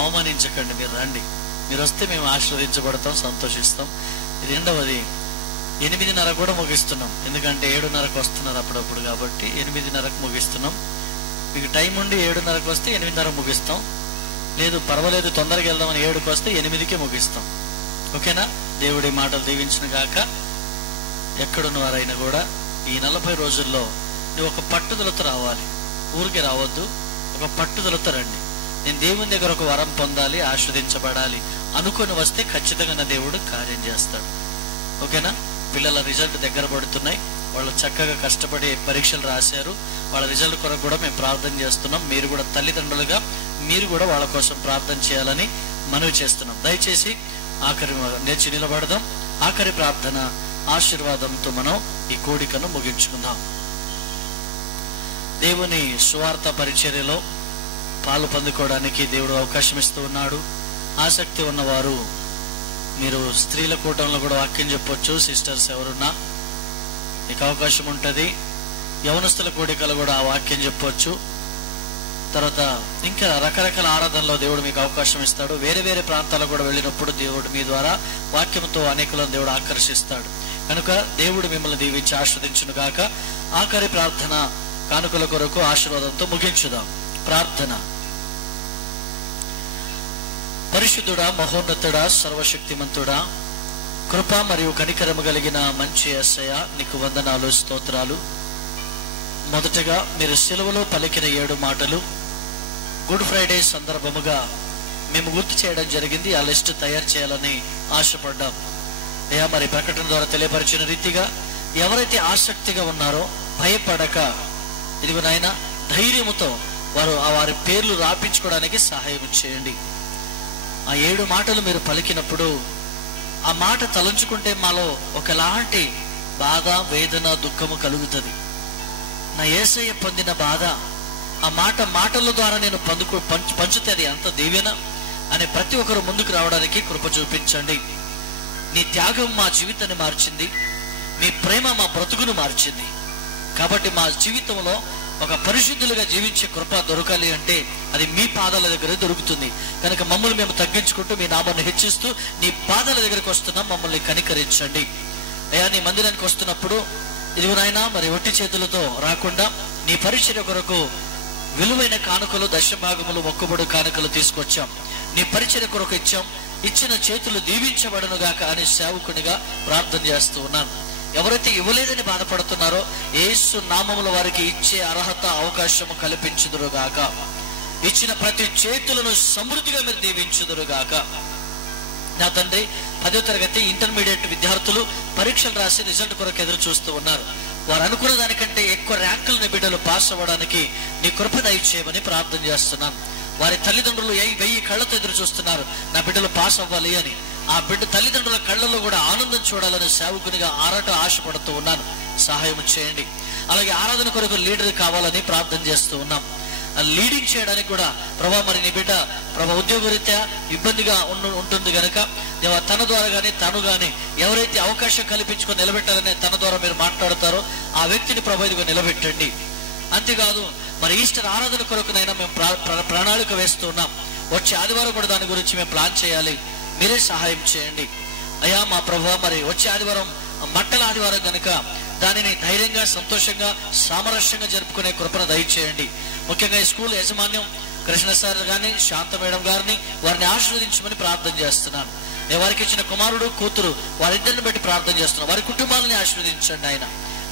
అవమానించకండి, మీరు రండి. మీరు వస్తే మేము ఆశీర్వదించబడతాం, సంతోషిస్తాం. రెండవది 8:30 కూడా ముగిస్తున్నాం, ఎందుకంటే 7:30కు వస్తున్నారు అప్పుడప్పుడు, కాబట్టి 8:30కు ముగిస్తున్నాం. మీకు టైం ఉండి 7:30కు వస్తే 8:30 ముగిస్తాం. లేదు పర్వాలేదు తొందరగా వెళ్దామని 7కు వస్తే 8కే ముగిస్తాం. ఓకేనా? దేవుడి మాటలు దీవించిన గాక. ఎక్కడున్న వారైనా కూడా ఈ 40 రోజుల్లో నువ్వు ఒక పట్టుదలతో రావాలి. ఊరికే రావద్దు, ఒక పట్టుదలతో రండి. నేను దేవుని దగ్గర ఒక వరం పొందాలి, ఆస్వాదించబడాలి అనుకుని వస్తే ఖచ్చితంగా నా దేవుడు కార్యం చేస్తాడు. ఓకేనా? పిల్లల రిజల్ట్ దగ్గర పడుతున్నాయి. వాళ్ళు చక్కగా కష్టపడి పరీక్షలు రాశారు. వాళ్ళ రిజల్ట్ కొరకు కూడా మేము ప్రార్థన చేస్తున్నాం. మీరు కూడా తల్లిదండ్రులుగా మీరు కూడా వాళ్ళ కోసం ప్రార్థన చేయాలని మనవి చేస్తున్నాం. దయచేసి ఆఖరి నేర్చి నిలబడదాం. ఆఖరి ప్రార్థన ఆశీర్వాదంతో మనం ఈ కూడికను ముగించుకుందాం. దేవుని సువార్త పరిచర్యలో పాలు పొందుకోవడానికి దేవుడు అవకాశం ఇస్తూ ఉన్నాడు. ఆసక్తి ఉన్నవారు మీరు స్త్రీల కూటంలో కూడా వాక్యం చెప్పొచ్చు. సిస్టర్స్ ఎవరున్నా మీకు అవకాశం ఉంటుంది. యవనస్తుల కూడికలు కూడా ఆ వాక్యం చెప్పొచ్చు. తర్వాత ఇంకా రకరకాల ఆరాధనలో దేవుడు మీకు అవకాశం ఇస్తాడు. వేరే వేరే ప్రాంతాలకు కూడా వెళ్ళినప్పుడు దేవుడు మీ ద్వారా వాక్యంతో అనేకులను దేవుడు ఆకర్షిస్తాడు. కనుక దేవుడు మిమ్మల్ని దీవించి ఆస్వాదించును గాక. ఆఖరి ప్రార్థన కానుకల కొరకు ఆశీర్వాదంతో ముగించుదాం. ప్రార్థన. పరిశుద్ధుడా, మహోన్నతుడా, సర్వశక్తిమంతుడా, కృప మరియు కనికరము కలిగిన మంచి యేసయ్య, నీకు వందనాలు, స్తోత్రాలు. మొదటగా మీరు సిలువలో పలికిన 7 మాటలు గుడ్ ఫ్రైడే సందర్భముగా మేము గుర్తు చేయడం జరిగింది. ఆ లిస్ట్ తయారు చేయాలని ఆశపడ్డాం. అయ్యా, మరి ప్రకటన ద్వారా తెలియపరిచిన రీతిగా ఎవరైతే ఆసక్తిగా ఉన్నారో భయపడక, ఇదిగో నాయన, ధైర్యముతో వారి పేర్లు రాపించుకోవడానికి సహాయం చేయండి. ఆ 7 మాటలు మీరు పలికినప్పుడు ఆ మాట తలంచుకుంటే మాలో ఒకలాంటి బాధ, వేదన, దుఃఖము కలుగుతుంది. నా యేసయ్య పొందిన బాధ ఆ మాటల ద్వారా నేను పంచుతే అది అంత దీవెన అని ప్రతి ఒక్కరు ముందుకు రావడానికి కృప చూపించండి. నీ త్యాగం మా జీవితాన్ని మార్చింది, మీ ప్రేమ మా బ్రతుకును మార్చింది. కాబట్టి మా జీవితంలో ఒక పరిశుద్ధులుగా జీవించే కృప దొరకాలి అంటే అది మీ పాదాల దగ్గర దొరుకుతుంది. కనుక మమ్మల్ని మేము తగ్గించుకుంటూ మీ నామాన్ని హెచ్చిస్తూ నీ పాదాల దగ్గరికి వస్తున్నాం. మమ్మల్ని కనికరించండి అయ్యా. నీ మందిరానికి వస్తున్నప్పుడు ఇదిగో నాయనా, మరి ఒట్టి చేతులతో రాకుండా నీ పరిచర్య కొరకు విలువైన కానుకలు, దశభాగములు, మొక్కుబడు కానుకలు తీసుకొచ్చాం. నీ పరిచర్య కొరకు ఇచ్చాం. ఇచ్చిన చేతులు దీవించబడను గాక అని సేవకునిగా ప్రార్థన చేస్తూ ఉన్నాను. ఎవరైతే ఇవ్వలేదని బాధపడుతున్నారో యేసు నామముల వారికి ఇచ్చే అర్హత, అవకాశము కల్పించుదురుగాక. ఇచ్చిన ప్రతి చేతులను సమృద్ధిగా మీరు దీవించుదురుగాక. నా తండ్రి 10వ తరగతి ఇంటర్మీడియట్ విద్యార్థులు పరీక్షలు రాసి రిజల్ట్ కొరకు ఎదురు చూస్తూ ఉన్నారు. వారు అనుకున్న దానికంటే ఎక్కువ ర్యాంకులను బిడ్డలు పాస్ అవ్వడానికి నీ కృప దయచేయమని ప్రార్థన చేస్తున్నాను. వారి తల్లిదండ్రులు 1000 కళ్ళతో ఎదురు చూస్తున్నారు నా బిడ్డలు పాస్ అవ్వాలి అని. ఆ బిడ్డ తల్లిదండ్రుల కళ్ళలో కూడా ఆనందం చూడాలని సేవకునిగా ఆశపడుతూ ఉన్నాను. సహాయం చేయండి. అలాగే ఆరాధన కొరకు లీడర్ కావాలని ప్రార్థన చేస్తూ ఉన్నాం. లీడింగ్ చేయడానికి కూడా ప్రభా మరి నీ బిడ్డ ప్రభా ఉద్యోగరీత్యా ఇబ్బందిగా ఉంటుంది గనక దేవా తన ద్వారా కానీ తను కానీ ఎవరైతే అవకాశం కల్పించుకొని నిలబెట్టాలని తన ద్వారా మీరు మాట్లాడతారో ఆ వ్యక్తిని ప్రభా ఇదిగో నిలబెట్టండి. అంతేకాదు మరి ఈస్టర్ ఆరాధన కొరకునైనా మేము ప్రణాళిక వేస్తూ ఉన్నాం. వచ్చే ఆదివారం కూడా దాని గురించి మేము ప్లాన్ చేయాలి. మీరే సహాయం చేయండి అయ్యా మా ప్రభా. మరి వచ్చే ఆదివారం మట్టల ఆదివారం కనుక దానిని ధైర్యంగా సంతోషంగా సామరస్యంగా జరుపుకునే కృపను దయచేయండి. ముఖ్యంగా ఈ స్కూల్ యాజమాన్యం కృష్ణ సార్ గారిని శాంత మేడం గారిని వారిని ఆశీర్వదించమని ప్రార్థన చేస్తున్నాను. వారికి ఇచ్చిన కుమారుడు కూతురు వారిద్దరిని బట్టి ప్రార్థన చేస్తున్నాం. వారి కుటుంబాలని ఆశీర్వదించండి ఆయన.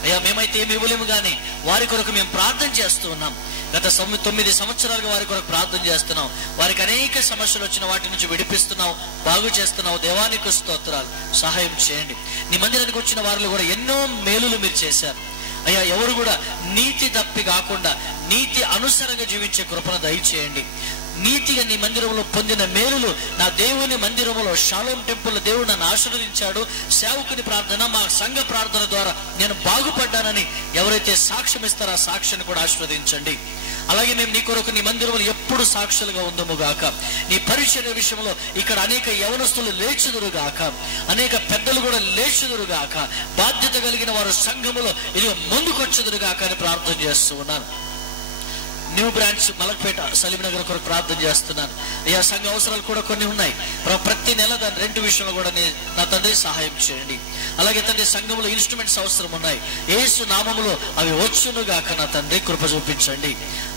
అయ్యా మేమైతే ఏమి ఇవ్వలేము కానీ వారి కొరకు మేము ప్రార్థన చేస్తూ ఉన్నాం. గత 9 సంవత్సరాలుగా వారి కొరకు ప్రార్థన చేస్తున్నాం. వారికి అనేక సమస్యలు వచ్చిన వాటి నుంచి విడిపిస్తున్నావు, బాగు చేస్తున్నావు. దేవానికి స్తోత్రాలు. సహాయం చేయండి. నీ మందిరానికి వచ్చిన వారిలో కూడా ఎన్నో మేలులు మీరు చేశారు అయ్యా. ఎవరు కూడా నీతి తప్పి కాకుండా నీతి అనుసారంగా జీవించే కృపను దయచేయండి. నీతిగా నీ మందిరంలో పొందిన మేలులు నా దేవుని మందిరంలో షాలోమ్ టెంపుల్ దేవుడు నన్ను ఆశీర్వదించాడు. సేవకుని ప్రార్థన మా సంఘ ప్రార్థన ద్వారా నేను బాగుపడ్డానని ఎవరైతే సాక్ష్యం ఇస్తారో ఆ సాక్ష్యాన్ని కూడా ఆశీర్వదించండి. అలాగే మేము నీ కొరకు నీ మందిరంలో ఎప్పుడు సాక్షులుగా ఉందము గాక. నీ పరిచర్య విషయంలో ఇక్కడ అనేక యవనస్తులు లేచుదురు గాక, అనేక పెద్దలు కూడా లేచుదురు గాక, బాధ్యత కలిగిన వారు సంఘములో ఇది ముందుకొచ్చుదురు గాక అని ప్రార్థన చేస్తూ ఉన్నాను. న్యూ బ్రాంచ్ మలక్పేట సలీంనగర్ కొరకు ప్రార్థన చేస్తున్నాను. అయ్యా సంఘ అవసరాలు కూడా కొన్ని ఉన్నాయి. ప్రతి నెల దాని రెంట్ విషయంలో కూడా నా తండ్రి సహాయం చేయండి. అలాగే తండ్రి సంఘంలో ఇన్స్ట్రుమెంట్స్ అవసరం ఉన్నాయి. యేసు నామములో అవి వచ్చునుగాక నా తండ్రి కృప చూపించండి.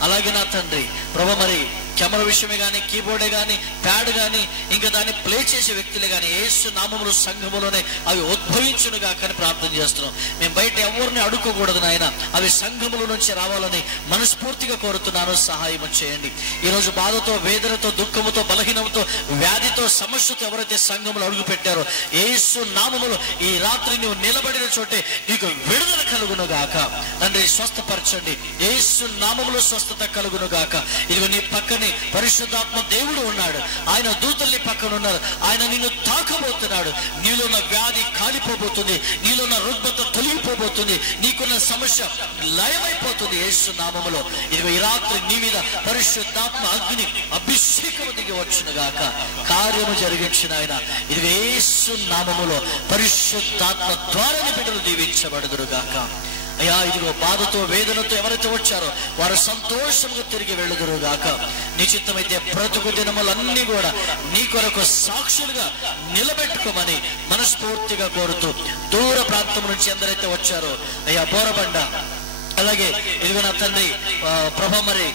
అలాగే నా తండ్రి ప్రభు మరి కెమెరా విషయమే కానీ కీబోర్డే కానీ ప్యాడ్ కానీ ఇంకా దాన్ని ప్లే చేసే వ్యక్తులే కానీ యేసు నామములు సంఘములోనే అవి ఉద్భవించునుగా కానీ ప్రార్థన చేస్తున్నాం. మేము బయట ఎవరిని అడుక్కోకూడదు నాయన, అవి సంఘముల నుంచి రావాలని మనస్ఫూర్తిగా కోరుతున్నాను. సహాయం చేయండి. ఈరోజు బాధతో వేదనతో దుఃఖముతో బలహీనంతో వ్యాధితో సమస్యతో ఎవరైతే సంఘములు అడుగు పెట్టారో యేసు నామములు ఈ రాత్రి నువ్వు నిలబడిన చోటే నీకు విడుదల కలుగునుగాక. తండ్రి స్వస్థపరచండి. యేసు నామములో స్వస్థత కలుగునుగాక. ఇదిగో నీ పక్కన పరిశుద్ధాత్మ దేవుడు ఉన్నాడు. ఆయన దూతల్ని పక్కన ఉన్నారు. ఆయన నిన్ను తాకబోతున్నాడు. నీలో ఉన్న వ్యాధి కాలిపోబోతుంది. నీలో ఉన్న రుగ్మత తొలగిపోబోతుంది. నీకున్న సమస్య లయమైపోతుంది యేసు నామములో. ఇదిగో ఈ రాత్రి నీ మీద పరిశుద్ధాత్మ అగ్ని అభిషేకం దిగి వచ్చునుగాక. కార్యము జరిగించిన ఆయన ఇదిగో యేసు నామములో పరిశుద్ధాత్మ ద్వారా బిడ్డలు దీవించబడుదురుగాక. అయ్యా ఇదిగో బాధతో వేదనతో ఎవరైతే వచ్చారో వారు సంతోషంగా తిరిగి వెళ్ళుదురుగాక. నిశ్చితమైతే బ్రతుకు దినములన్నీ కూడా నీ కొరకు సాక్షులుగా నిలబెట్టుకోమని మనస్ఫూర్తిగా కోరుతూ దూర ప్రాంతం నుంచి ఎందరైతే వచ్చారో అయ్యా బోరబండ అలాగే ఇదిగో నా తండ్రి ప్రభా మరి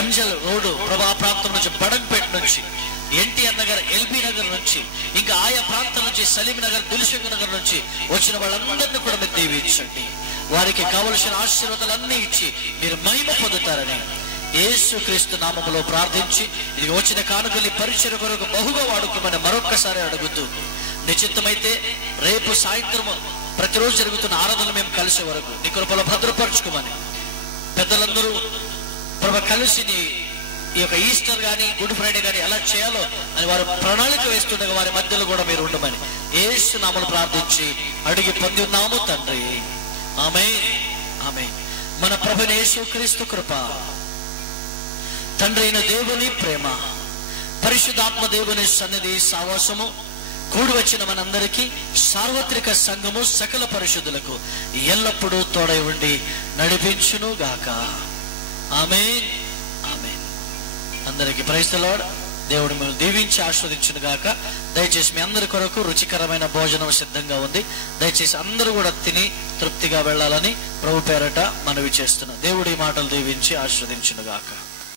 ఎంజల్ రోడ్డు ప్రభా ఆ ప్రాంతం నుంచి బడంపేట నుంచి ఎన్టీఆర్ నగర్ ఎల్బీ నగర్ నుంచి ఇంకా ఆయా ప్రాంతం నుంచి సలీం నగర్ దిల్సుఖ్ నగర్ నుంచి వచ్చిన వాళ్ళందరినీ కూడా మీరు దీవించండి. వారికి కావలసిన ఆశీర్వాదాలన్నీ ఇచ్చి మీరు మహిమ పొందుతారని యేసుక్రీస్తు నామములో ప్రార్థించి ఇది వచ్చిన కానుకల్ని పరిచయ కొరకు బహుగా వాడుకోమని మరొక్కసారి అడుగుతూ నిశ్చితమైతే రేపు సాయంత్రం ప్రతిరోజు జరుగుతున్న ఆరాధనలు మేము కలిసే వరకు నీ కృపలో భద్రపరచుకోమని పెద్దలందరూ ప్రభు కలిసి ఈ యొక్క ఈస్టర్ కానీ గుడ్ ఫ్రైడే కానీ ఎలా చేయాలో అని వారు ప్రణాళిక వేస్తుండగా వారి మధ్యలో కూడా మీరు ఉండమని యేసు నామములో ప్రార్థించి అడిగి పొంది ఉన్నాము తండ్రి. ఆమేన్ ఆమేన్. మన ప్రభువైన యేసుక్రీస్తు కృప, తండ్రి అయిన దేవుని ప్రేమ, పరిశుద్ధాత్మ దేవుని సన్నిధి సావాసము కూడి వచ్చిన మనందరికీ సార్వత్రిక సంఘము సకల పరిశుద్ధులకు ఎల్లప్పుడూ తోడై ఉండి నడిపించును గాక. ఆమేన్ ఆమేన్. అందరికీ ప్రైజ్ ది లార్డ్. దేవుడు మిమ్మల్ని దీవించి ఆస్వాదించును గాక. దయచేసి మీ అందరి కొరకు రుచికరమైన భోజనం సిద్ధంగా ఉంది. దయచేసి అందరూ కూడా తిని తృప్తిగా వెళ్ళాలని ప్రభు పేరట మనవి చేస్తున్నాం. దేవుడి మాటలు దీవించి ఆస్వాదించును గాక.